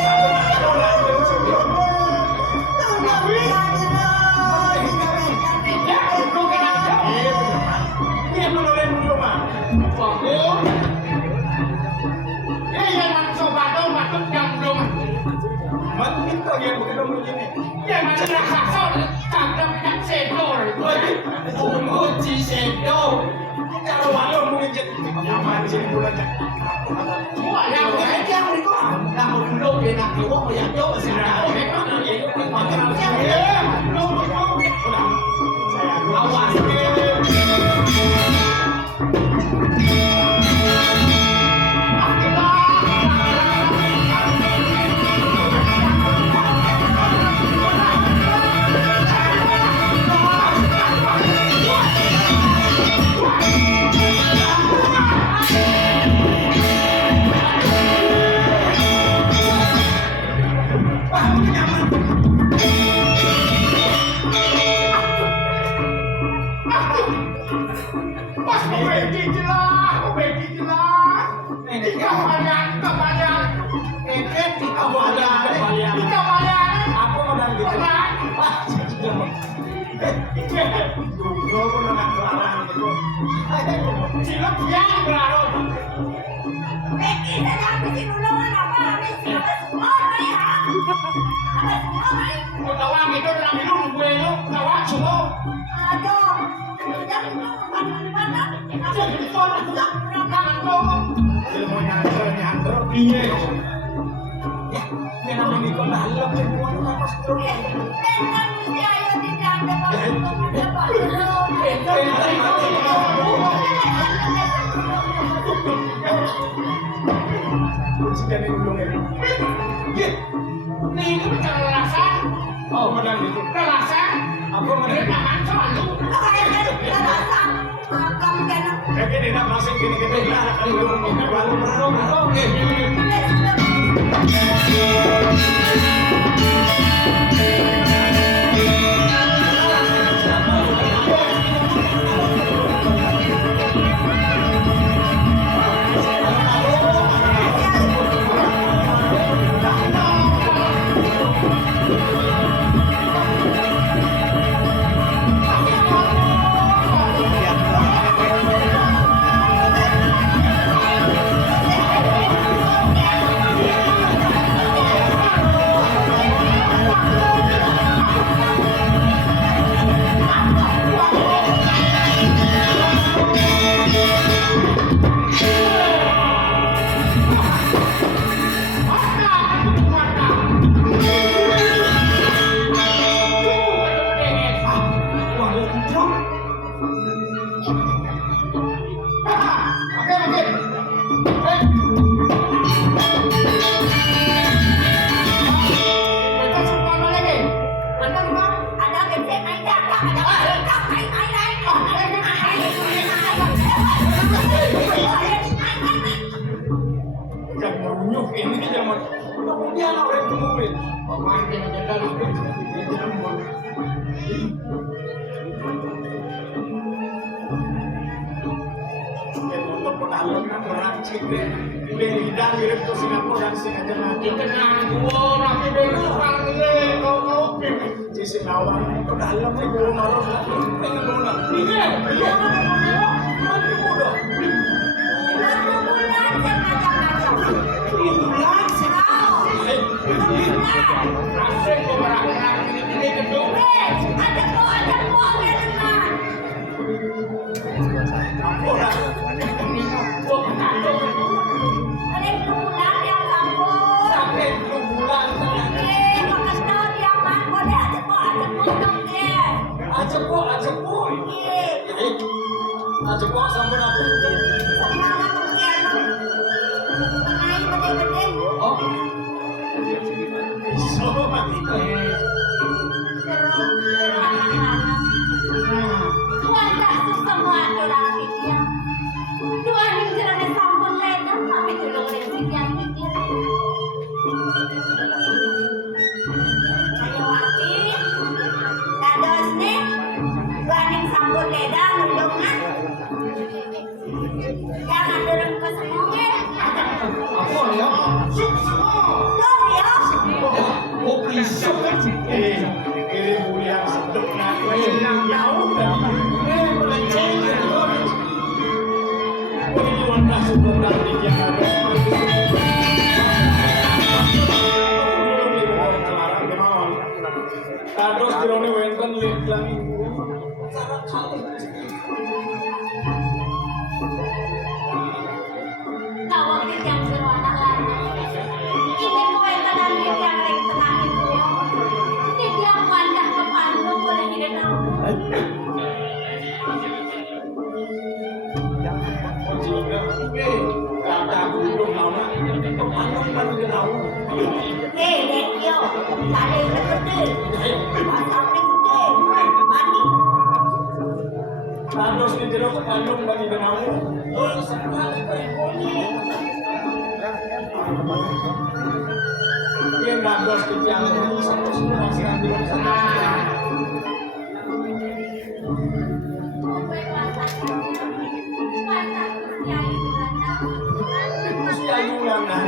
jangan.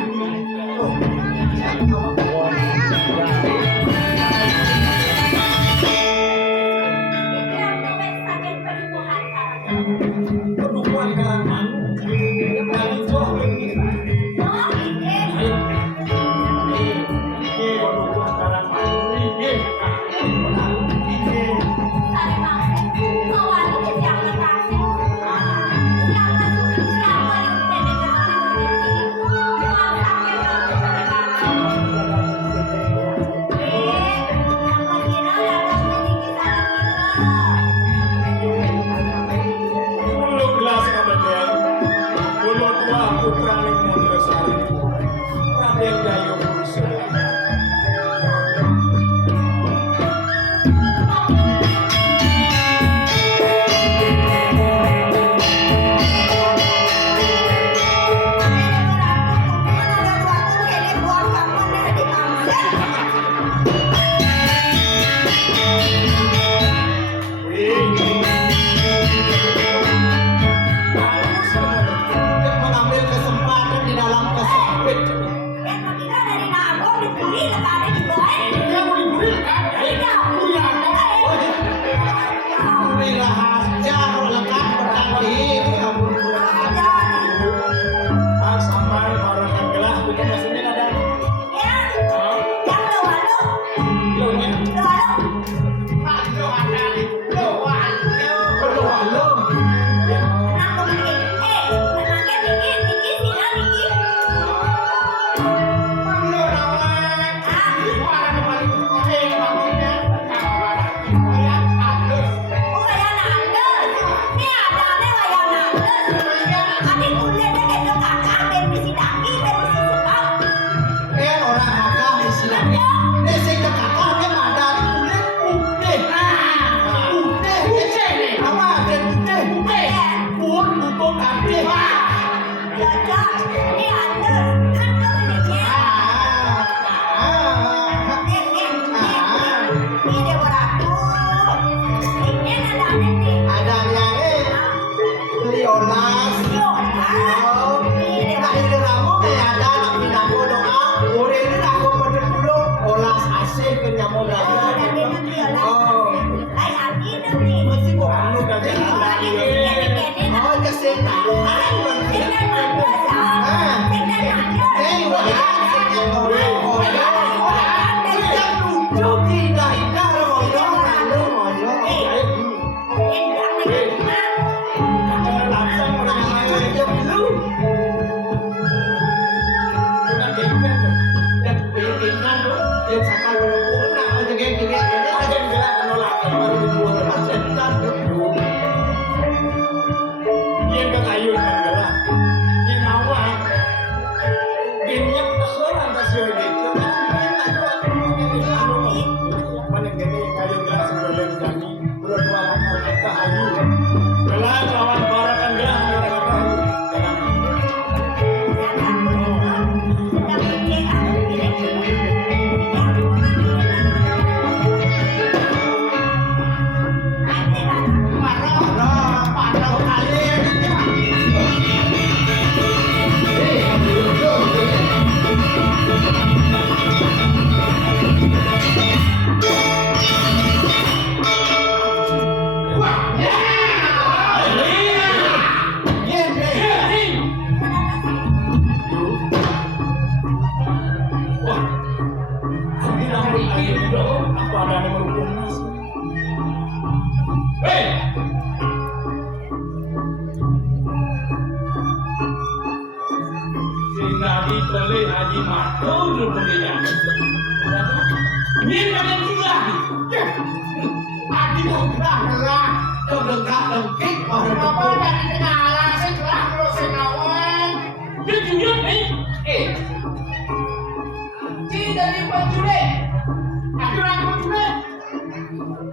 Perempuan kalangan yang paling jauh ini. Mengambil kesempatan di dalam kesempit. Berilah hajar lekat berkati. Sampai barokan gelas bikin mesinnya ada.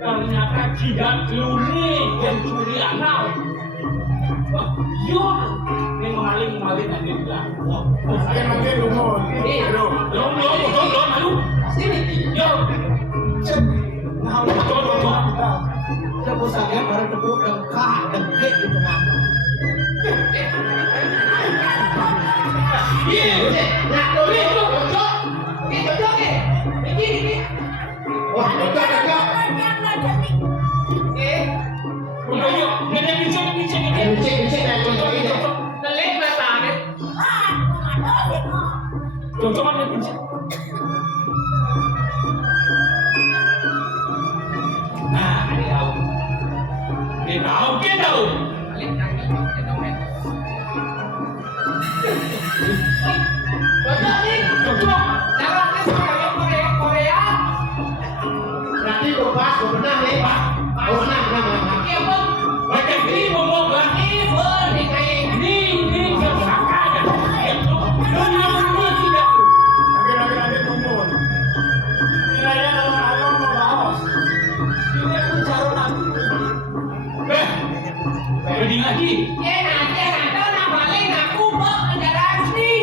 Ternyata jihad luni yang curi anak. Yo, ini maling nanti bilang. Saya nanti lumur. Lumur, malu. Sini, yo. Nah, saya baru duduk dengkik di tengah. Iya. Wah, cocok. Cek, cocok ini. Nah, ini tahu. Ini tahu, kita tahu. Cocok. Berarti berbahas benar nih. Benar. Mereka ini ngomong lagi. Ini siapa aja. Ini tidak. Lagi ngomong. Kiranya kalau Alon mau bawas. Ini aku cari nanti. Jadi lagi.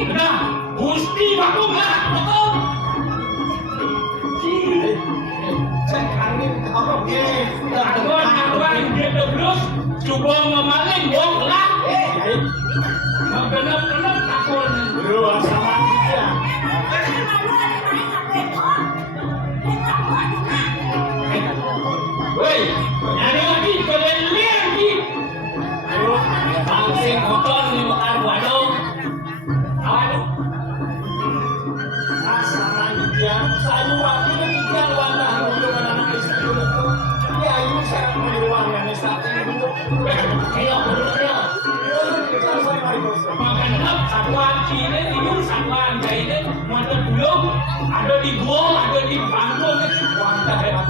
Nah, Gusti bagus lah. Sekarang kalau Akuan dia terus coba memaling bong lah. Mau kenap takut. Bro, sama dia. Woi, ada lagi kalian lihat lagi. Bangsin kotor ni makan wadong. Aduh. Sama dia. Saya waktu itu dia warna untuk anak istri itu. Dia ayu sekarang menyeruang yang satu itu. Ayo. Makan hap satuan Cina itu satuan China motor belum ada di gua ada di panggung wanda hebat.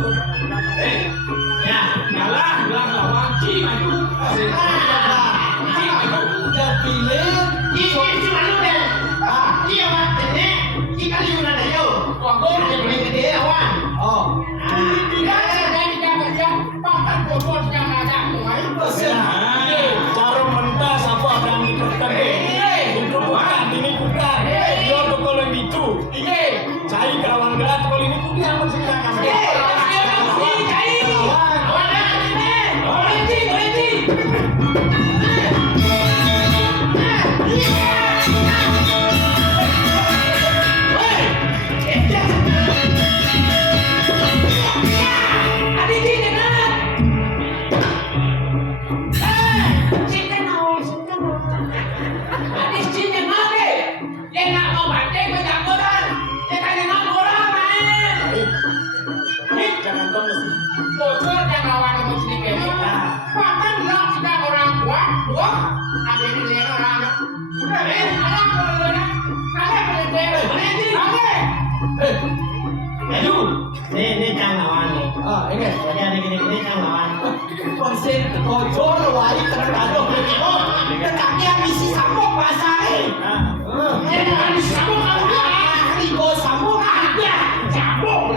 Ya, nyala bilang lawan Cina itu. Cina itu. Terpilih. Cara mentas apa yang dikatakan untuk bukan ini bukan dia tuh kalau itu saya kawan gerak kalau ini tuh dia masih kawan jangan kau mesti Ini jangan lawan nih. ini Jadi gini jangan lawan. konsen kocor wali terkadang tetapi yang isi sambung bahasa ini yang isi sambung ahli go sambung ada sambung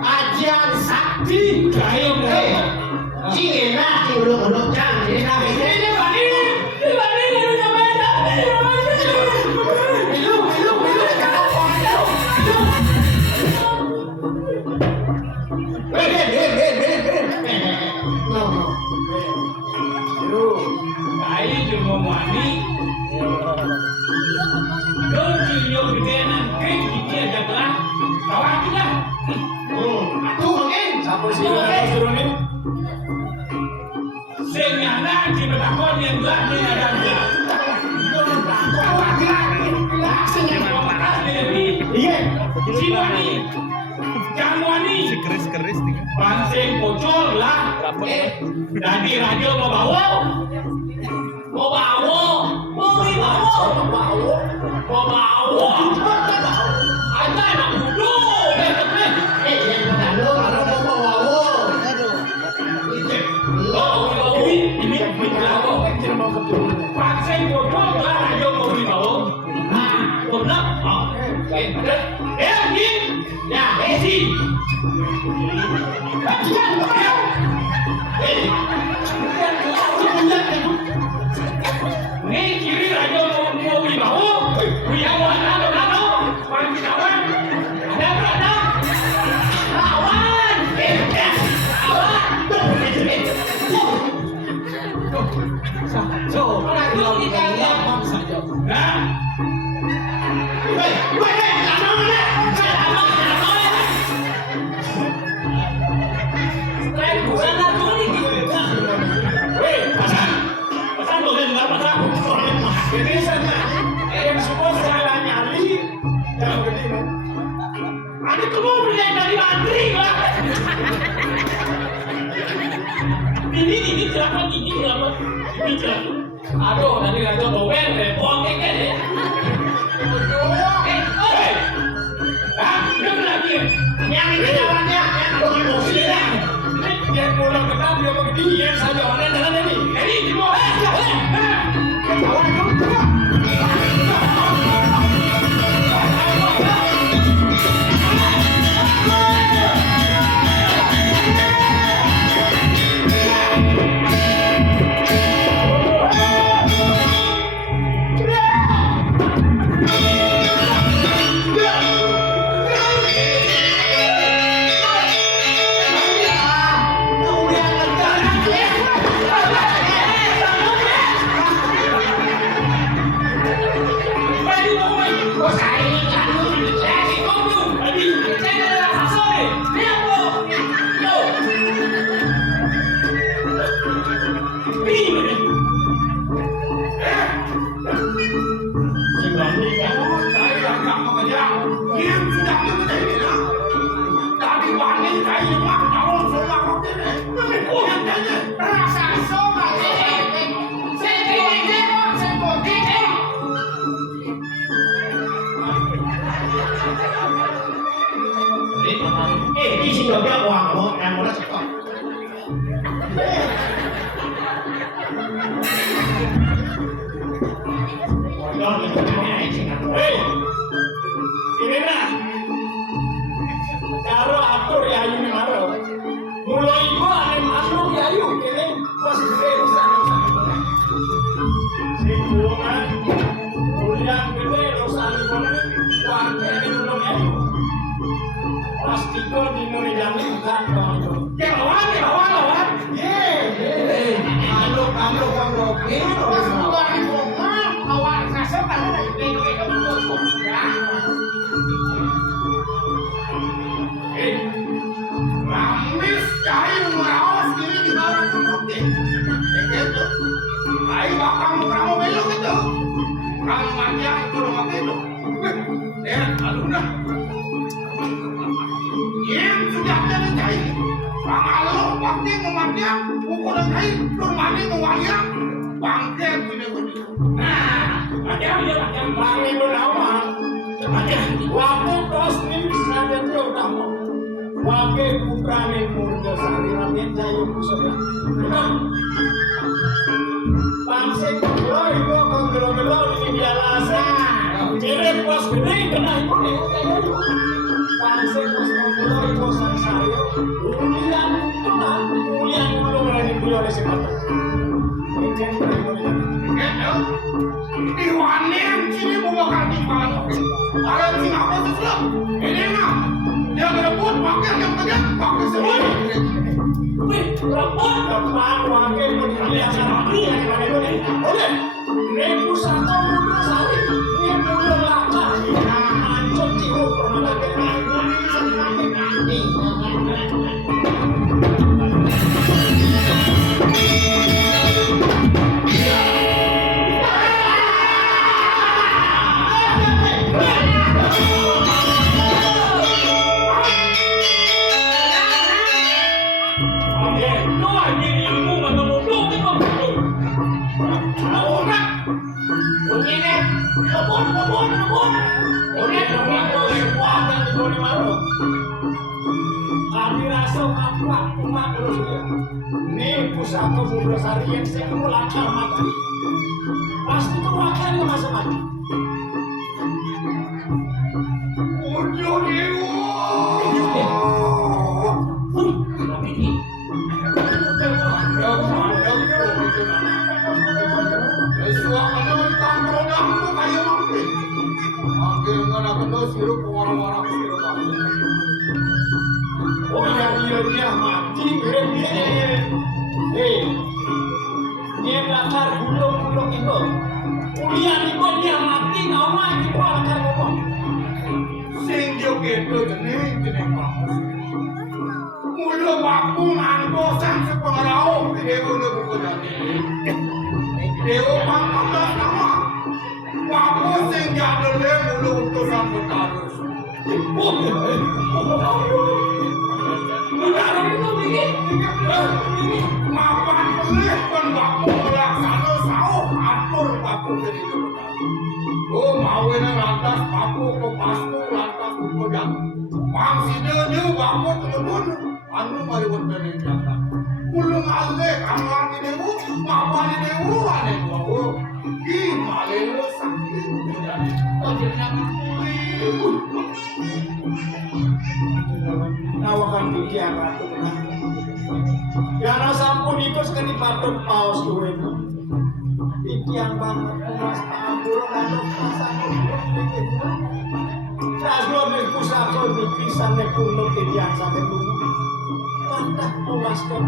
ajian sakti cina urut-urut can Ai cuma mani. Don't you begin and think dia jagalah. Kawan kita. Senyana di belakang yang gelap ni ada dia. Cina ni, Jamwani, Panseng bocor lah. Jadi raja mau bawa, ada nak duduk. Ini Panseng bocor lah raja mau dibawa. ada. Gin. Ya, Esi. Ini kiri raja mau wibawa, wibawa nado, paling kawan. Ada berada. Lawan. So, kalau kita lihat bangsa Jawa. Nah. Aduh, tadi raja bawel, repot kan ya. Dengar lagi. Yang ini jalannya, yang emosi dah. Ini yang pulang kenal dia begini, yang saja orang jalan ini. Ini di bawah. Ini nah, karo atur ya ayu nih maro. Mulai gua ane masuk ya ayu, ini masih gede usaha. Si bulungan, kuliah gede usaha nih mana? Warga ini belum ya ayu. Pasti kau di mulai jami bukan kau. Lawan. Halo, Bang Rocky. Ramis cahaya merawat sendiri di bawah terbukti. Itu, ayo kamu belok itu. Kamu manja itu rumah itu. Alumna. Yang sudah jadi cahaya. Pangalu waktu memaknya, ukuran cahaya, rumahnya mewajah. Bangke sudah begitu. Nah, macam bang ibu nama, waktu kosmin saja dia utama. Wakil putra nih muda sari rakyat jaya pusaka. Bangsa kulo ibu kongelo ini biasa. Jadi pos gede kena ibu nih. Bangsa pos kongelo ibu sangsaya. Ulian belum berani beliau oleh siapa. Di wanen sini mau makan di mana? Ada sini apa sesuatu? Ini mah dia berebut pakai yang banyak pakai semua. Wih, rebut depan wakil pilihan sama dia yang mana ini? Oleh, ribu satu muda sari, ini muda laka. Ancur cium pernah satu muda sari yang saya lakar mati. Pasti itu makan ke masa mati. sirup warna-warna sirup apa? Oh iya mati dia lakar gulung itu kuliah itu dia mati nama itu lakar ngomong Sing joget lo jenis kampus. Mulu baku nanto sang sepengarau di dewa lo buku jadi. Dewa pangkat nama. Baku sing jadul le mulu utusan bertarus. berdarah itu begini Mapan pelih kan baku melaksana sauh atur baku jadi bertarus. Oh mawin lantas baku ke pastu lantas ke jam. Pang sidenya baku telepon. Anu mari wonten jaka. Ulung alih kamar di dewu, mapan di dewu ane baku. Ki malelo sakit jadi. Oh jenang. Nawakan pikiran ratu tenang. Yana sampun itu sekali patut paus duwe itu. Pikiran banget mas ambul kandung pasang. Raslo niku sakon dipisan nek kuno pikiran sampe kuno. Pantah pulas kan.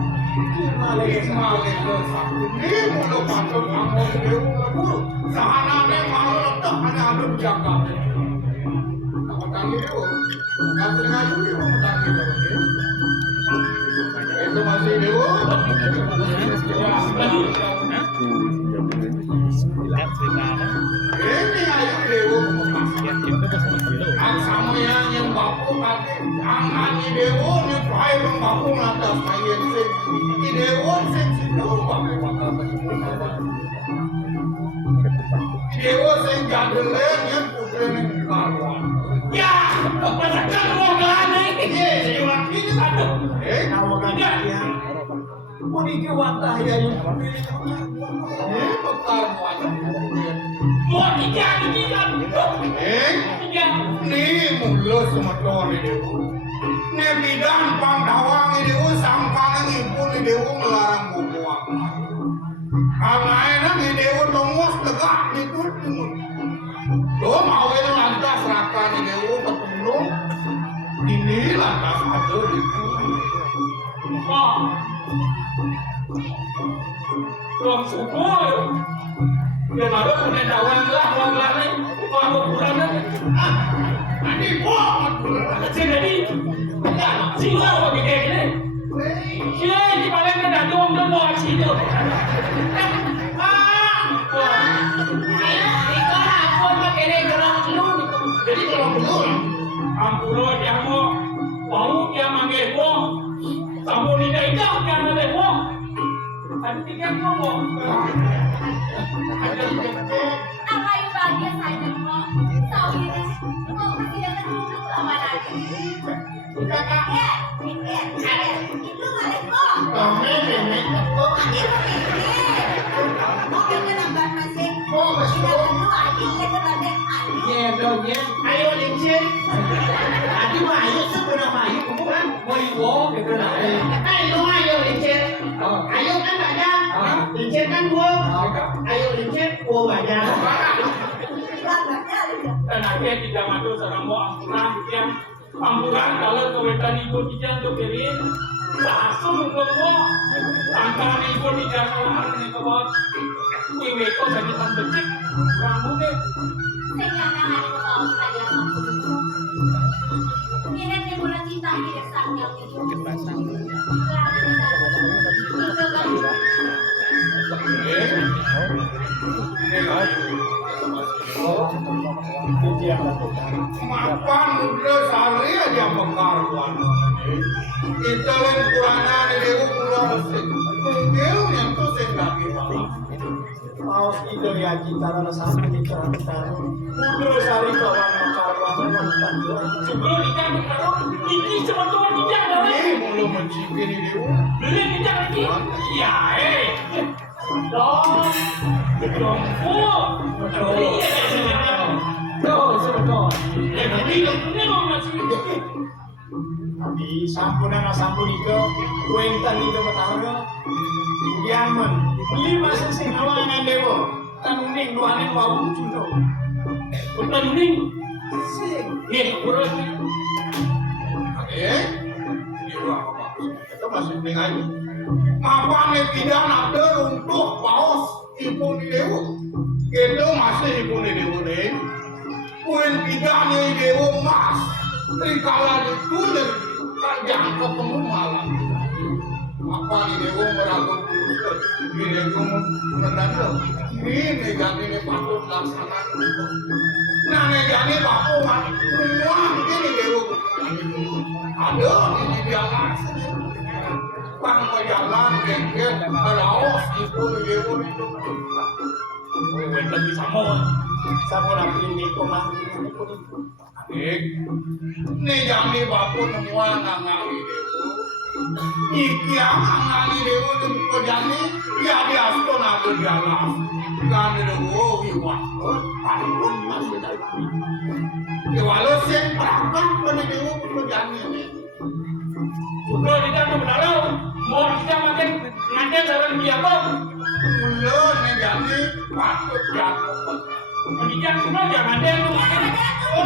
Malelo sakit. Ni mulu patut amon di dewu lebur. Sahanane mau letak hanya ada jaka. Tangi dewu. Kasih ngadu dewu tangi dewu. Itu masih dewu. Ini ayo dewu ang sama yang baku kaki ang ani dewu ni pai bang baku ngatas kayen sing di dewu sing situ baku bakal dewu sing jadule yang putre ni karuan ya pasakan mau gelane ini satu Nawakan pikiran. Puniki wantah ya yang ini pekaruan mau tiga tiga ni mulus semeton ni dewu ni bidang pangdawang ni dewu sangkana ngipun ni dewu melarang buku apa karena enak ni dewu tongos tegak ni tuh lo mau itu lantas raka ni dewu ketemu ini lantas ada di Tuang syukur dia baru punya dawan lah orang lain kalau kurang ini buat jadi sila bagi ini sila di paling ada dong dan mau sila jadi kalau belum ampuro dia mau dia manggil mau sambil tidak itu dia manggil mau tapi tiga ngomong ada Apa yang bahagia saja kok? Tahu ini, kok masih ada duduk lama lagi? Udah kakek, itu balik kok. Oh, adik Mobil kenapa masih? Tidak perlu adik kita balik adik. Ayo lincin. Adi mayu sebenarnya mayu kamu kan mau iwo gitu lah. Ayo lincin. Ayo kan banyak. Lincin kan gua. Ayo lincin gua banyak. Bapaknya ada. dan akhirnya tidak masuk seorang mau ampuran kalau kewetan ibu tidak untuk diri langsung ke gua angkaran ibu tidak salah ini ke bawah iwe kok jadi becek kamu deh Saya nak tahu saja. Ini yang bulan cinta di desa yang itu. mapan udah sehari aja pekaruan kita lain kurangan di dewu pulau resik tunggu yang tuh sing lagi Paus itu ya kita rasa sampai di terang mundur sari kawan kawan wanita sebelum kita bertarung ini sebetulnya tidak ada ini mulu mencipin di dewu beli tidak lagi ya dong full iya Abi sampunan sampun itu kuentan itu betahara Yaman 5 sing awangan dewo tanuning duanen wau juno betul nih Sing. Terus Oke. Dewa apa? Itu masih dengan apa nih tidak ada untuk paus ibu di dewa. Itu masih ibu di dewa nih. Kuin tidak nih dewa mas. Trikala itu dari panjang ketemu malam. Apa di dewa meragu di dewa menanda. Ini ganti patut laksanakan. Nah ganti bapak kan. Semua ini dewa. Ada ini dia langsung. Pang jalan gengget raos itu dewa itu. wenten bisa mau. Sampun ini koma. Ini ganti bapak semua ngangali dewa. Iki ngangali dewa itu kejani. Ya dia astona berjalan. Ganti dewa wiwah. Pantun masih dalam. Ya walau sen perakan pada dewa kejani ini. Udah tidak benar. Mau kita makin nanti sarang biasa. Mula nih ganti patut jatuh. Kemudian semua jangan ada lu makan. Oh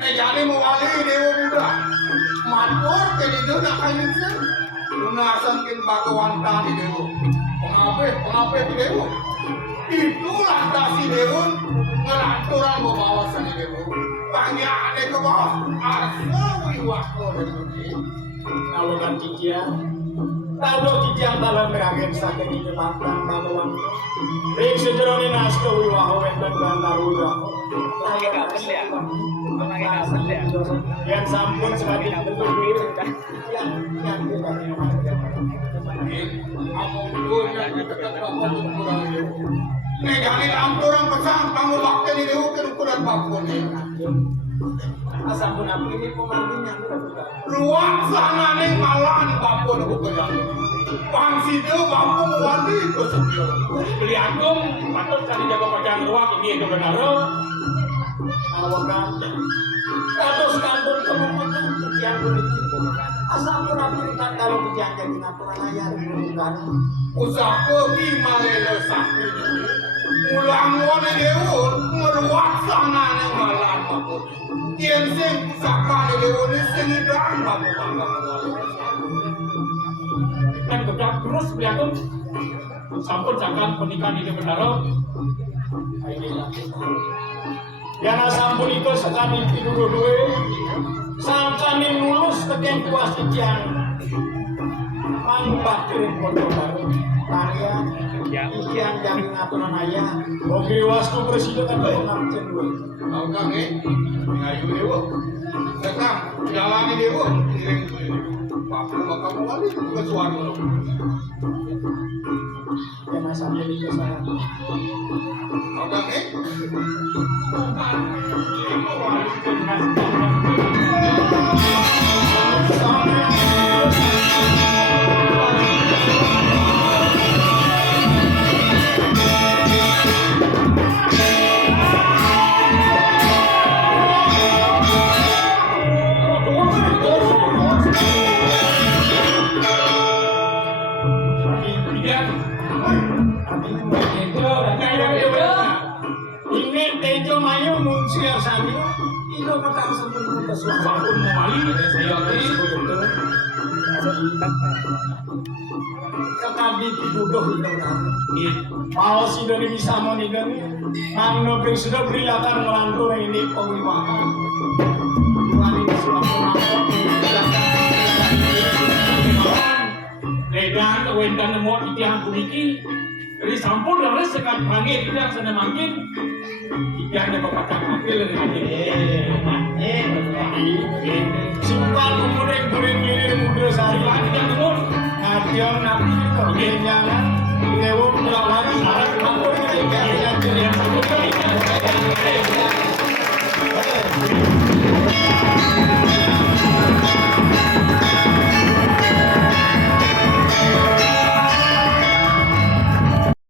Nih jadi mewali dewa muda. Matur ke itu nak kain sen. Lunasan kin bakawan tadi dewa. Pengape di dewa. Itulah dasi dewa ngelanturan ke bawah sini dewa. Panggilane ke bawah. Arsa wiwako dari sini. Nawakan cikian. Kalau cikian dalam berakhir sakit di jembatan Balawan. Ring sejerone nasto wiwaho wenten gandaruda. Yang sampun sebagai penduduk yang tidak Among dunia kita tetap kurang dewa. Nih jadi lampuran pesan kamu bakal di dewa ke ukuran bakun nih. sampun aku ini pemandinya Ruang sana nih malan bakun aku kerjaan. Pangsi itu bakun wali ke sepion. beli agung patut cari jaga pajang ruang ini itu benar. awakan kados kampung kemudian cikian begitu sampun aku ini kalau dijanji di napuran ayah bukan Usaha di malele sakti. Ulang wane dewa meruat sana nih malan bakun. Kian sing pusaka nih dewa nih sengidang bakun bakun. Dan bedak terus beli agung sampun jangan pernikahan ini benar. Yana sampun itu sekali dulu sangkane lulus teken puas cikian manufakturin foto baru karya cikian dari ngaturan ayah mobil wasku presiden kan banyak cendur Kau kang ngayu dewa. Sekarang jalani dewa kirim Bapak bakal wali ke suara. yana sampun itu saya Kau kang ini tejo mayu muncul sami itu maka sampun ke suara Sampun mewali saya ini. kekabi duduk itu mau si dari bisa monitor mangno sudah beriakan melantur ini pengibahan wanita sudah menangkap Ledan wenten nemu itian puniki. Jadi sampun lalu sekat panggil kita sana makin. Ikan yang berpacang akil simpan umurnya kuring-kuring muda sehari tidak nemu. ngadion nabi kebenyangan dewa melawan syarat mampu yang Yang satu kali.